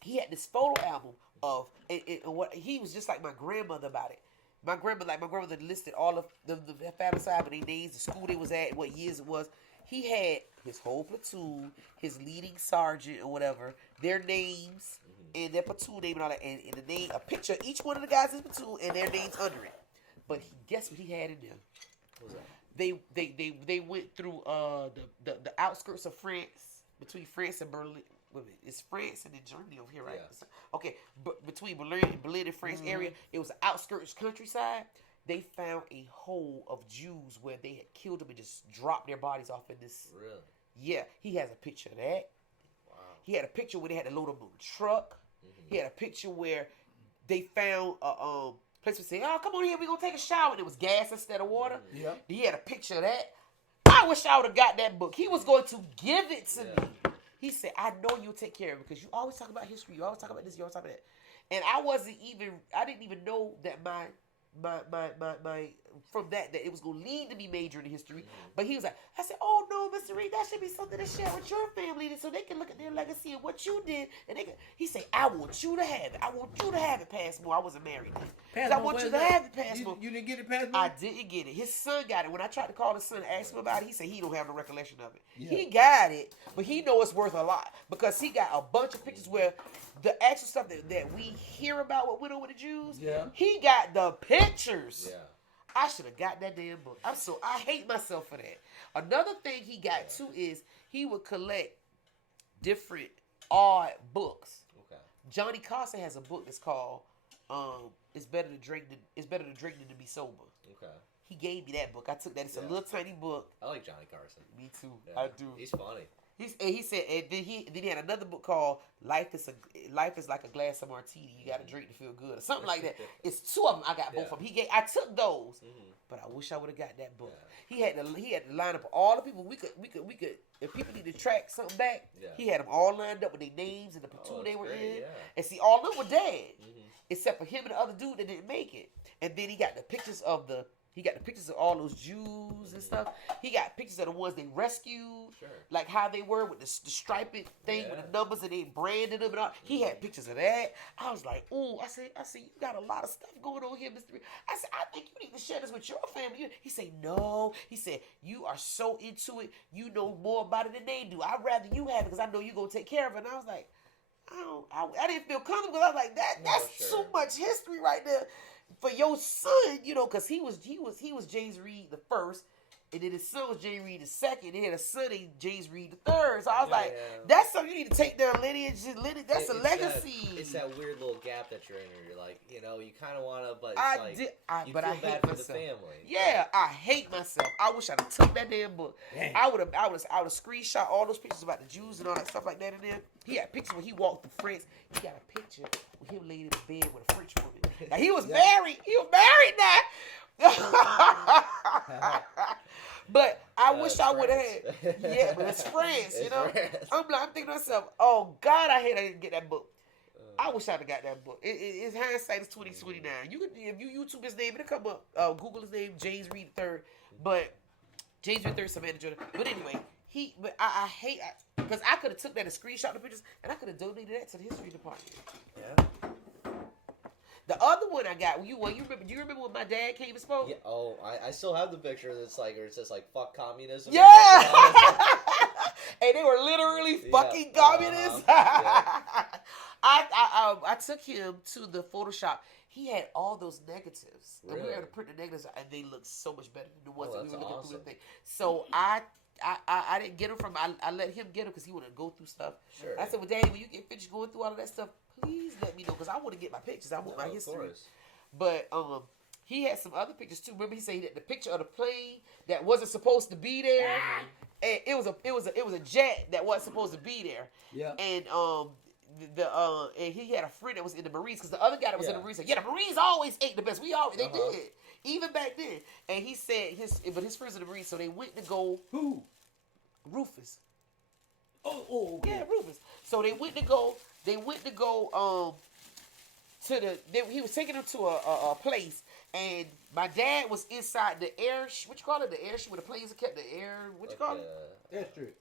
he had this photo album of and what he was just like my grandmother about it. My grandmother listed all of the family side, but their names, the school they was at, what years it was. He had his whole platoon, his leading sergeant or whatever, their names and their platoon name and all that, and the name, a picture of each one of the guys in the platoon and their names under it. But guess what he had in there? What was that? They went through the outskirts of France, between France and Berlin. It's France and then Germany over here, right? Yeah. Okay, but between Berlin and France area, it was the outskirts countryside. They found a hole of Jews where they had killed them and just dropped their bodies off in this. Really? Yeah, he has a picture of that. Wow. He had a picture where they had to load them on a truck. He had a picture where they found a place to say, "Oh, come on here, we're gonna take a shower." And it was gas instead of water. Yeah. He had a picture of that. I wish I would have got that book. He was going to give it to me. He said, "I know you'll take care of it because you always talk about history. You always talk about this. You always talk about that." And I didn't even know that my from that it was going to lead to me majoring in history. But he was like, I said, "Oh no, Mr. Reed, that should be something to share with your family so they can look at their legacy and what you did." And he said, "I want you to have it. I want you to have it, Passmore." I wasn't married then. I want you to have it, Passmore. You didn't get it, Passmore? I didn't get it. His son got it. When I tried to call his son and ask him about it, he said he don't have no recollection of it. Yeah. He got it, but he know it's worth a lot because he got a bunch of pictures where the actual stuff that we hear about what went on with the Jews, he got the pictures. Yeah. I should have got that damn book. I hate myself for that. Another thing he got too is he would collect different odd books. Okay. Johnny Carson has a book that's called It's Better to Drink Than to Be Sober. Okay. He gave me that book. I took that. It's a little tiny book. I like Johnny Carson. Me too. Yeah. I do. He's funny. He said, and then he had another book called Life is like a glass of martini. You got to drink to feel good, or something like that. It's two of them. I got both of them. I took those, but I wish I would have got that book. Yeah. He had to line up all the people we could. If people need to track something back, he had them all lined up with their names and the platoon they were in. Yeah. And see, all of them were dead, except for him and the other dude that didn't make it. And then he got the pictures of all those Jews and stuff. He got pictures of the ones they rescued, like how they were with the striped thing with the numbers and they branded them and all. He had pictures of that. I was like, ooh, I said, you got a lot of stuff going on here, Mr. I said, I think you need to share this with your family. He said, no. He said, you are so into it. You know more about it than they do. I'd rather you have it because I know you're going to take care of it. And I was like, I didn't feel comfortable. I was like, that's too much history right there. For your son, because he was James Reed the first, and then his son was James Reed the second, and then a son named James Reed the third. So I was like, that's something you need to take down lineage. That's a legacy. It's that weird little gap that you're in where you're like, you kind of want to, but it's you but feel I hate bad for myself. the family. Yeah, I hate myself. I wish I'd have took that damn book. I would have screenshot all those pictures about the Jews and all that stuff like that in there. He had pictures when he walked through France. He got a picture with him laying in the bed with a French woman. Now, he was married. He was married now. But I wish I would have had. Yeah, but it's France, France. I'm thinking to myself, oh God, I hate I didn't get that book. I wish I'd have got that book. It's hindsight is 20/29. You can, if you YouTube his name, it'll come up. Google his name, James Reed III. But James Reed III, Savannah, Georgia. But anyway, I hate because I could have took that and screenshot the pictures, and I could have donated that to the history department. Yeah. The other one I got, you remember? Do you remember when my dad came and spoke? Yeah. Oh, I still have the picture that's like, or it says like "fuck communism." Yeah. And they were literally fucking communists. I took him to the Photoshop. He had all those negatives. Really? And we had to print the negatives, and they looked so much better than the ones that we were looking through the thing. So I didn't get them from. I let him get them because he wanted to go through stuff. Sure. I said, well, Daddy, when you get finished going through all of that stuff, please let me know because I want to get my pictures. I want my history. Of course. But he had some other pictures too. Remember, he said that the picture of the plane that wasn't supposed to be there, and it was a jet that wasn't supposed to be there. Yeah. And and he had a friend that was in the Marines because the other guy that was in the Marines said, yeah, the Marines always ate the best. They did even back then. And he said his friends in the Marines, so they went to go. Who? Rufus. Oh, yeah, Rufus. So they went to go. He was taking them to a place, and my dad was inside the air. What you call it? The airship where the planes are kept. The air. What you call it? Airstrip.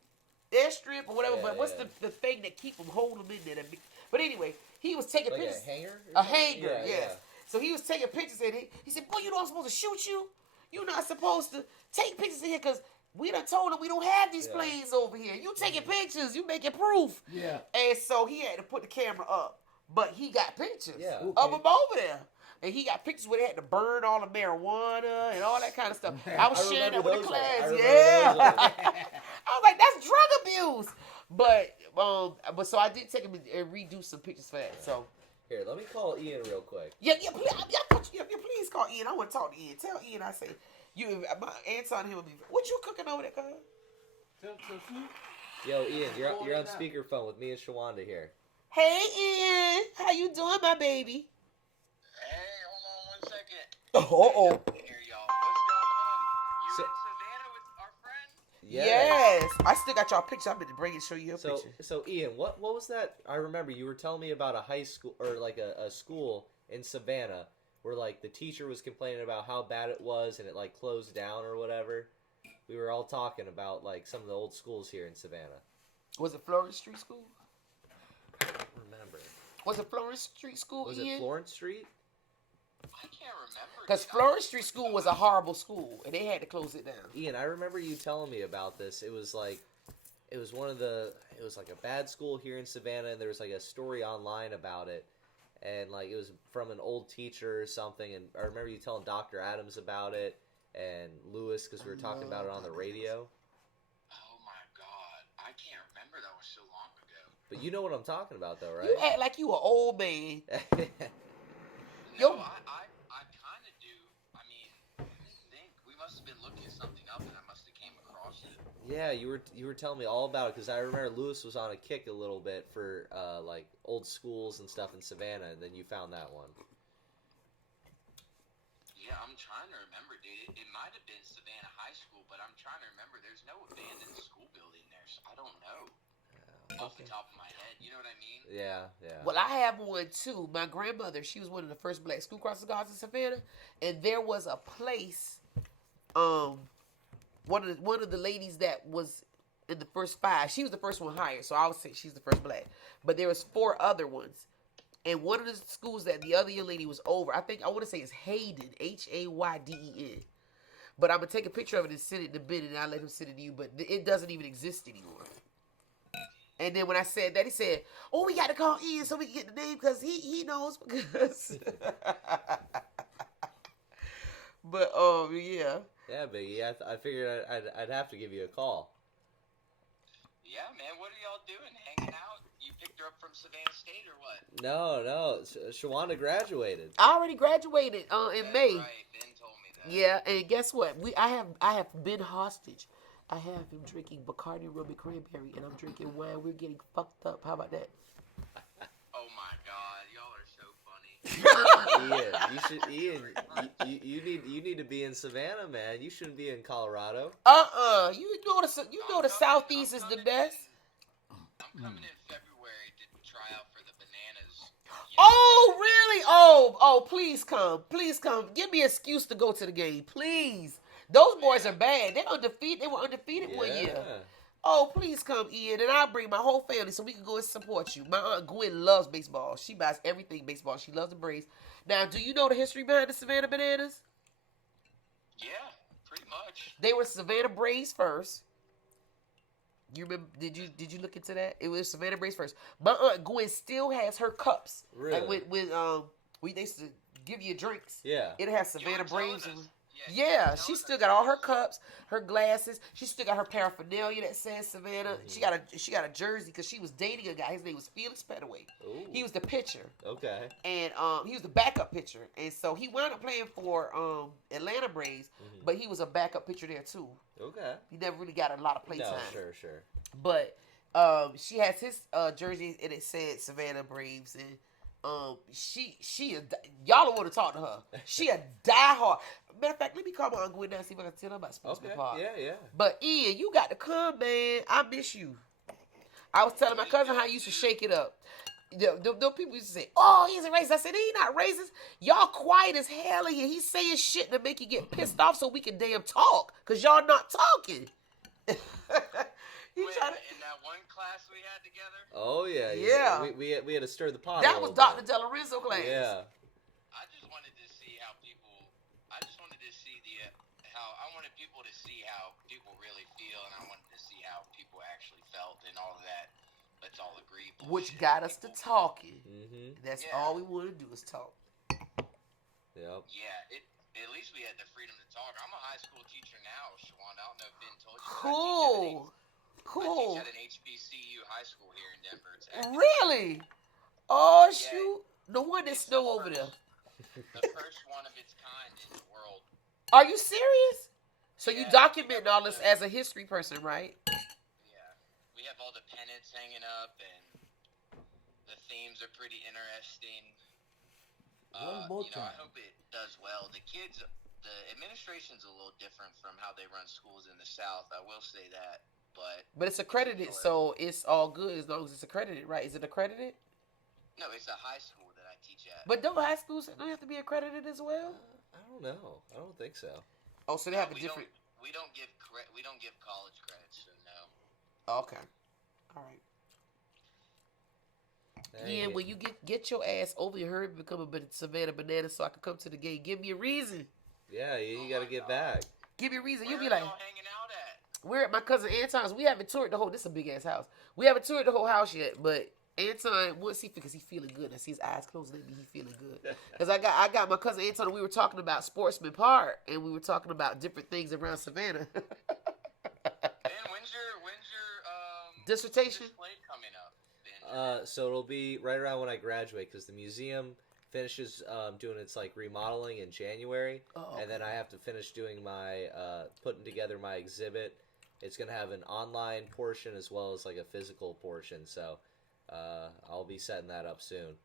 Airstrip or whatever. But what's the thing that keep them hold them in there? But anyway, he was taking pictures. A hangar. A hangar. Yes. So he was taking pictures, and he said, "Boy, you know I'm supposed to shoot you. You're not supposed to take pictures in here because." We done told him we don't have these planes over here. You taking pictures. You making proof. Yeah. And so he had to put the camera up. But he got pictures of him over there. And he got pictures where they had to burn all the marijuana and all that kind of stuff. I was sharing that with the class. Yeah. I was like, that's drug abuse. But so I did take him and redo some pictures for that. So here, let me call Ian real quick. Yeah, please call Ian. I want to talk to Ian. Tell Ian I say, my aunt's on him. What you cooking over there, cuz? Yo, Ian, you're on speakerphone with me and Shawanda here. Hey, Ian. How you doing, my baby? Hey, hold on 1 second. Uh-oh. Here, y'all. What's going on? You in Savannah with our friend? Yes. I still got y'all pictures. I've been bringing to show you a picture. So Ian, what was that? I remember you were telling me about a high school or like a school in Savannah where like the teacher was complaining about how bad it was and it like closed down or whatever. We were all talking about like some of the old schools here in Savannah. Was it Florence Street School? I don't remember. Was it Florence Street School, Was Ian? it Florence Street? I can't remember. Because Florence Street School was a horrible school, and they had to close it down. Ian, I remember you telling me about this. It was like a bad school here in Savannah, and there was like a story online about it. and like it was from an old teacher or something. And I remember you telling Dr. Adams about it and Lewis because we were talking about it on the radio. Oh my God, I can't remember. That was so long ago. But you know what I'm talking about, though, right? You act like you an old man. No, Yo. I kind of do. I mean, I think we must have been looking something up, and I must have came across it. Yeah, you were telling me all about it because I remember Lewis was on a kick a little bit for like old schools and stuff in Savannah, and then you found that one. Yeah, I'm trying to remember, dude. It might have been Savannah High School, but I'm trying to remember. There's no abandoned school building there, so I don't know. Off the top of my head, you know what I mean? Yeah. Well, I have one too. My grandmother, she was one of the first black school crossing guards in Savannah, and there was a place. One of the ladies that was in the first 5, she was the first one hired, so I would say she's the first black. But there was 4 other ones, and one of the schools that the other young lady was over, I want to say it's Hayden, Hayden. But I'm gonna take a picture of it and send it to Ben, and I'll let him send it to you. But it doesn't even exist anymore. And then when I said that, he said, "Oh, we got to call Ian so we can get the name because he knows." Because, but yeah. Yeah, Biggie. I figured I'd have to give you a call. Yeah, man. What are y'all doing? Hanging out? You picked her up from Savannah State or what? No. Shawanda graduated. I already graduated in That's May. right. Ben told me that. Yeah, and guess what? I have been hostage. I have him drinking Bacardi rum and cranberry, and I'm drinking wine. We're getting fucked up. How about that? Oh my God, y'all are so funny. Ian, you need to be in Savannah, man. You shouldn't be in Colorado. You know the Southeast is the best. I'm coming in February to try out for the Bananas. Oh, really? Oh, please come. Please come. Give me an excuse to go to the game, please. Those boys are bad. They were undefeated one year. Oh, please come, Ian, and I'll bring my whole family so we can go and support you. My Aunt Gwen loves baseball. She buys everything baseball. She loves the Braves. Now, do you know the history behind the Savannah Bananas? Yeah, pretty much. They were Savannah Braves first. You remember? Did you look into that? It was Savannah Braves first. My Aunt Gwen still has her cups. Really? Like when they used to give you drinks. Yeah. It has You Savannah were telling Braves. us. Yeah, she still got all her cups, her glasses. She still got her paraphernalia that says Savannah. Mm-hmm. She got a jersey because she was dating a guy. His name was Felix Petaway. Ooh. He was the pitcher, Okay. and he was the backup pitcher. And so he wound up playing for Atlanta Braves, but he was a backup pitcher there too. Okay. He never really got a lot of play No, time. sure. But she has his jersey and it said Savannah Braves, and she y'all don't want to talk to her. She a diehard. Matter of fact, let me call my Aunt Gwen now and see if I can tell her about Sportsman Okay. Park. Yeah. But Ian, you got to come, man. I miss you. I was telling my cousin how I used to shake it up. The people used to say, "Oh, he's a racist." I said, "He's not racist. Y'all quiet as hell in here. He's saying shit to make you get pissed off so we can damn talk, cause y'all not talking." In that one class we had together, Oh yeah. Yeah. We had to stir the pot. That a was little Dr. bit. De Lorenzo class. Yeah. I just wanted to see how people. I just wanted to see I wanted people to see how people really feel, and I wanted to see how people actually felt, and all of that. Let's all agree. Which bullshit. got us to talking. Mm-hmm. That's Yeah. all we want to do is talk. Yep. Yeah, at least we had the freedom to talk. I'm a high school teacher now, Shawanda. I don't know if Ben told you. Cool. I Cool. teach at an HBCU high school here in Denver. It's active. Really? Oh, Yeah. shoot. No wonder it's snow over there. The first one of its kind in the world. Are you serious? So you Yeah. document all this as a history person, right? Yeah. We have all the pennants hanging up, and the themes are pretty interesting. One more I time. hope it does well. The administration's a little different from how they run schools in the South. I will say that, But it's accredited, so it's all good as long as it's accredited, right? Is it accredited? no, it's a high school that I teach at. But don't high schools don't have to be accredited as well? I don't know. I don't think so. Oh, so they have a we different. we don't give college credits, so no. Okay. All right. Hey, Yeah, when you get your ass over here, hurry, become a Savannah Banana so I can come to the game. Give me a reason. Yeah, you got to get back. Give me a reason. You'll Where be are like, y'all hanging out at? we're at my cousin Anton's. We haven't toured the whole. This is a big ass house. We haven't toured the whole house yet, but Anton, what's he? Because he feeling good. I see his eyes closed. Maybe he feeling good. Because I got my cousin Anton. We were talking about Sportsman Park, and we were talking about different things around Savannah. Man, when's your Dissertation? display coming up? So it'll be right around when I graduate because the museum finishes doing its like remodeling in January, and then I have to finish doing my putting together my exhibit. It's gonna have an online portion as well as like a physical portion. So I'll be setting that up soon.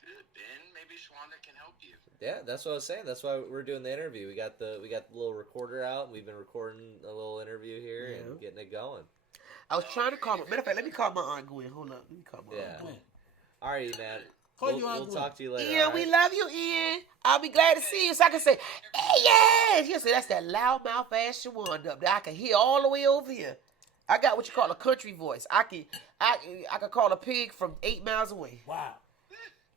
Good, Ben. Maybe Shawanda can help you. Yeah, that's what I was saying. That's why we're doing the interview. We got the little recorder out. And we've been recording a little interview here and getting it going. I was trying to call my. Matter of fact, let me call my aunt Gwen. Hold up, let me call my Yeah. aunt Gwen. All right, man. Call you We'll Aunt Gwen. talk to you later. Ian, all we right? love you, Ian. I'll be glad to see you, so I can say, "Hey, yeah." He'll say, "That's that loudmouth ass Shawanda up there. I can hear all the way over here." I got what you call a country voice. I can call a pig from 8 miles away. Wow.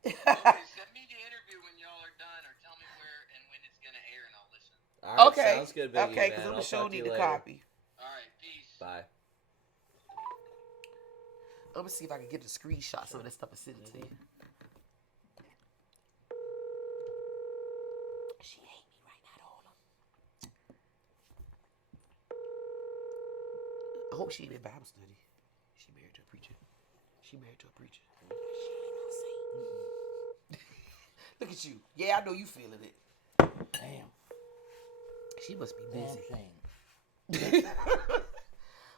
Okay, send me the interview when y'all are done, or tell me where and when it's gonna air, and I'll listen. All right, Okay. sounds good, Biggie, Okay, man. because I'm I'll gonna show talk to need you the later. copy. All right, peace. Bye. I'm gonna see if I can get the screenshot some of that stuff and send it to you. She hate me right now, hold on. I hope she ain't in Bible study. She married to a preacher. She married to a preacher. She ain't no saint. Look at you. Yeah, I know you feeling it. Damn. She must be Damn busy. shame.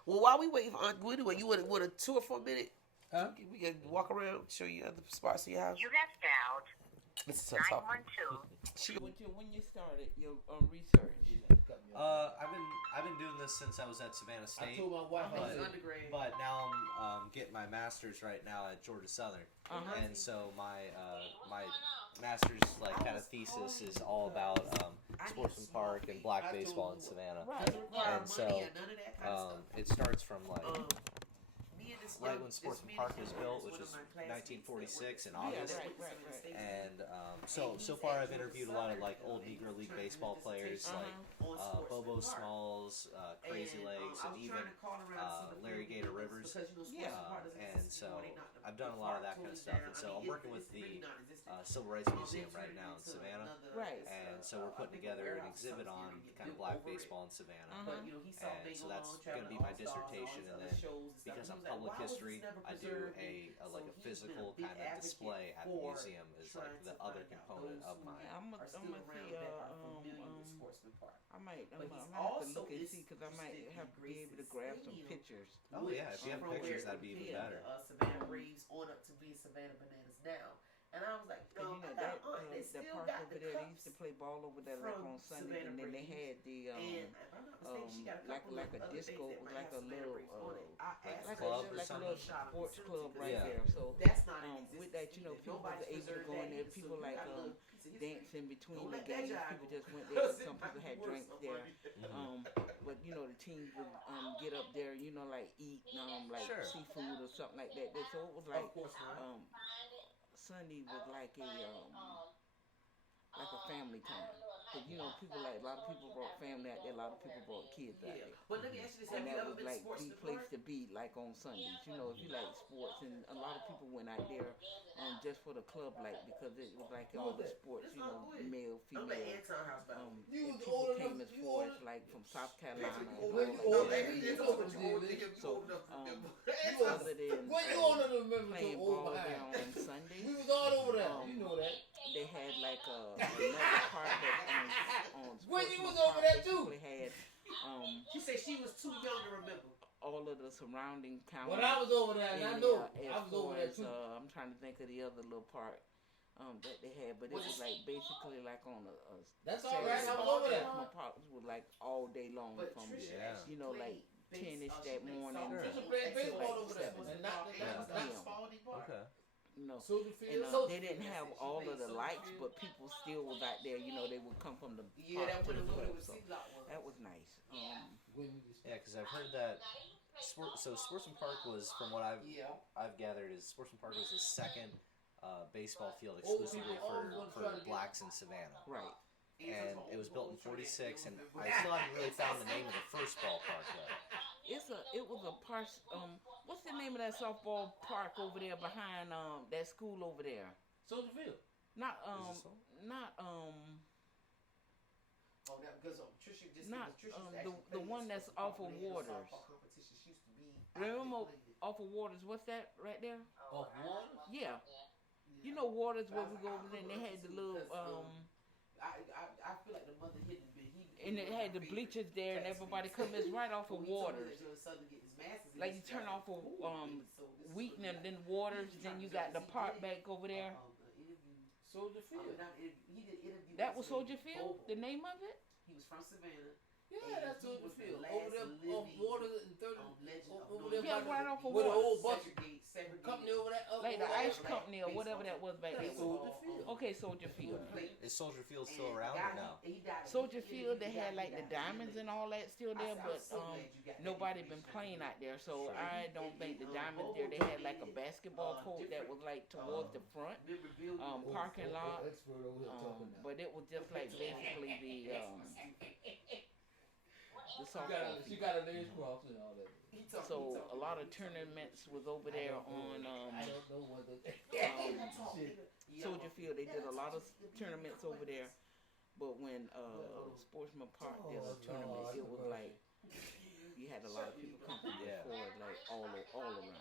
Well, while we wait for Aunt Gwen, you want a tour for a minute? Huh? We can walk around, show you other spots of your house. You have dialed This is her talking. 912. When you started your research. I've been doing this since I was at Savannah I State. told my wife, I But, said, undergrad. but now I'm getting my master's right now at Georgia Southern, and so my master's like kind of thesis is all about Sportsman Park and black baseball in Savannah, and so it starts from like right when Sportsman Park was built, which was 1946 in August. Right. And so far I've interviewed a lot of like old Negro League baseball players like Bobo Smalls, Crazy Legs, and even Larry Gator Rivers. And so I've done a lot of that kind of stuff. And so I'm working with the Civil Rights Museum right now in Savannah. Right. And so we're putting together an exhibit on kind of black baseball in Savannah. And so that's going to be my dissertation. And then because I'm public history, I do a physical kind of display at the museum is like the other component of my. Yeah, I'm gonna see. I might have to look and see because I might have to be able to grab some pictures. Oh yeah, if you have pictures, that'd be even better. Savannah Braves on up to being Savannah Bananas now. And I was like, Cause you know I got that an aunt that the still park got over the there, they cups. used to play ball over there like from on Sunday, Savannah and then they Braves. had the And if I'm not mistaken, she got a couple like of a other disco, things that might like have a Savannah little Braves on it. I asked like her, club a or like a something? little sports club right Yeah. there. So That's not in with that, you know, existence people was either. able to Nobody's go in there. preserved that People either, so like we got a little piece of history. dancing between Don't the let that games. jive People go. just went there. It Some might people be had worse drinks there. But you know the teams would get up there, you know, like eat like Sure. seafood or something like that. So it was like Of course not. Sunday was like a family time. Cause you know people like a lot of people brought family out there, a lot of people brought kids out Yeah. there. But let me ask you this: have And you that ever was been to like Sportsman the place Park? to be, like on Sundays. You know, if you like sports, and a lot of people went out there just for the club, like because it was like all the sports, you know, male, I'm female. at Anton House, by the way. And people came as far as like from South Carolina. And all When you like older, that. you older, David. So, other than When you older than remember playing to ball old there behind. on Sunday, We was all over there. You know that. they had like another part that on When you was Sportsman over Park, there, they too. actually had She said she was too young to remember. all of the surrounding counties. When I was over there, and I in know, there, I as was over far there as, too. I'm trying to think of the other little part that they had, but it was like basically like on a That's all right. I was over there. Sportsman Park was like all day long But from Trisha Yeah. actually you know played like base- 10ish she that played morning. softball. Trisha played baseball like over there. 7. And not Yeah. Spalding Park. Okay. You know. Soldier And Field. they didn't have all of the lights, but people still was out there. You know, they would come from the Yeah, park that to the would club, have so seemed like one. that was nice. Yeah, because I've heard that. Sportsman Park was, from what I've gathered, is Sportsman Park was the second baseball field exclusively for blacks in Savannah. Right. And it was built in '46, and I still haven't really found the name of the first ballpark though. It was a What's the name of that softball park over there behind that school over there? Soldier Field. Not Is it so? not Oh, that because Trisha just Not, Trisha's the actually one played that's some off of softball. They had a Waters. softball competition. She used to be remember active playing. off of Waters. What's that right there? Off Waters. Yeah, you know Waters where we go over there and they had the little I feel like the mother hit him. and it had the bleachers there and everybody come. It's right off of Waters. Like you turn off of Wheaton and then Waters, then you got the park back over there. Soldier Field. That was Soldier Field. The name of it? He was from Savannah. Yeah, that's Soldier Field. the Over last there, off living, Waters and 30. legend of Over North there, Yeah, by right off of with the Waters. old bus Segregated company over there. Like the over ice there. company or whatever that was back there. That's Soldier Field. Okay, Soldier Field. Is Soldier Field still around or no? Soldier Field, they had like the diamonds and all that still there, but nobody been playing out there, so I don't think the diamonds there. They had like a basketball court that was like towards the front parking lot, Expert over here talking now. but it was just like basically the softball. She got a legs crossed and all that. So a lot of tournaments was over there on I don't know what the shit. Soldier Field. They did a lot of tournaments over there, but when Sportsman Park did a tournament, it was like you had a lot of people coming Yeah. before, like all around.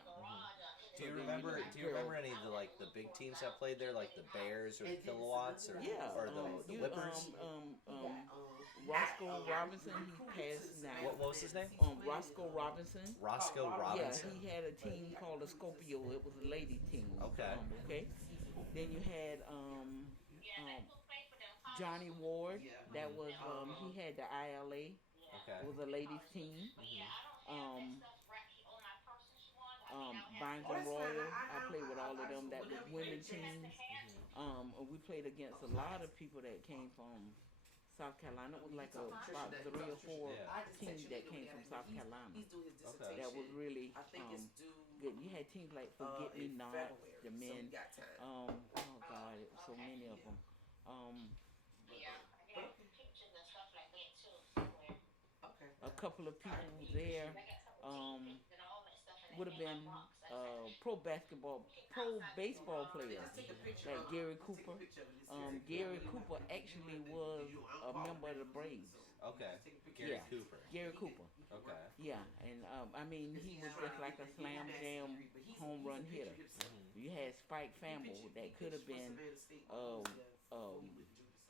Do you remember any of the big teams that played there, like the Bears or the Kilowatts or Yeah, or the Whippers? Roscoe Robinson, he passed now. What was his name? Roscoe Robinson. Roscoe Robinson. Yeah, he had a team called the Scorpio. It was a lady team. Okay. Okay. Then you had Johnny Ward. That was he had the ILA. Okay. It was a ladies team. Barnes and Royal. I played with all of them. That was women teams. We played against a lot of people that came from South Carolina. It was like about 3 or 4 teams that came from South Carolina. Okay. That was really good. You had teams like Forget Me Not, the men. Oh God, it was so many of them. A couple of people there would have been pro baseball players like Gary Cooper. Gary Cooper actually was a member of the Braves. Okay. Gary Yeah. Cooper. Gary Cooper. Okay. Yeah, and I mean he was just like a slam jam home run hitter. You had Spike Famble that could have been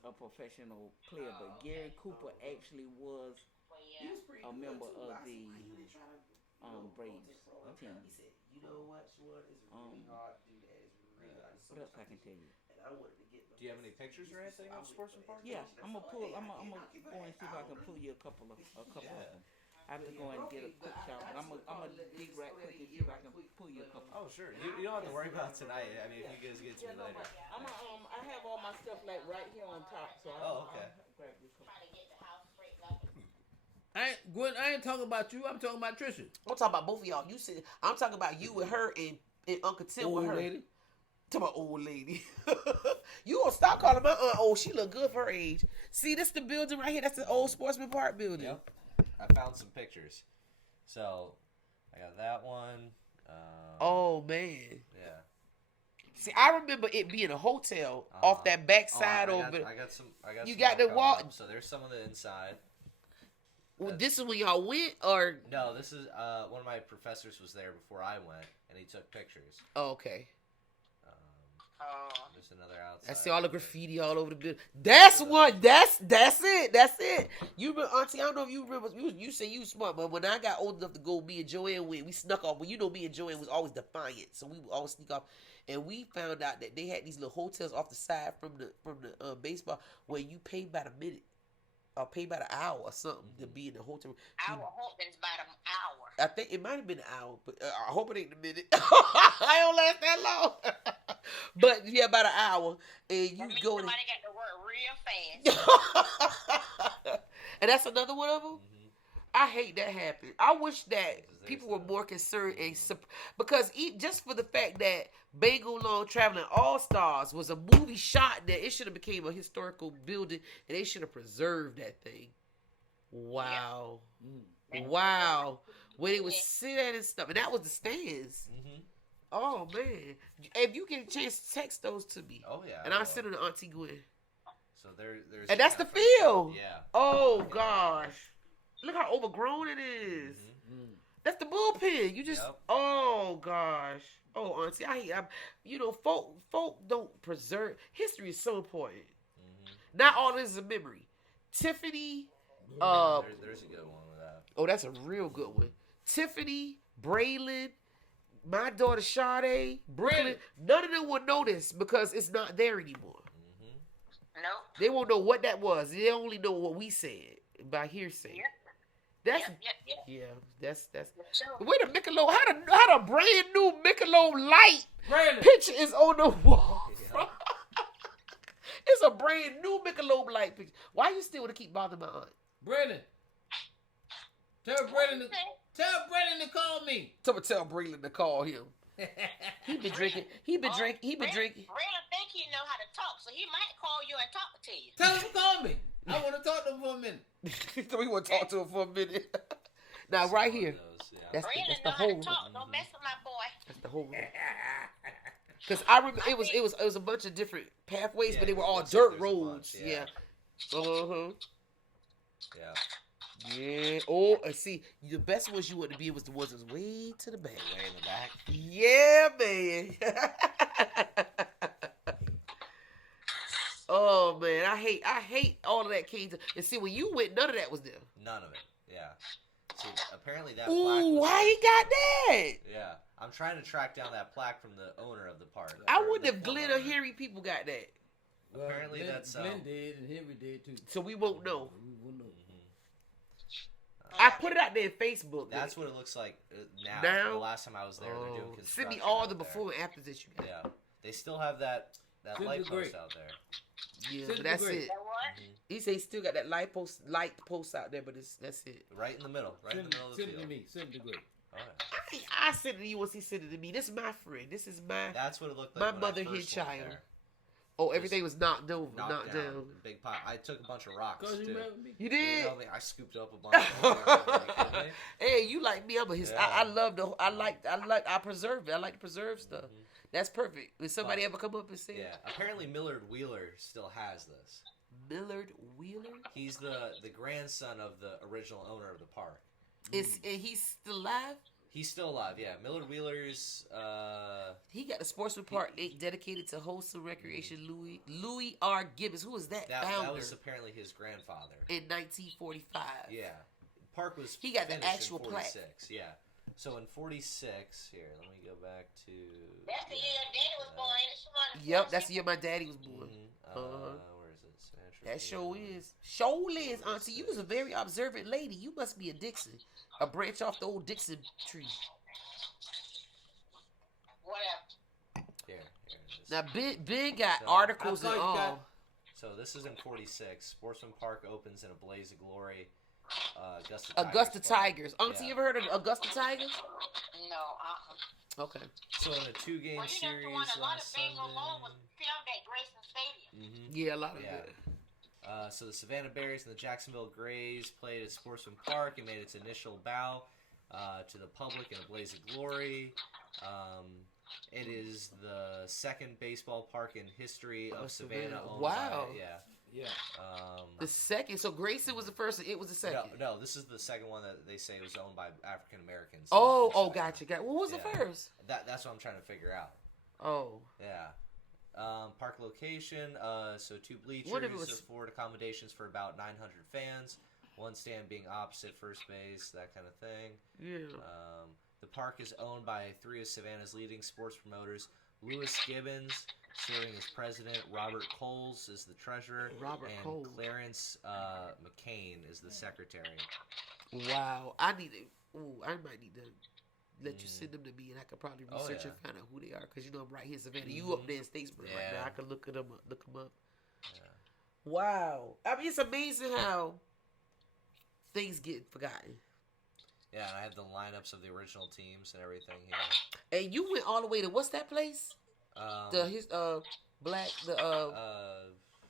a professional player, but Gary Cooper actually was a member of the Braves team. He said, "You know what, Shawanda, it's really hard to do that. It's really hard. It's so What else much I can tell you? And I wanted to get. Do you have any pictures or anything of Sportsman Park? Yeah, I'm gonna go and see if I can pull you a couple of them. I have to go and get a quick shot, but I'm gonna dig right quick and see if I can pull you a couple. Oh sure. You don't have to worry about tonight. I mean, if you guys get to me later. I have all my stuff like right here on top, so Oh, okay. I'll grab you a couple. I ain't talking about you. I'm talking about Trisha. I'm talking about both of y'all. You said I'm talking about you with her and Uncle Tim with Old her. lady. Talking about old lady. You gonna stop calling my aunt old? She look good for her age. See, this the building right here. That's the old Sportsman Park building. Yep. I found some pictures. So I got that one. Oh man. Yeah. See, I remember it being a hotel off that back side over. I got some. You some got the more wall- coming up. So there's some of the inside. Well, this is when y'all went, or No, this is one of my professors was there before I went, and he took pictures. oh, okay. There's another outside. I see all the graffiti all over the building. That's one. That's it. That's it. You remember, Auntie? I don't know if you remember. You say you smart, but when I got old enough to go, me and Joanne went. We snuck off. Well, you know, me and Joanne was always defiant, so we would always sneak off. And we found out that they had these little hotels off the side from the baseball where you pay by the minute or pay by the hour or something to be in the hotel. Our holdings by the hour. I think it might have been an hour, but I hope it ain't a minute. I don't last that long. But yeah, about an hour, and you That means go. somebody got to work real fast. And that's another one of them. I hate that happened. I wish that people were more concerned and because just for the fact that Bengal Long Traveling All Stars was a movie shot there, it should have became a historical building, and they should have preserved that thing. Wow, wow. where they would sit at and stuff, and that was the stands. Mm-hmm. Oh man! If you get a chance, text those to me. Oh yeah. And I'll send them to Auntie Gwen. So there's. And that's the kind of field. Yeah. Oh gosh, look how overgrown it is. Mm-hmm. That's the bullpen. You just. Yep. Oh gosh. Oh Auntie, folk don't preserve history. Is so important. Mm-hmm. Not all this is a memory. Tiffany. There's a good one with that. Oh, that's a real good one. Tiffany, Braylon, my daughter Sade, Brooklyn. None of them will know this because it's not there anymore. Mm-hmm. No. They won't know what that was. They only know what we said by hearsay. Yep. That's Yep. yeah. That's. So, Wait a Michelob. How the brand new Michelob Light Brandon. picture is on the wall. Yeah. It's a brand new Michelob Light picture. Why you still want to keep bothering my aunt? Brandon. Tell Brandon to call me. Tell Braylon to call him. He been drinking. He been drinking. Braylon think he know how to talk, so he might call you and talk to you. Tell him to call me. I want to talk to him for a minute. So we want to talk to him for a minute. Now right here. That's Braylon the know how to whole. talk. Don't mess with my boy. That's the whole. Because I remember it was a bunch of different pathways, Yeah, but they were all it looks like dirt there's a roads. bunch, Yeah. yeah. Uh-huh. Yeah. Yeah. Oh, see, the best ones you want to be was the ones that was way to the back. Way in the back. Yeah, man. Oh man, I hate all of that came to. And see, when you went, none of that was there. None of it. Yeah. See, apparently that plaque Ooh, was why he got that? Yeah. I'm trying to track down that plaque from the owner of the park. I Or wouldn't the have Glenn former or owner. Henry people got that. Well, Apparently Glenn, that's, Glenn did and Henry did too. So we won't know. We will know. I put it out there in Facebook. That's what it looks like now. Now? The last time I was there, they're doing Oh, construction. send me all out the there. before and after that you got. Yeah. They still have that Send light the post great. out there. Yeah, Send but the that's great. it. That what? He say he still got that light post out there, but that's it. Right in the middle. Right in the middle of the Send it field. to me. Send it to Greg. All right. I sent it to you once he sent it to me. This is my friend. This is my. That's what it looked My like when mother I hid first went child. there. Oh, everything was knocked over, Knocked down. Big pile. I took a bunch of rocks, Cause you too. mad with me. You You did. know me, I scooped up a bunch of them. Hey, you like me? I'm a his. Yeah. I love the. I preserve it. I like to preserve stuff. That's perfect. When somebody ever come up and say, Yeah, apparently Millard Wheeler still has this. Millard Wheeler, He's the grandson of the original owner of the park. and he's still alive. He's still alive, yeah. Millard Wheeler's, He got the Sportsman Park dedicated to wholesome recreation. Louis R. Gibbons, who was that that founder was apparently his grandfather. in 1945. Yeah. Park was He got the finished actual in plaque. 46, yeah. So in 46, here, let me go back to... That's the year your daddy was born. Ain't it, Shawanda? Yep, that's the year my daddy was born. where is it? That show is. Show is, Auntie. You was a very observant lady. You must be a Dixon. A branch off the old Dixon tree. Whatever. Here it is. Now, Big got So, articles I and thought you all. got- So this is in 46. Sportsman Park opens in a blaze of glory. Augusta play. Tigers. Auntie, Yeah. you ever heard of Augusta Tigers? No, Okay. So in a two-game Well, you know, series Shawanda, a lot on of bingo alone was Sunday. filmed at Grayson Stadium. Yeah, a lot of Yeah. it. So the Savannah Berries and the Jacksonville Grays played at Sportsman Park and made its initial bow to the public in a blaze of glory. It is the second baseball park in history of Savannah. Owned Wow. By, yeah. Yeah. The second. So Grayson was the first. And it was the second. No, this is the second one that they say was owned by African Americans. Oh, gotcha. What was the Yeah. first? That's what I'm trying to figure out. Oh. Yeah. Park location, so two bleachers, What if it was- afford accommodations for about 900 fans, one stand being opposite first base, that kind of thing. Yeah. The park is owned by three of Savannah's leading sports promoters. Lewis Gibbons, serving as president. Robert Coles is the treasurer. Robert and Coles. Clarence McCain is the secretary. Wow. I might need to let you send them to me, and I could probably research yeah. and find out who they are, because you know I'm right here in Savannah. You up there in Statesboro right Yeah. now. I can look them up. Yeah. Wow. I mean, it's amazing how things get forgotten. Yeah, and I have the lineups of the original teams and everything here. And you went all the way to what's that place?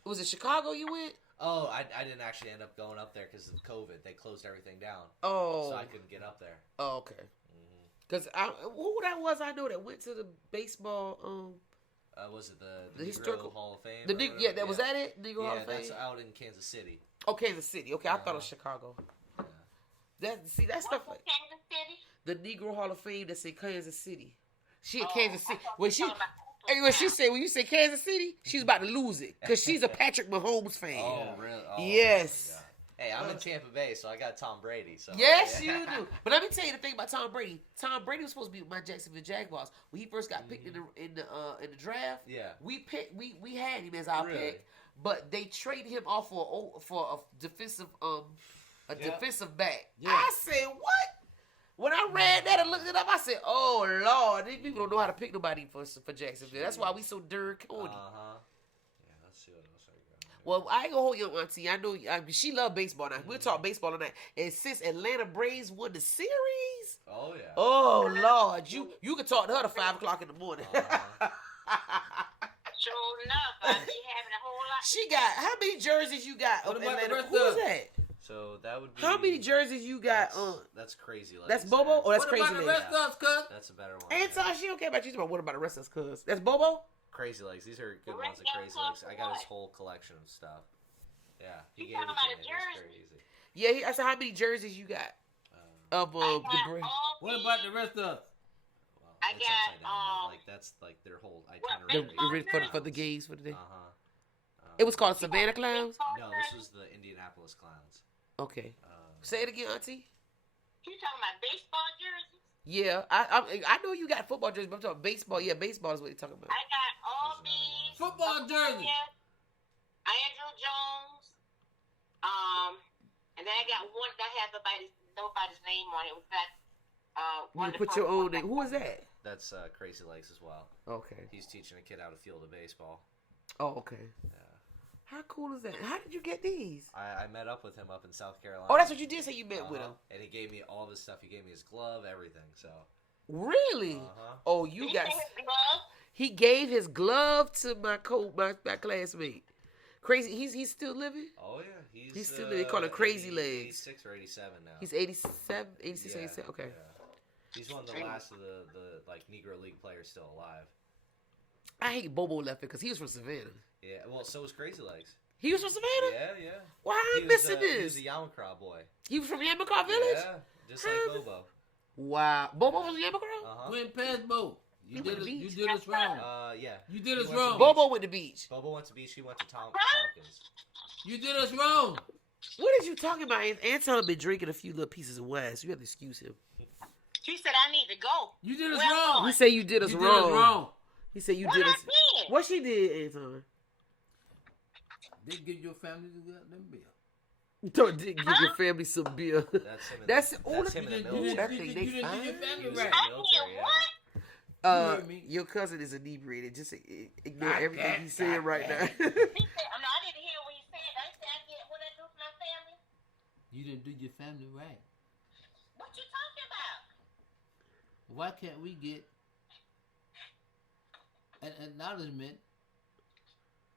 Was it Chicago you went? Oh, I didn't actually end up going up there because of COVID. They closed everything down, Oh. so I couldn't get up there. Oh, okay. Because who that was I know that went to the baseball. Was it the Negro historical Hall of Fame? Was that it? Negro Hall of Fame. That's out in Kansas City. Oh, Kansas City. Okay, I thought it was Chicago. Yeah. That stuff. What's in Kansas City? The Negro Hall of Fame that's in Kansas City. She in Oh, Kansas City. I thought When you she, were talking about when she said when you say Kansas City, she's about to lose it because she's a Patrick Mahomes fan. Oh, really? Oh, Yes. my God. Hey, I'm in Tampa Bay, so I got Tom Brady. So Yes, you do. But let me tell you the thing about Tom Brady. Tom Brady was supposed to be with my Jacksonville Jaguars when he first got picked in the draft. Yeah. We had him as our pick, but they traded him off for a defensive defensive back. Yeah. I said what? When I read that and looked it up, I said, "Oh Lord, these people don't know how to pick nobody for Jacksonville. That's why we so darn corny." Yeah, let's see what else I got. Well, I ain't gonna hold your auntie. I know she love baseball now. We'll talk baseball tonight. And since Atlanta Braves won the series, Oh yeah. oh Lord, you can talk to her at 5:00 in the morning. Sure enough, I be having a whole lot. She got how many jerseys you got? What of about the Atlanta? rest Who's of- that? So that would be. How many jerseys you got? That's crazy. That's Bobo. Oh, that's What crazy. about the Legs. rest of us, cuz? That's a better one. Anton, she don't care about you. But what about the rest of us? Cuz that's Bobo. Crazy Legs. These are good Right ones of now, Crazy Legs. I got his what? whole collection of stuff. Yeah, he You gave it talking to me. about a It was jersey? crazy. Yeah, I said how many jerseys you got of I the got Braves? all What these- about the rest of us? Well, I it's got, upside down, but, like that's like their whole itinerary. For the games for the day. Uh-huh. It was called Savannah Clowns. No, this was the Indianapolis Clowns. Okay, say it again, Auntie. You talking about baseball jerseys? Yeah, I know you got football jerseys, but I'm talking baseball. Yeah, baseball is what you're talking about. I got all There's another these. Football jersey. Andrew Jones. And then I got one that has nobody's name on it. It was got You one can put your own name. Who is that? That's Crazy Legs as well. Okay. He's teaching a kid how to field a baseball. Oh, okay. Yeah. How cool is that? How did you get these? I met up with him up in South Carolina. Oh, that's what you did say you met with him. And he gave me all of his stuff. He gave me his glove, everything. So. Really? Oh, you got. He gave his glove to my my classmate. Crazy. He's still living. Oh yeah, He's still living. They call him Crazy Legs. 86 or 87 now. He's 87, 86, Yeah, 87. Okay. yeah. He's one of the last of the like Negro League players still alive. I hate Bobo left because he was from Savannah. Yeah, well, so was Crazy Legs. He was from Savannah? Yeah. Why He I'm was, missing He this? was a Yamacraw boy. He was from Yamacraw Village? Yeah, just like Bobo. Wow. Bobo was from Yamacraw? Went past Bo. You did us wrong. Yeah. You did He us went to wrong. beach. Bobo went to the beach. Bobo went to beach. He went to Tompkins. You did us wrong. What is you talking about? Anton been drinking a few little pieces of wine, so you have to excuse him. She said I need to go. You did us Well, wrong. He said you did us You wrong. did us wrong. He said you What did I us. did? What she did, Anton? They give your family them bill. Don't give your family some beer. That's him. That's That's him in the You military. that didn't thing you they didn't do fine. your He family was in right. the military, yeah. heard me. Your cousin is inebriated. Just ignore everything he's saying right now. He said, I didn't hear what he said. I said I get what I do for my family. You didn't do your family right. What you talking about? Why can't we get an acknowledgement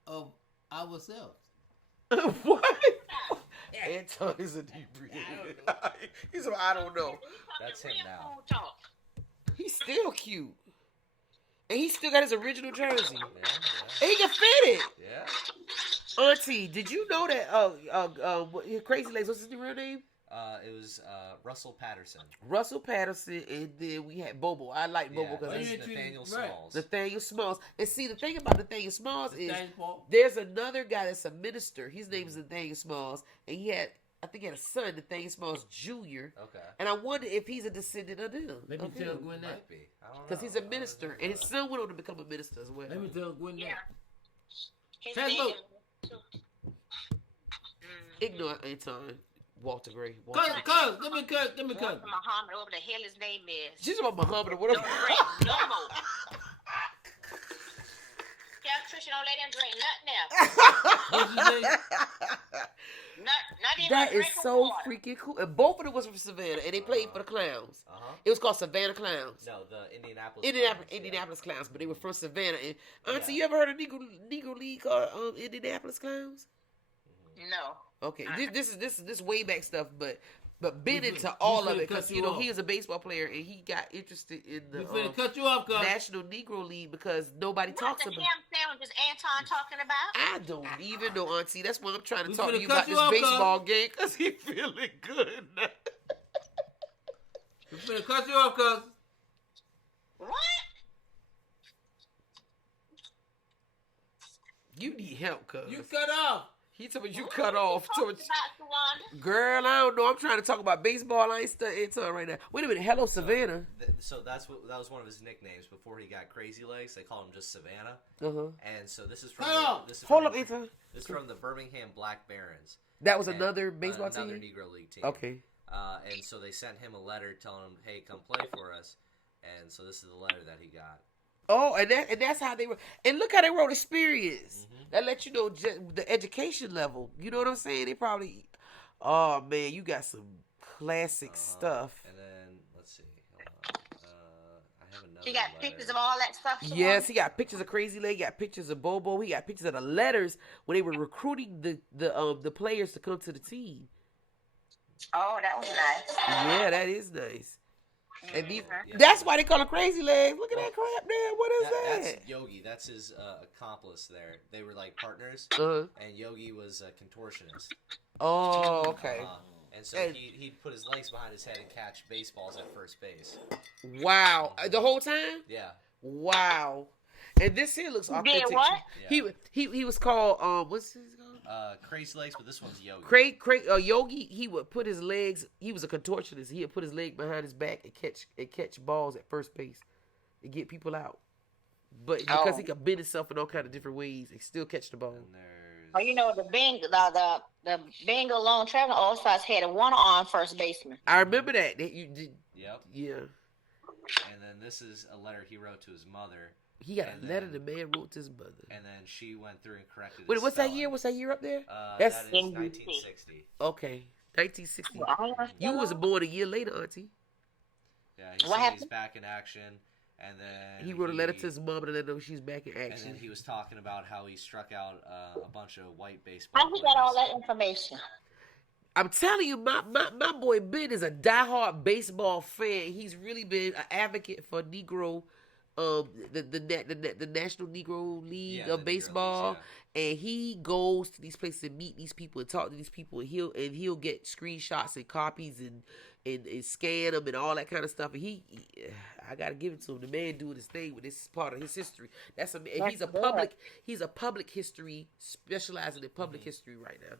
of ourselves? What? Anton is inebriated. He's like, I don't know. That's him now. Food talk. He's still cute. And he still got his original jersey. Yeah, And he can fit it. yeah. Auntie, did you know that Crazy Legs, what's his real name? It was Russell Patterson. Russell Patterson, and then we had Bobo. I like Bobo Yeah, because this you is treat Nathaniel him right. Smalls. Nathaniel Smalls. And see, the thing about Nathaniel Smalls is Thanks, Paul. there's another guy that's a minister. His name is Nathaniel Smalls, and I think he had a son, Nathaniel Smalls Jr. Okay. And I wonder if he's a descendant of them. Let me tell Gwen that. Might be. I don't know. Because he's a minister, and his son went on to become a minister as well. Let me tell Gwen Yeah. that. His Fast name boat. Ignore Anton. Walter Gray. Cuz, let me cut. Muhammad, whatever the hell his name is. She's about Muhammad or whatever. Don't drink no more. Tell Trisha don't let him drink nothing else. What's his name? Not even That a is drink of so water. freaking cool. And both of them was from Savannah, and they played for the Clowns. It was called Savannah Clowns. No, the Indianapolis. Indianapolis Clowns, but they were from Savannah. And Auntie, Yeah. you ever heard of Negro League called Indianapolis Clowns? No. Okay, this is way back stuff, but been We into finna all of it cut because you you know off. he is a baseball player and he got interested in We the finna cut you off, cuz. National Negro League because nobody What talks the about. ham sandwich is Anton talking about? I don't even know, Auntie. That's why I'm trying to We talk to finna you cut about you this off, baseball game because he feeling good now. We finna cut you off, cuz. What? You need help, cuz. You cut off. He told me you What cut are you off. talking about, Shawanda? Girl, I don't know. I'm trying to talk about baseball. I ain't studying right now. Wait a minute. Hello, Savannah. So that was one of his nicknames before he got crazy legs. They called him just Savannah. And so this is from Hold up, Anton. This is from the Birmingham Black Barons. That was And another baseball another team? Negro League team. Okay. And so they sent him a letter telling him, "Hey, come play for us." And so this is the letter that he got. Oh, and that's how they were. And look how they wrote experience. That let you know the education level. You know what I'm saying? They probably. Oh man, you got some classic stuff. And then let's see. Hold on. I have another. She got letter. pictures of all that stuff. Shawanda? Yes, he got pictures of Crazy Leg. He got pictures of Bobo. He got pictures of the letters when they were recruiting the players to come to the team. Oh, that was nice. Yeah, that is nice. And that's why they call him Crazy Legs. Look at that crap there. What is that? That's Yogi. That's his accomplice there. They were like partners, and Yogi was a contortionist. Oh, okay. And so And- he'd put his legs behind his head and catch baseballs at first base. Wow. The whole time? Yeah. Wow. And this here looks authentic. Did what? He was called what's his called? Crazy Legs, but this one's Yogi. Yogi, he would put his legs. He was a contortionist. He would put his leg behind his back and catch balls at first base and get people out. But because he could bend himself in all kind of different ways, and still catch the ball. And there's... Oh, you know the Bengal Lone Traveling All Stars had a one-arm first baseman. I remember that you did. Yep. Yeah. And then this is a letter he wrote to his mother. He got And a letter then- the man wrote to his mother. And then she went through and corrected Wait, his what's that spelling. year? What's that year up there? That That's is 1960. okay. 1960. Oh, You was born a year later, Auntie. Yeah, What he's happened? back in action. And then He wrote a letter to his mom to let her know she's back in And action. then he was talking about how he struck out a bunch of white baseball how he got all players. that information? I'm telling you, my boy Ben is a diehard baseball fan. He's really been an advocate for Negro, the National Negro League Yeah, the of Negro baseball, Leagues, and he goes to these places and meet these people and talk to these people, and he'll get screenshots and copies and scan them and all that kind of stuff. And I gotta give it to him. The man doing his thing with this part of his history. He's a public history, specializing in public history right now.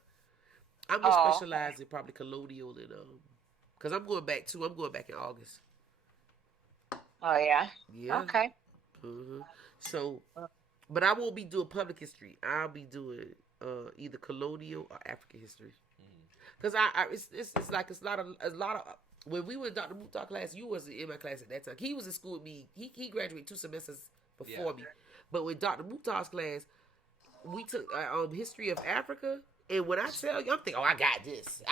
I'm gonna specialize in probably colonial and because I'm going back too. I'm going back in August. Oh yeah. Yeah. Okay. So, but I won't be doing public history. I'll be doing either colonial or African history. Because it's like a lot of when we were in Dr. Mukhtar class, you wasn't in my class at that time. He was in school with me. He graduated 2 semesters before me. But with Dr. Mukhtar's class, we took history of Africa. And when I tell you, I'm thinking, I got this.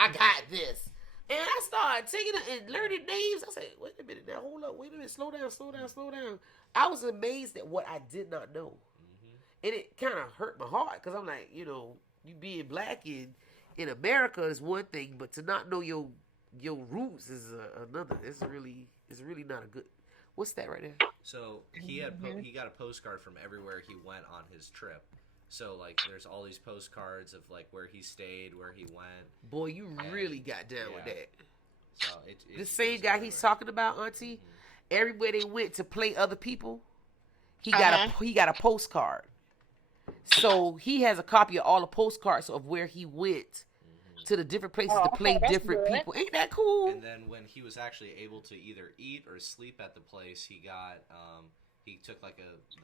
And I started taking it and learning names. I said, wait a minute now, hold up, wait a minute, slow down. I was amazed at what I did not know. And it kind of hurt my heart because I'm like, you being black in America is one thing, but to not know your roots is another. It's really not a good. What's that right there? So he got a postcard from everywhere he went on his trip. So like, there's all these postcards of like where he stayed, where he went. Boy, you really got down with that. So The same guy he's talking about, Auntie. Everywhere they went to play other people, he got a postcard. So he has a copy of all the postcards of where he went to the different places to play different people. Ain't that cool? And then when he was actually able to either eat or sleep at the place, he got he took like the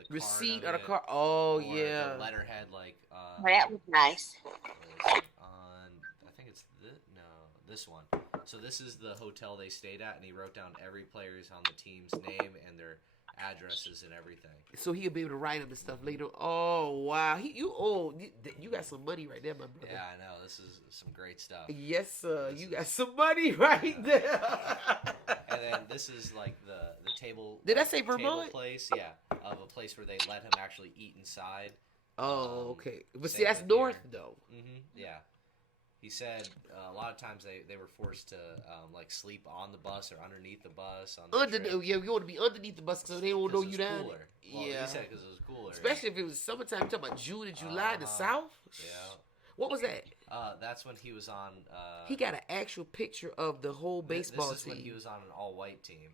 receipt card or the car. Oh or yeah. the letterhead like That was nice. on I think it's this one. So this is the hotel they stayed at, and he wrote down every player's on the team's name and their addresses and everything. So he'll be able to write them and stuff later. Oh wow, you got some money right there, my brother. Yeah, I know. This is some great stuff. Yes, sir. You got some money right there. And then this is like the table. Did I say table Vermont? place? Yeah, of a place where they let him actually eat inside. Oh, okay. But see, same that's with north here. though. Yeah. he said a lot of times they were forced to like sleep on the bus or underneath the bus. On the trip. Yeah, you want to be underneath the bus so they won't know you down. Cooler. Well, Yeah, he said because it was cooler. Especially if it was summertime. You're talking about June and July in the South. Yeah. What was that? That's when he was on. He got an actual picture of the whole baseball this is team. when he was on an all-white team.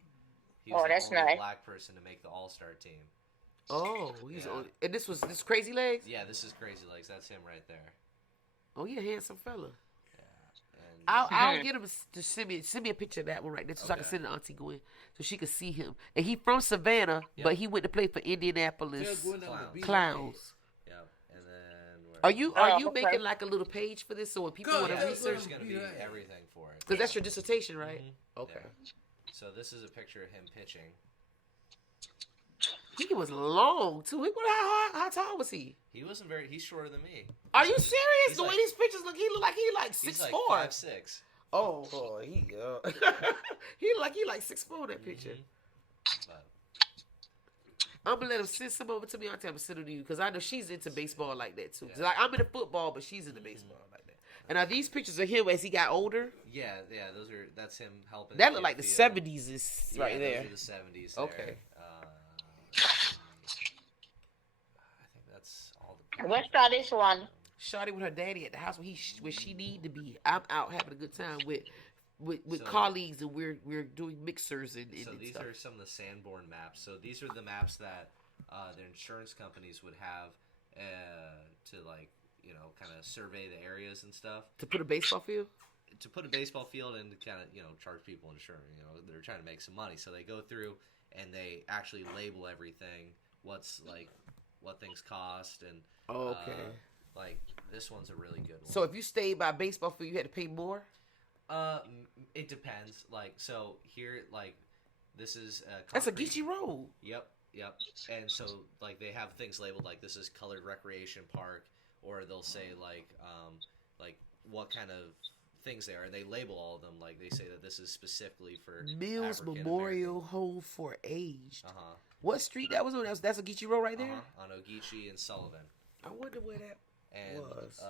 He was that's the only nice. black person to make the All-Star team. Oh, he's Yeah. on. And this was this Crazy Legs. Yeah, this is Crazy Legs. That's him right there. Oh, yeah, handsome fella. And I'll get him to send me a picture of that one right there so I can send it to Auntie Gwen so she can see him. And he from Savannah, but he went to play for Indianapolis Clowns. yeah, and then Are you making like a little page for this so when people want to research? There's gonna be everything for it. Because that's your dissertation, right? Okay. Yeah. So this is a picture of him pitching. He was long too. How tall was he? He wasn't very. He's shorter than me. Are you serious? He's The way like- these pictures look, he look like he like He's 6'4". like 5'6". Oh, he he like 6'4" in that picture. But I'm gonna let him send some over to me. I'll tell him to send them to you because I know she's into baseball like that too. Like I'm into football, but she's into baseball like that. And are these pictures of him as he got older? yeah, that's him helping. That the look kid like the feel- '70s is right there. Those are the '70s. Okay. There. I think that's all the. What's that this one? Shawty with her daddy at the house where she need to be. I'm out having a good time with So- colleagues and we're doing mixers and So these stuff. are some of the Sanborn maps. So these are the maps that the insurance companies would have to kind of survey the areas and stuff. To put a baseball field. To put a baseball field and to kind of charge people insurance. They're trying to make some money, so they go through and they actually label everything. What things cost and like this one's a really good one. So if you stayed by a baseball field, you had to pay more. It depends. Like so here, like this is That's a concrete- Geechee Road. Yep. And so like they have things labeled like this is colored recreation park, or they'll say like what kind of things they are, and they label all of them. Like they say that this is specifically for Mills African Memorial Home for Aged. American. What street that was on? That's a Geechee Road right there. On Ogeechee and Sullivan I wonder where that and was.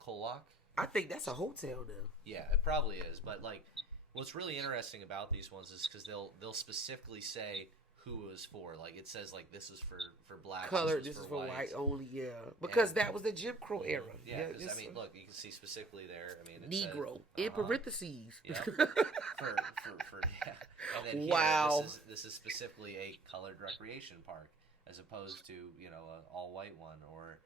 Kolak. I think that's a hotel now. Yeah, it probably is. But like, what's really interesting about these ones is because they'll specifically say who it was for. Like it says like this is for blacks, Colored. this This is is for white whites. only. Yeah, because And- that was the Jim Crow era. Yeah, because this I mean, was look, you can see specifically there. I mean, it Negro said, in parentheses. Yeah. for yeah. And then here, Wow. this is specifically a colored recreation park as opposed to an all white one or.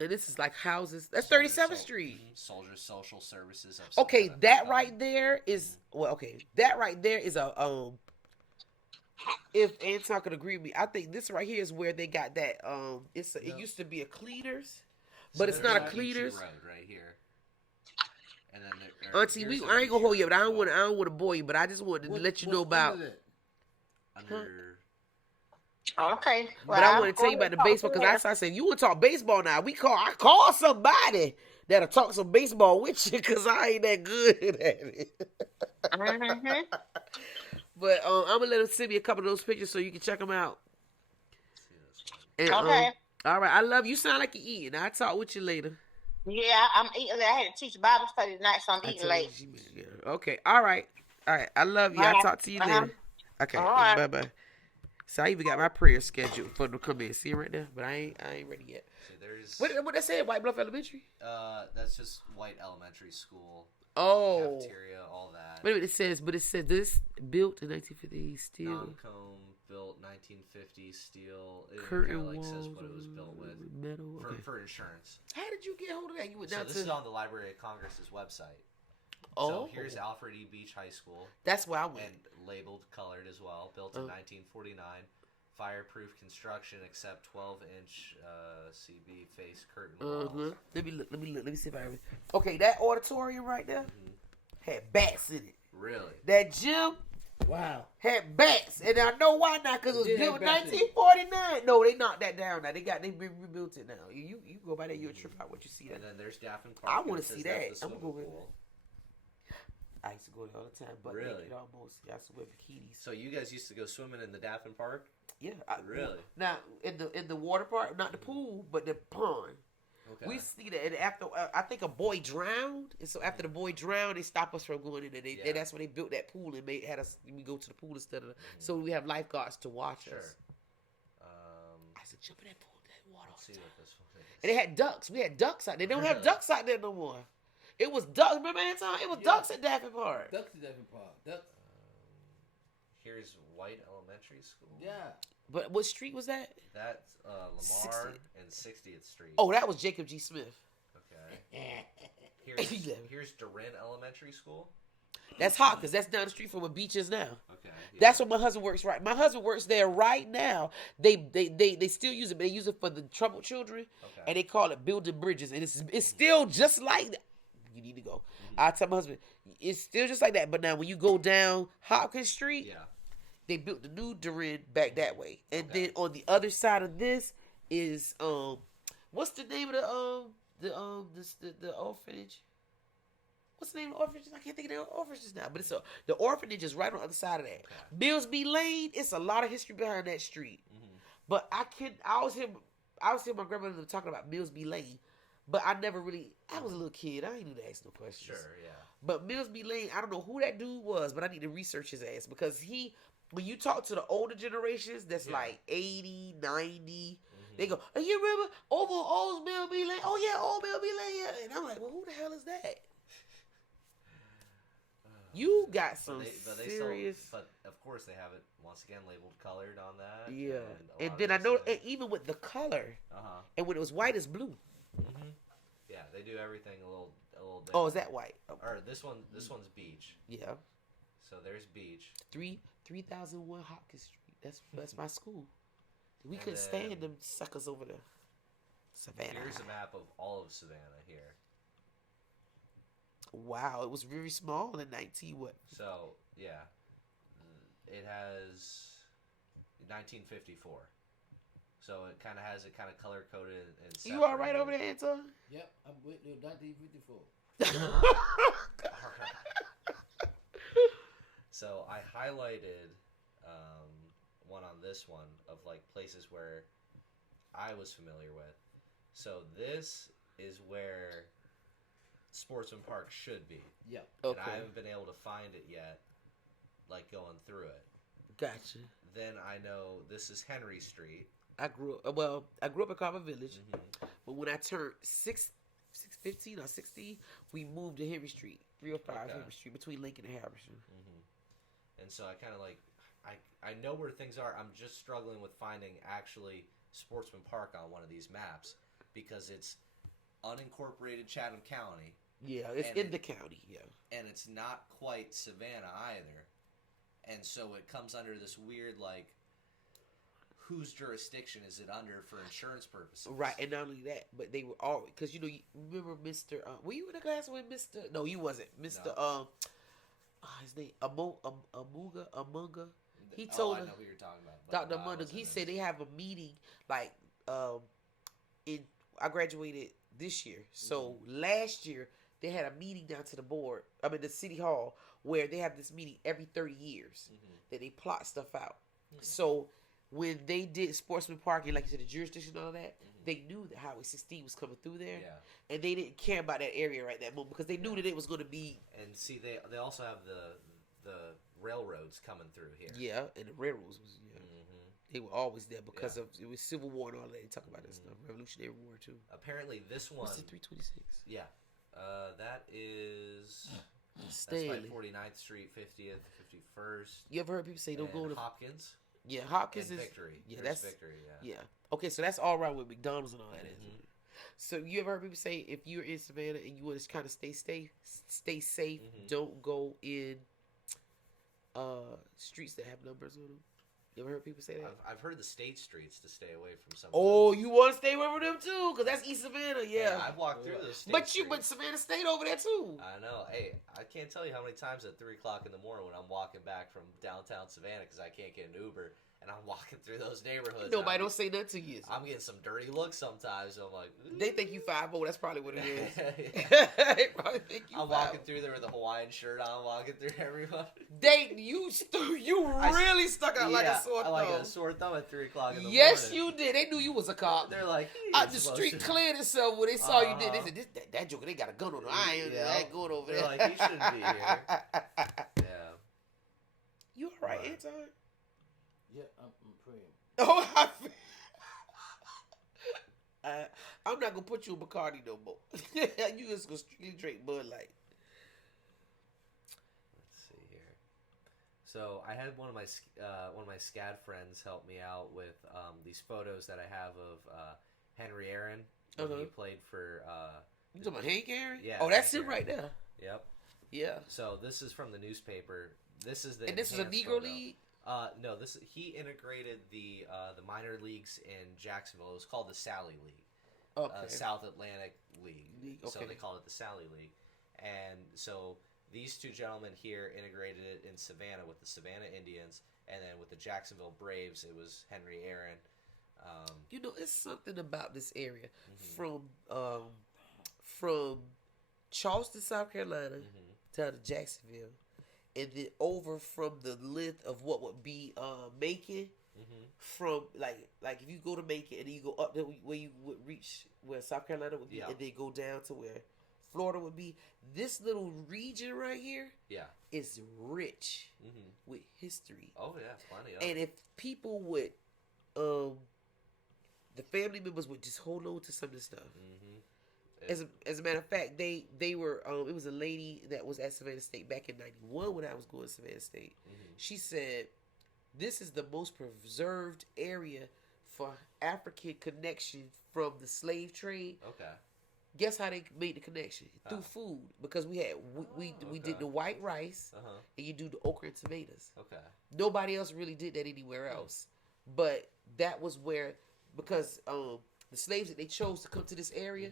And this is like houses. That's 37th Street. Soldiers Social Services. Of Okay, Savannah. that right there is that right there is a If Anton could agree with me, I think this right here is where they got that. It used to be a Cleaters, but it's not a there's Cleaters. Road right here. And then Auntie, I ain't gonna hold you, but I don't want to bore you. But I just wanted to let you know about. under. Okay. But I want to tell you about the baseball because I said you want to talk baseball now. I call somebody that'll talk some baseball with you because I ain't that good at it. Mm-hmm. But I'm gonna let him send me a couple of those pictures so you can check them out. And, Okay. All right. I love you. You sound like you're eating. I'll talk with you later. Yeah, I'm eating. I had to teach Bible study tonight, so I'm I eating tell late. you, yeah. Okay. All right. I love you. I'll Uh-huh. talk to you Uh-huh. later. Okay. All right. Bye bye. So I even got my prayer scheduled for them to come in. See right there, but I ain't ready yet. So there's. What that said? White Bluff Elementary. That's just White Elementary School. Oh. Cafeteria, all that. Wait a minute. It says this built in 1950 steel. Non-comb, built 1950 steel. It Curtain kinda, like, says walls. what it was built with. Metal. Okay. For insurance. How did you get hold of that? You went So down this to. is on the Library of Congress's website. Oh. So here's Alfred E. Beach High School. That's where I went. And labeled colored as well. Built in 1949. Fireproof construction except 12-inch CB face curtain walls. Let me look. Let me see if I. Okay, that auditorium right there had bats in it. Really? That gym Wow. had bats, and I know why now because it was It did built in have bats in it. 1949. No, they knocked that down. Now they rebuilt it now. You go by there, you'll trip out what you see. That. And then there's Daffin Park. I and wanna it says see that's that. the I'm swimming going. pool. I used to go there all the time, but Really? naked almost. I used to wear bikinis. So you guys used to go swimming in the Daffin Park? Yeah, Really? Now in the water park, not the pool, but the pond. Okay. We see that, and after I think a boy drowned, and so after the boy drowned, they stopped us from going in there. And that's when they built that pool and had us. We go to the pool instead of so we have lifeguards to watch us. I said, jump in that pool, that water. Let's see what this one is. And they had ducks. We had ducks out there. They don't have ducks out there no more. It was ducks. Remember, Anton? It was ducks at Daffy Park. Ducks at Daffy Park. Ducks. Here's White Elementary School. Yeah. But what street was that? That's Lamar and 60th Street. Oh, that was Jacob G. Smith. Okay. Here's Durin Elementary School. That's hot because that's down the street from where Beach is now. Okay. Yeah. That's where my husband works. Right, my husband works there right now. They still use it, but they use it for the troubled children, and they call it building bridges, and it's still just like that. You need to go. I tell my husband, it's still just like that. But now when you go down Hopkins Street, they built the new Durin back that way, and then on the other side of this is what's the name of the orphanage? What's the name of the orphanage? I can't think of the orphanages now, but it's the orphanage is right on the other side of that. Millsby Lane. It's a lot of history behind that street, but I always hear my grandmother talking about Millsby Lane, but I never really. I was a little kid. I ain't need to ask no questions. Sure, yeah. But Millsby Lane, I don't know who that dude was, but I need to research his ass because when you talk to the older generations, that's like 80, 90. They go, oh, you remember over old Millsby Lane? Oh yeah, old Millsby Lane. Yeah. And I'm like, well, who the hell is that? You got some serious. But of course, they have it once again labeled colored on that. Yeah, and then I know even with the color, and when it was white, it's blue. Yeah, they do everything a little different. Oh, is that white? Okay. Or this one's beach. Yeah. So there's beach. 3001 Hopkins Street. That's my school. We couldn't stand them suckers over there. Savannah. Here's a map of all of Savannah here. Wow, it was very small in 19 what? So, yeah. It has 1954. So it kind of has it kind of color coded and separated. You all right over there, Anton? Yep, I'm with you. 1954. So I highlighted one on this one of like places where I was familiar with. So this is where Sportsman Park should be. Yep. Okay. And I haven't been able to find it yet, like going through it. Gotcha. Then I know this is Henry Street. I grew up in Carver Village, but when I turned 15 or 16, we moved to Henry Street, 305 Henry Street, between Lincoln and Harrison. And so I kind of like, I know where things are. I'm just struggling with finding actually Sportsman Park on one of these maps because it's unincorporated Chatham County. Yeah, it's in the county, yeah. And it's not quite Savannah either. And so it comes under this weird, like, whose jurisdiction is it under for insurance purposes? Right, and not only that, but they were all, because, you know, you remember Mr., were you in the class with Mr., no, you wasn't, Mr., his name, Amunga, he told I know who you're talking about. Dr. Amunga, he said they have a meeting, like, I graduated this year, so last year, they had a meeting down to the city hall, where they have this meeting every 30 years, that they plot stuff out. So, when they did Sportsman Park and, like you said, the jurisdiction and all that, they knew that Highway 16 was coming through there, and they didn't care about that area right that moment because they knew that it was going to be. And see, they also have the railroads coming through here. Yeah, and the railroads was they were always there because of it was Civil War and all that. They talk about that stuff, Revolutionary War too. Apparently, this one. What's it, 326? Yeah, that is. Stanley. That's like 49th Street, 50th, 51st. You ever heard people say don't go to Hopkins? Yeah, Hopkins and is Victory. Yeah, There's that's Victory. Yeah. Okay, so that's all right with McDonald's and all that. Isn't it? So you ever heard people say if you're in Savannah and you want to kind of stay safe, don't go in streets that have numbers on them. You ever heard people say that? I've heard the state streets to stay away from some. Oh, you want to stay away from them too? Because that's East Savannah, yeah. Hey, I've walked through those state But streets. Savannah State over there too. I know. Hey, I can't tell you how many times at 3:00 in the morning when I'm walking back from downtown Savannah because I can't get an Uber, and I'm walking through those neighborhoods. Nobody don't say nothing to you. I'm getting some dirty looks sometimes. So I'm like, ooh. They think you 5'0". That's probably what it is. Yeah. They probably think you. I'm walking through there with a Hawaiian shirt on, walking through everyone. You really stuck out like a sore thumb. Like a sore thumb at 3 o'clock in the Yes, morning. you did. They knew you was a cop. They're like, The street cleared itself when they saw you did. They said, that joker, they got a gun on him. I ain't going over there. They're like, he shouldn't be here. Yeah. You all right, Anton? Yeah, I'm praying. Oh, I'm not gonna put you in Bacardi no more. You just gonna strictly drink Bud Light. Let's see here. So I had one of my SCAD friends help me out with these photos that I have of Henry Aaron when he played for. You talking about Hank Aaron? Yeah. Oh, that's Hank him Aaron. right there. Yep. Yeah. So this is from the newspaper. This is the. And this was a enhanced Negro photo. league. No, he integrated the minor leagues in Jacksonville. It was called the Sally League. Okay. South Atlantic League. So Okay. they call it the Sally League. And so these two gentlemen here integrated it in Savannah with the Savannah Indians, and then with the Jacksonville Braves, it was Henry Aaron. It's something about this area from Charleston, South Carolina, down to Jacksonville, and then over from the length of what would be Macon. From like if you go to Macon and then you go up there where you would reach where South Carolina would be, and then go down to where Florida would be. This little region right here, is rich with history. Oh yeah, plenty of. And if people would, the family members would just hold on to some of this stuff. As a matter of fact, they were. It was a lady that was at Savannah State back in '91 when I was going to Savannah State. She said, "This is the most preserved area for African connection from the slave trade." Okay. Guess how they made the connection? Through food, because we did the white rice and you do the okra and tomatoes. Okay. Nobody else really did that anywhere else, but that was where, because the slaves that they chose to come to this area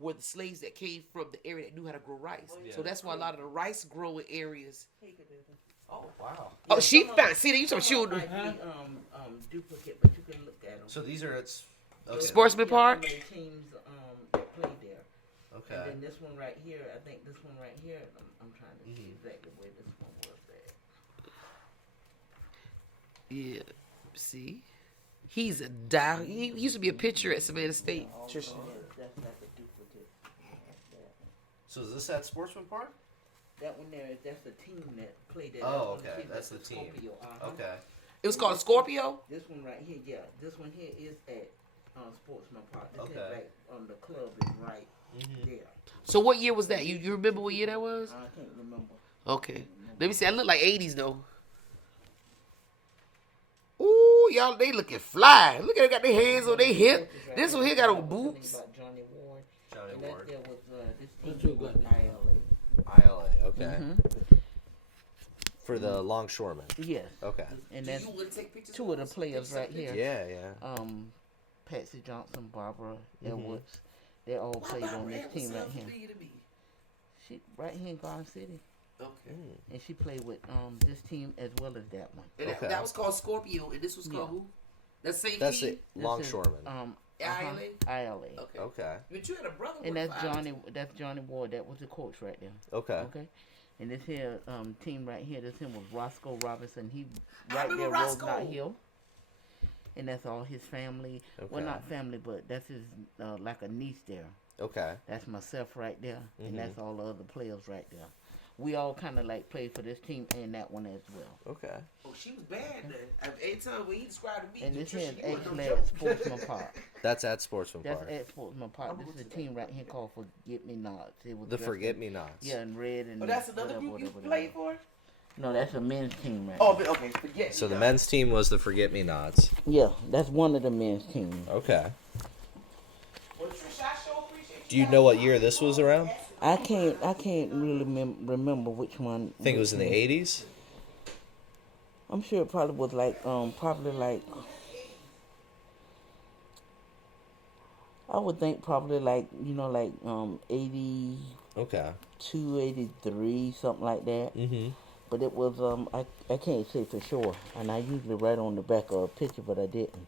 were the slaves that came from the area that knew how to grow rice. So that's why a lot of the rice growing areas. Oh wow. Oh, she found. See, you talking children. Duplicate, but you can look at them. So these are it's. Okay. Sportsman Park. Some of the teams that played there. Okay. And then this one right here, I think this one right here, I'm trying to see exactly where this one was at. Yeah. See, he's a die. He used to be a pitcher at Savannah State. Tristan. That's like a duplicate. That. So is this at Sportsman Park? That one there, that's the team that played there. Oh, okay. That's the team. Scorpio. Okay. It was called Scorpio. This one right here, yeah. This one here is at Sportsman Park. This is Okay. like the club is right there. So what year was that? You remember what year that was? I can't remember. Okay. Let me see. I look like 80s though. Ooh, y'all, they looking fly. Look at they got their hands on their hip. This one here got on boots. About Johnny Ward. Johnny And Ward. that there was this What team you got with there? ILA. ILA. Okay. For the longshoremen. Yes. Okay. And that's take pictures? two of the players right here. Yeah, yeah. Patsy Johnson, Barbara Edwards. They all played on this team right here. She right here in Garden City. Okay. And she played with this team as well as that one. And Okay. that was called Scorpio, and this was called who? That same That's team? it. Longshoremen. ILA? ILA. Okay. Okay. But you had a brother. And with that's Johnny Ward. That was the coach right there. Okay. Okay. And this here team right here, this him was Roscoe Robinson. He I right remember there Roscoe. Rosemont Hill. And that's all his family. Well, Okay. not family, but that's his like a niece there. Okay. That's myself right there, and that's all the other players right there. We all kind of like played for this team and that one as well. Okay. Oh, she was bad then. Anytime when he described to me, And this here Patricia, is you wasn't actually no at joke. Sportsman Park. That's at Sportsman That's Park. at Sportsman Park. This is a team right here called Forget Me Nots. It was The dressed Forget in- Me Nots. Yeah, in red and Oh, that's another group you played for? No, that's a men's team right Oh, but okay, forget. So me the now. men's team was the Forget Me Nots. Yeah, that's one of the men's teams. Okay. Well, Trish, I sure appreciate Do you know what year this was around? I can't really remember which one. I think it was in the 80s. I'm sure it probably was like probably like I would think probably like 80. Okay. 283, something like that. Mm-hmm. But it was I can't say for sure, and I usually write on the back of a picture, but I didn't.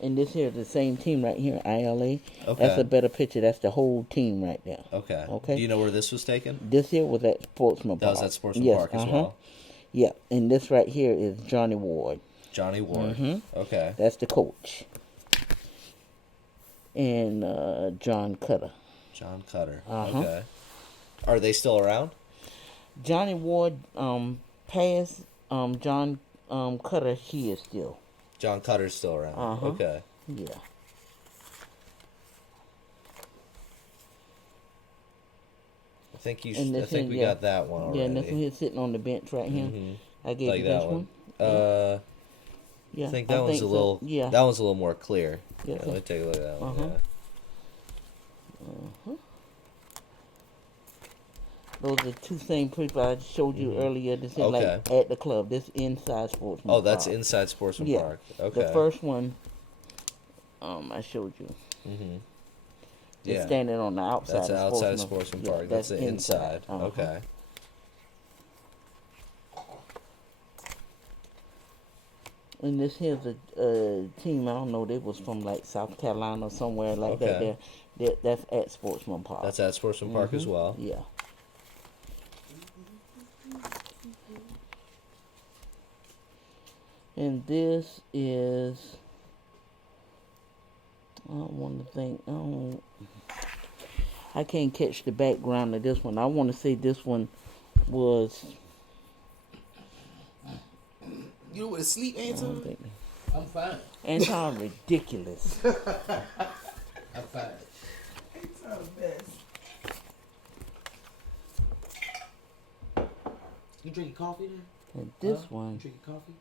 And this here is the same team right here, ILA. Okay. That's a better picture. That's the whole team right there. Okay. Okay. Do you know where this was taken? This here was at Sportsman That Park. was at Sportsman Yes, Park as well. Yeah, and this right here is Johnny Ward. Johnny Ward. Okay. That's the coach. And John Cutter. John Cutter. Uh-huh. Okay. Are they still around? Johnny Ward passed. John Cutter, he is still. John Cutter's still around. Uh-huh. Okay. Yeah. I think you. And I this think one, we yeah. got that one already. Yeah, and this one he's sitting on the bench right here. I gave Like you that this one. Yeah, I think that one's a so. little. Yeah. That one's a little more clear. Yeah, Yeah, let me take a look at that one. Uh-huh. Yeah. Those are two same people I showed you earlier. This is like Okay. at the club. This inside Sportsman Oh, that's Park. inside Sportsman Yeah. Park. Okay. The first one, I showed you. Mm-hmm. It's Yeah. standing on the outside. That's of outside of Sportsman. Sportsman Yeah, Park. That's the inside. Uh-huh. Okay. And this here's a team. I don't know. They was from like South Carolina or somewhere like that. Okay. That's at Sportsman Park. That's at Sportsman Park as well. Yeah. And this is. I don't want to think. I can't catch the background of this one. I want to say this one was. You know what a sleep, I don't Anton? think. I'm fine. Anton ridiculous. I'm fine. Anton the best. You drinking coffee then? And this You one. drinking coffee?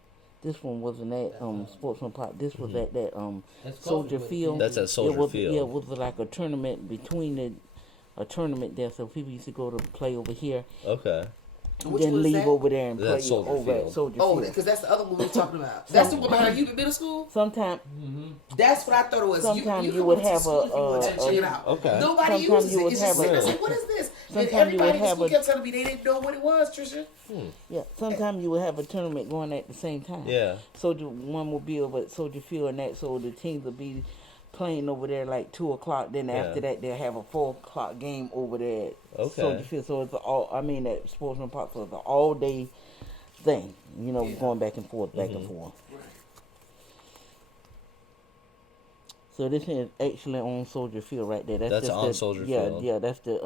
This one wasn't at Sportsman Park. This was at that That's Soldier coffee, Field. That's at Soldier it was, Field. Yeah, it was like a tournament a tournament there. So people used to go to play over here, Okay. Which then one is leave that? over there and That's play Soldier over Field. at Soldier Oh, Field. because that's the other one we were talking about. That's the one behind you in middle school? Sometimes That's what I thought it was. Sometimes you come would to have school a- if you want to a- check it out. Okay. Nobody Sometimes uses you it. would It's just have like, I a- was like, what is this? And sometimes you everybody would in have school a- kept telling me they didn't know what it was, Trisha. sometimes you would have a tournament going at the same time. Yeah. Soldier one will be over at Soldier Field and that, so the teams will be playing over there like 2:00. Then after that they'll have a 4:00 game over there at Okay. Soldier Field. So it's at Sportsman Park, so it's an all day thing. Going back and forth, back and forth. So this is actually on Soldier Field right there. That's just on Soldier Field. Yeah, that's the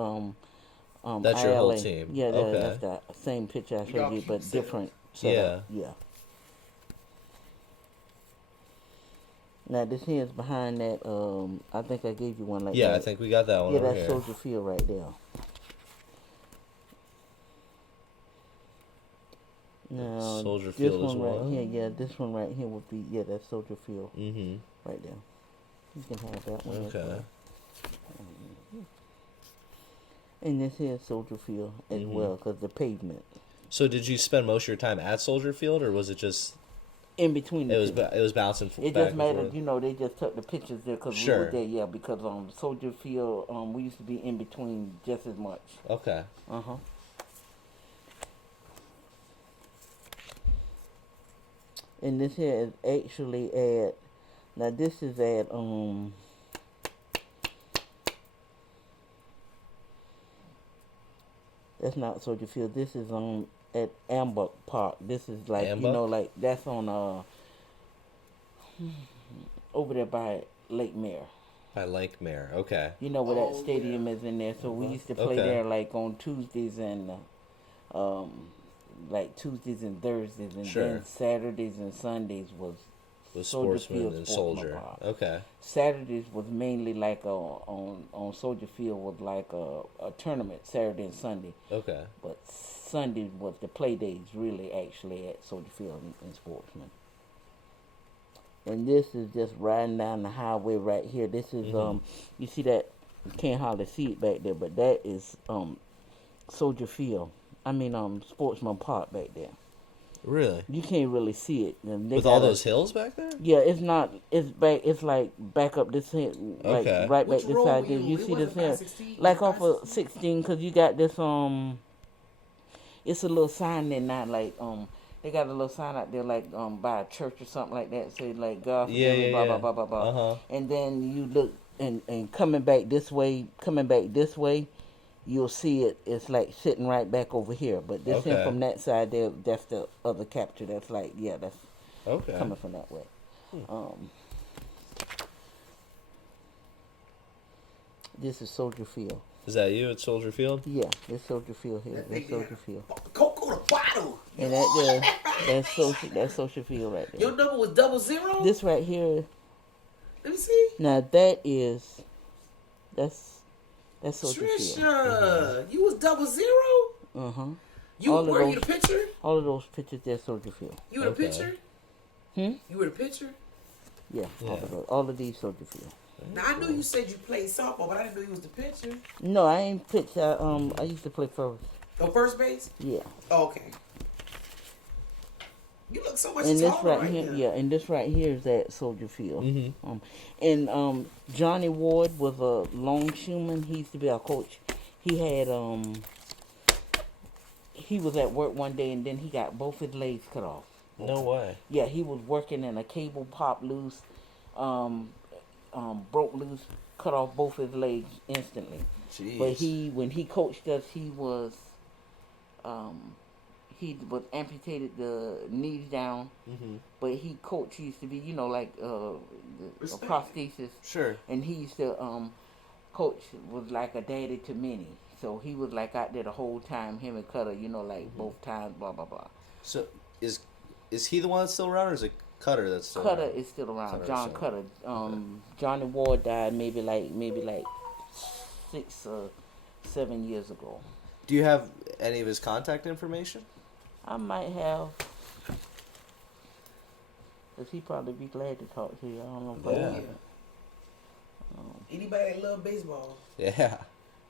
That's your whole ILA. team. Yeah, Okay. that's the same picture I showed y'all you, keep but setup. different setup. Yeah. Now this here is behind that. I think I gave you one like Yeah, that. I think we got that one Yeah, over that's here. Soldier Field right there. Now Soldier this Field as one well. right here. Yeah, this one right here would be that's Soldier Field Mm-hmm. right there. You can have that one. as Okay. well. And this here is Soldier Field as Mm-hmm. well, because the pavement So did you spend most of your time at Soldier Field, or was it just in between. The two. it was bouncing It back just and mattered, forth? they just took the pictures there because we Sure. were there, yeah, because Soldier Field, we used to be in between just as much. Okay. Uh-huh. And this here is actually now this is at, that's not Soldier Field, this is at Ambrook Park. This is like, Ambrook? like, that's on, over there by Lake Mare. By Lake Mare. Okay. You know where that stadium is in there. So we used to play Okay. there like on Tuesdays and like Tuesdays and Thursdays, and Sure. then Saturdays and Sundays was With Soldier Sportsman Field, and Sportsman Soldier. Park. Okay. Saturdays was mainly like on Soldier Field was like a tournament Saturday and Sunday, Okay. but Sunday was the play days really actually at Soldier Field and Sportsman. And this is just riding down the highway right here. This is you see that, you can't hardly see it back there, but that is Soldier Field. I mean Sportsman Park back there. Really? You can't really see it. And they With all got those hills back there? yeah, it's not. It's back. It's like back up this here, like Okay. right Which back this road side. were There. you You on? It see this wasn't here, 516? like off of 516? 16, because you got this it's a little sign there now, like they got a little sign out there like by a church or something like that, say like God forgive me, blah blah blah blah blah. And then you look and coming back this way, you'll see it. It's like sitting right back over here. But this Okay. end from that side there, that's the other capture. That's like that's Okay. coming from that way. This is Soldier Field. Is that you at Soldier Field? Yeah, this Soldier Field here. That's Soldier Field. Coke on a bottle. And that there, that's Soldier Field right there. Your number was 00? This right here. Let me see. Now that's Soldier Field. Trisha, you was 00? You All of were you those- the picture? All of those pictures, that's Soldier Field. You were the Okay. picture? Hmm? You were the picture? Yeah, all of these Soldier Field. Now I knew you said you played softball, but I didn't know you was the pitcher. No, I ain't pitch. I used to play first. Oh, first base? Yeah. Oh, okay. You look so much And this taller right here, now. yeah, and this right here is at Soldier Field. Mhm. And Johnny Ward was a longshoreman. He used to be our coach. He had he was at work one day and then he got both his legs cut off. No way. Yeah, he was working and a cable popped loose, broke loose, cut off both his legs instantly. Jeez. But when he coached us, he was amputated the knees down. But he coached. He used to be, like a prosthesis. Sure. And he used to coach was like a daddy to many. So he was like out there the whole time. Him and Cutter, like both times, blah blah blah. So is he the one that's still around, or is it Cutter that's still Cutter around? is still around. Cutter is John still Cutter. Johnny Ward died maybe like 6 or 7 years ago. Do you have any of his contact information? I might have. Cause he'd probably be glad to talk to you. I don't know. If I Yeah. would. Anybody that love baseball, Yeah.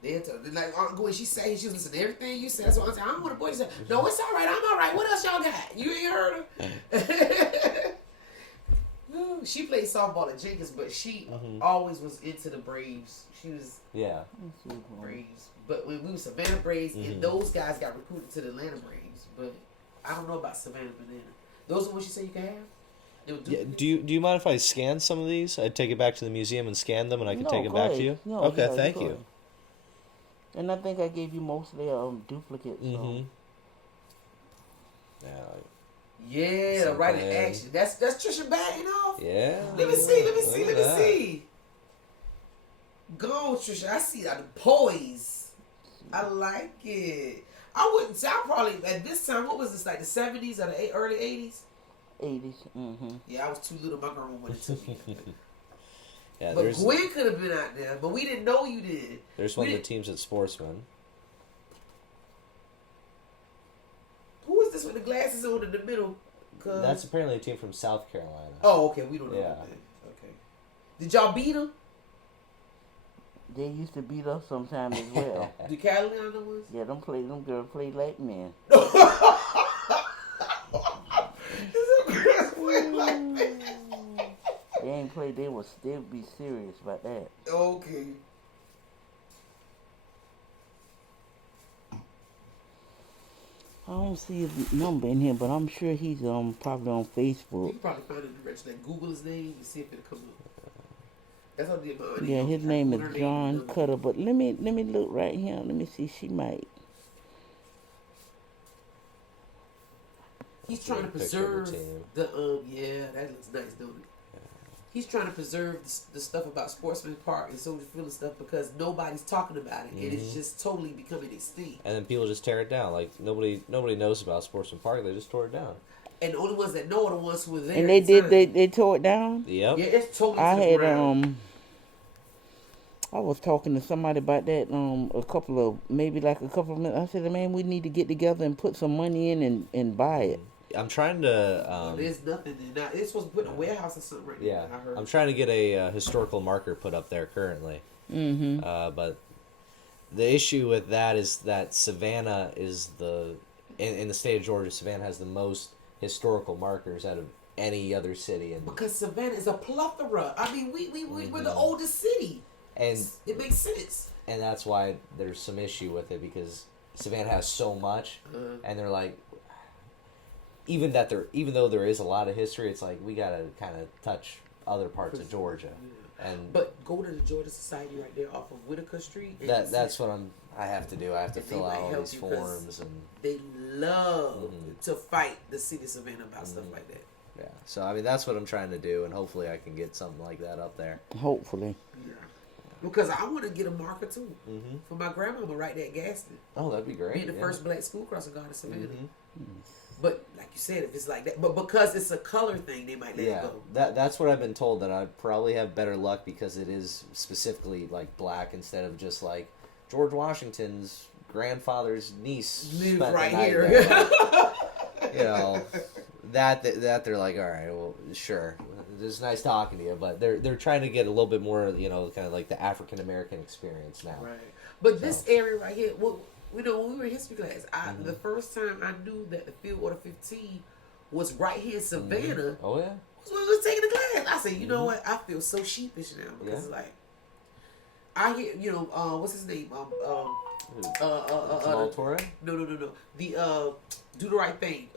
they'll tell. Like Aunt Gwen, she say she listen to everything you say. That's what I'm saying. I don't want to boy. Say, no, it's all right. I'm all right. What else y'all got? You ain't heard her. She played softball at Jenkins, but she always was into the Braves. She was Yeah. Braves. But when we were Savannah Braves, and those guys got recruited to the Atlanta Braves. But I don't know about Savannah Banana. Those are the ones you say you can have? They were Yeah. Do you mind if I scan some of these? I'd take it back to the museum and scan them, and I can No, take it go back ahead. to you. No, Okay. yeah, Thank go you. ahead. And I think I gave you most of their duplicates. So. Mm-hmm. Yeah. Yeah, Something right in in. action. That's Trisha batting off. Yeah. Let me see. Look at that. Go on, Trisha. I see that poise. I like it. I wouldn't say. I probably at this time. What was this like the 70s or the early 80s? 80s. Mm-hmm. Yeah, I was too little. My grandma went to me. Yeah. But There's Gwen could have been out there, but we didn't know you did. there's We one of the didn't- teams at Sportsman. Who is this with the glasses on in the middle? 'Cause- That's apparently a team from South Carolina. Oh, okay. We don't know. Yeah. That. Okay. Did y'all beat them? They used to beat us sometime as well. The Carolina ones? Yeah, them girls play like men. They ain't play. They'd be serious about that. Okay. I don't see his number in here, but I'm sure he's probably on You Facebook. can probably find it in the direction. Like Google his name and see if it'll come up. That's how I did mine. Yeah, his name Put her is name John in the- Cutter. But let me look right here. Let me see. She might. He's trying to Picture of the preserve team. the yeah, that looks nice, don't it? He's trying to preserve the stuff about Sportsman Park and Soldier Field and stuff because nobody's talking about it and it's just totally becoming extinct. And then people just tear it down. Like nobody knows about Sportsman Park. They just tore it down. And the only ones that know are the ones who were there. And they at the time. they tore it down. Yep. Yeah, it's totally. I to the had ground. I was talking to somebody about that a couple of minutes. I said, man, we need to get together and put some money in and buy it. I'm trying to. There's nothing there now. It's supposed to put in a warehouse or something right Yeah, now. I heard. I'm trying to get a historical marker put up there currently. Mm-hmm. But the issue with that is that Savannah is in the state of Georgia. Savannah has the most historical markers out of any other city, Because Savannah is a plethora. I mean, we're the oldest city. and It makes sense. and that's why there's some issue with it because Savannah has so much, and they're like, even though there is a lot of history, it's like we gotta kind of touch other parts of Georgia, and But go to the Georgia Society right there off of Whitaker Street. And that's what I have to do. I have to And fill they might out all help these you 'cause forms, and they love to fight the city of Savannah about stuff like that. yeah. So I mean, that's what I'm trying to do, and hopefully I can get something like that up there. Hopefully. Yeah. Because I want to get a marker too for my grandmama right there at Gaston. Oh, that'd be great. Being the yeah. first black school crossing guard in Savannah. But like you said, if it's like that, but because it's a color thing, they might let it Yeah, go. that's what I've been told, that I'd probably have better luck because it is specifically like black instead of just like George Washington's grandfather's niece Live spent the right night here. there. You know, that they're like, all right, well, sure, it's nice talking to you, but they're trying to get a little bit more, you know, kind of like the African American experience now. Right. But this area right here, well, you know, when we were in history class, the first time I knew that the Field Order 15 was right here in Savannah Oh yeah. was when we was taking the class. I said, you know what? I feel so sheepish now because like I hear, you know, what's his name? Jamal Torre? No. The Do the Right Thing.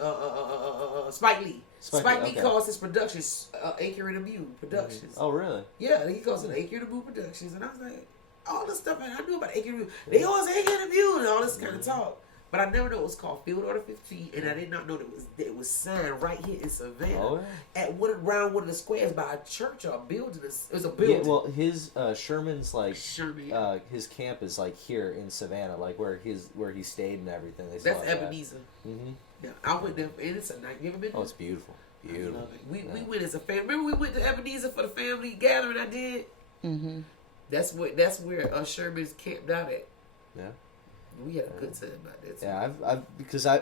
Spike Lee. Spike Lee okay. calls his productions Acre and Immune Productions. Oh really? Yeah, he calls it Acre and Immune Productions, and I was like, all this stuff I knew about Acre and Immune. They always Acre and Immune and all this kind of talk. But I never knew it was called Field Order 15, and I did not know that it was signed right here in Savannah Oh, yeah. at around one of the squares by a church or a building. It was a building. Yeah, well, his Sherman's like Sherman. his camp is like here in Savannah, like where he stayed and everything. They That's saw Ebenezer. Mm-hmm. Yeah, I went there, and it's a night. You ever been? Oh, it's beautiful, I beautiful. love it. We went as a family. Remember we went to Ebenezer for the family gathering I did. Mm-hmm. That's where Sherman's camped out at. Yeah. We had a good time about that. Too. Yeah, I've because I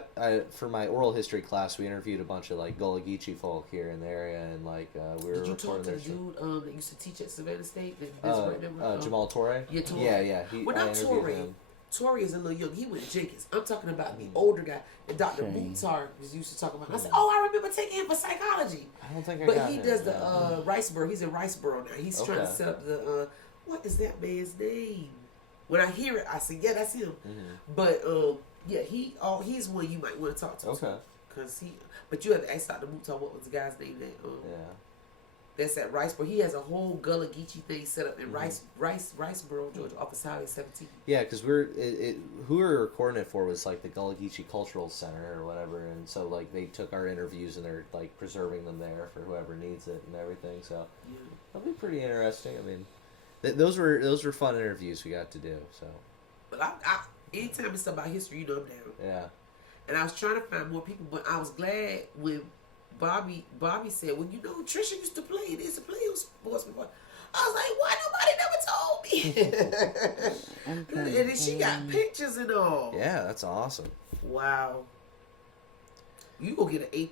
for my oral history class we interviewed a bunch of like Gullah Geechee folk here in the area, and like we were Did you talk recording to their the stuff. dude that used to teach at Savannah State? That's right there. Jamal Torre. Yeah, Torre. Yeah. Well, I not interviewed Torre. him. Torre is a little young. He went to Jenkins. I'm talking about the older guy that Dr. Mukhtar was used to talk about. I said, oh, I remember taking him for psychology. I don't think I But got he him. does the Riceboro. He's in Riceboro now. He's trying to Okay. set up the what is that man's name? When I hear it, I say, yeah, that's him. But yeah, he's one you might want to talk to. Okay. Cause but you have to ask Dr. Mukhtar what was the guy's name that Yeah. that's at Riceboro. He has a whole Gullah Geechee thing set up in Riceboro, Georgia, off of Highway 17. Yeah, because who we were recording it for was like the Gullah Geechee Cultural Center or whatever, and so like they took our interviews and they're like preserving them there for whoever needs it and everything. So Yeah. that'll be pretty interesting. I mean, those were fun interviews we got to do. So But I anytime it's about history, you know I'm down. yeah, And I was trying to find more people, but I was glad when Bobby said, well, you know, Trisha used to play. They used to play sports before. I was like, why nobody never told me? And then she got pictures and all. yeah, that's awesome. Wow. You gonna get an A++.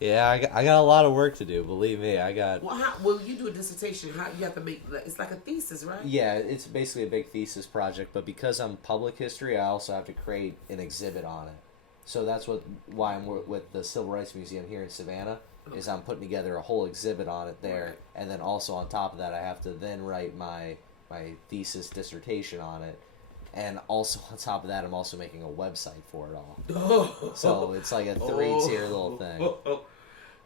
Yeah, I got a lot of work to do. Believe me, I got. Well, you do a dissertation. How you have to make? It's like a thesis, right? Yeah, it's basically a big thesis project, but because I'm public history, I also have to create an exhibit on it. So that's why I'm with the Civil Rights Museum here in Savannah, is I'm putting together a whole exhibit on it there, Right. and then also on top of that, I have to then write my thesis dissertation on it, and also on top of that, I'm also making a website for it all. So it's like a three-tier little thing.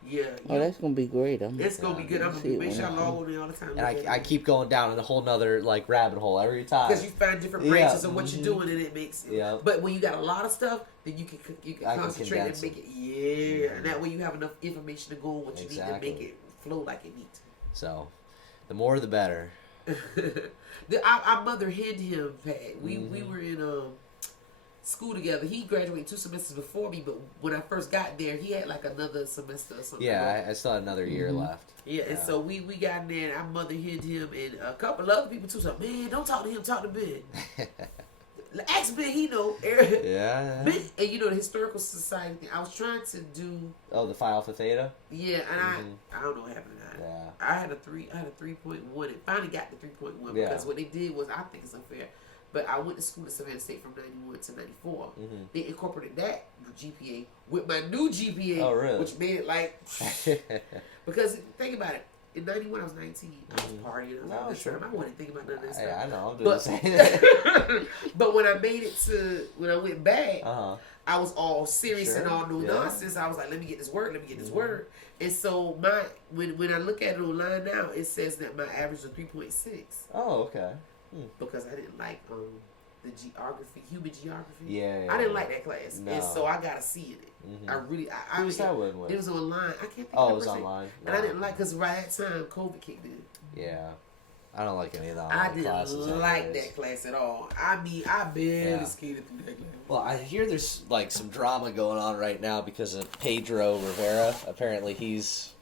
Yeah. Oh, that's gonna be great. It's gonna be good. I'm gonna make sure I log on there all the time. And I keep going down in a whole nother like rabbit hole every time. Because you find different branches of what you're doing, and it makes. Yeah. But when you got a lot of stuff, then you can I can concentrate and condense make it. Yeah, and that way you have enough information to go on what you need to make it flow like it needs. So, the more the better. Our mother hid him, Pat. We were in school together. He graduated 2 semesters before me, but when I first got there, he had like another semester or something. Yeah, I still had another year left. Yeah, and so we got in there, and our mother hid him, and a couple of other people too. So, man, don't talk to him, talk to Ben. Ask Ben, he know. Yeah. Ben, and you know the historical society thing. I was trying to do. Oh, the Phi Alpha Theta? Yeah, and I don't know what happened to that. Yeah. I had a 3.1 and finally got the 3.1 Yeah. because what they did was, I think it's unfair, but I went to school at Savannah State from 91 to 94. They incorporated that GPA with my new GPA, Oh, really? which made it like because think about it. in 91, I was 19. I was partying. I was like, sure. I wasn't thinking about none of this Hey, stuff. I know. I'm doing the same. But when I made it when I went back, Uh-huh. I was all serious Sure. and all no Yeah. nonsense. I was like, let me get this word. And so when I look at it online now, it says that my average was 3.6 Oh, okay. because I didn't like the geography, human geography. Yeah. I didn't like that class, No. and so I got a C in it. I really, Who was that with? It was online. I can't think Oh, of it the was person. online. And I didn't like because right at that time COVID kicked in. Yeah. I don't like any of the I online didn't classes. like anyways. that class at all. I mean, I barely skated through that class. Well, I hear there's like some drama going on right now because of Pedro Rivera. Apparently, he's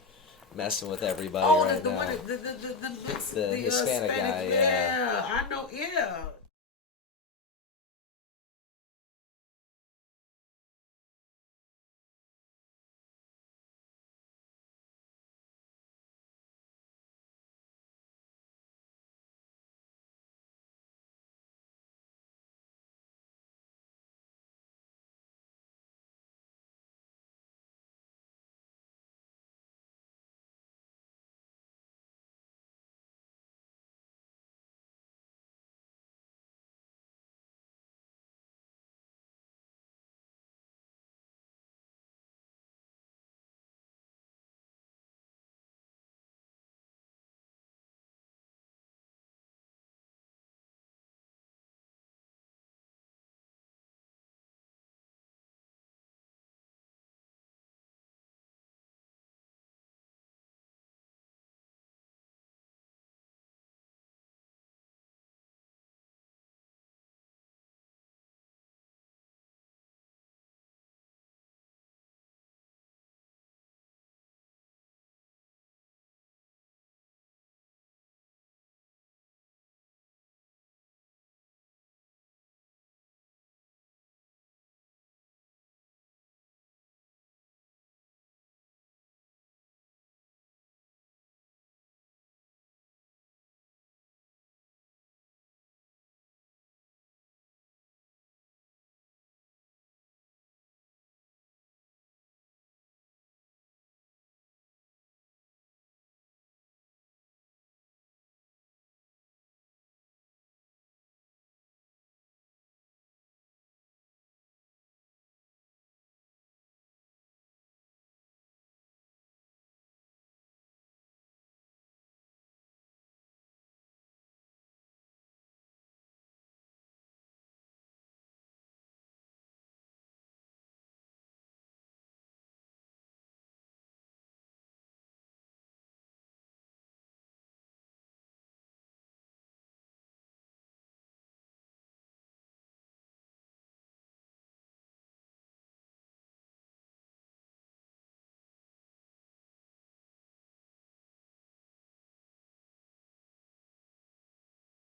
messing with everybody right the now. one, the Hispanic guy, yeah. I know, yeah.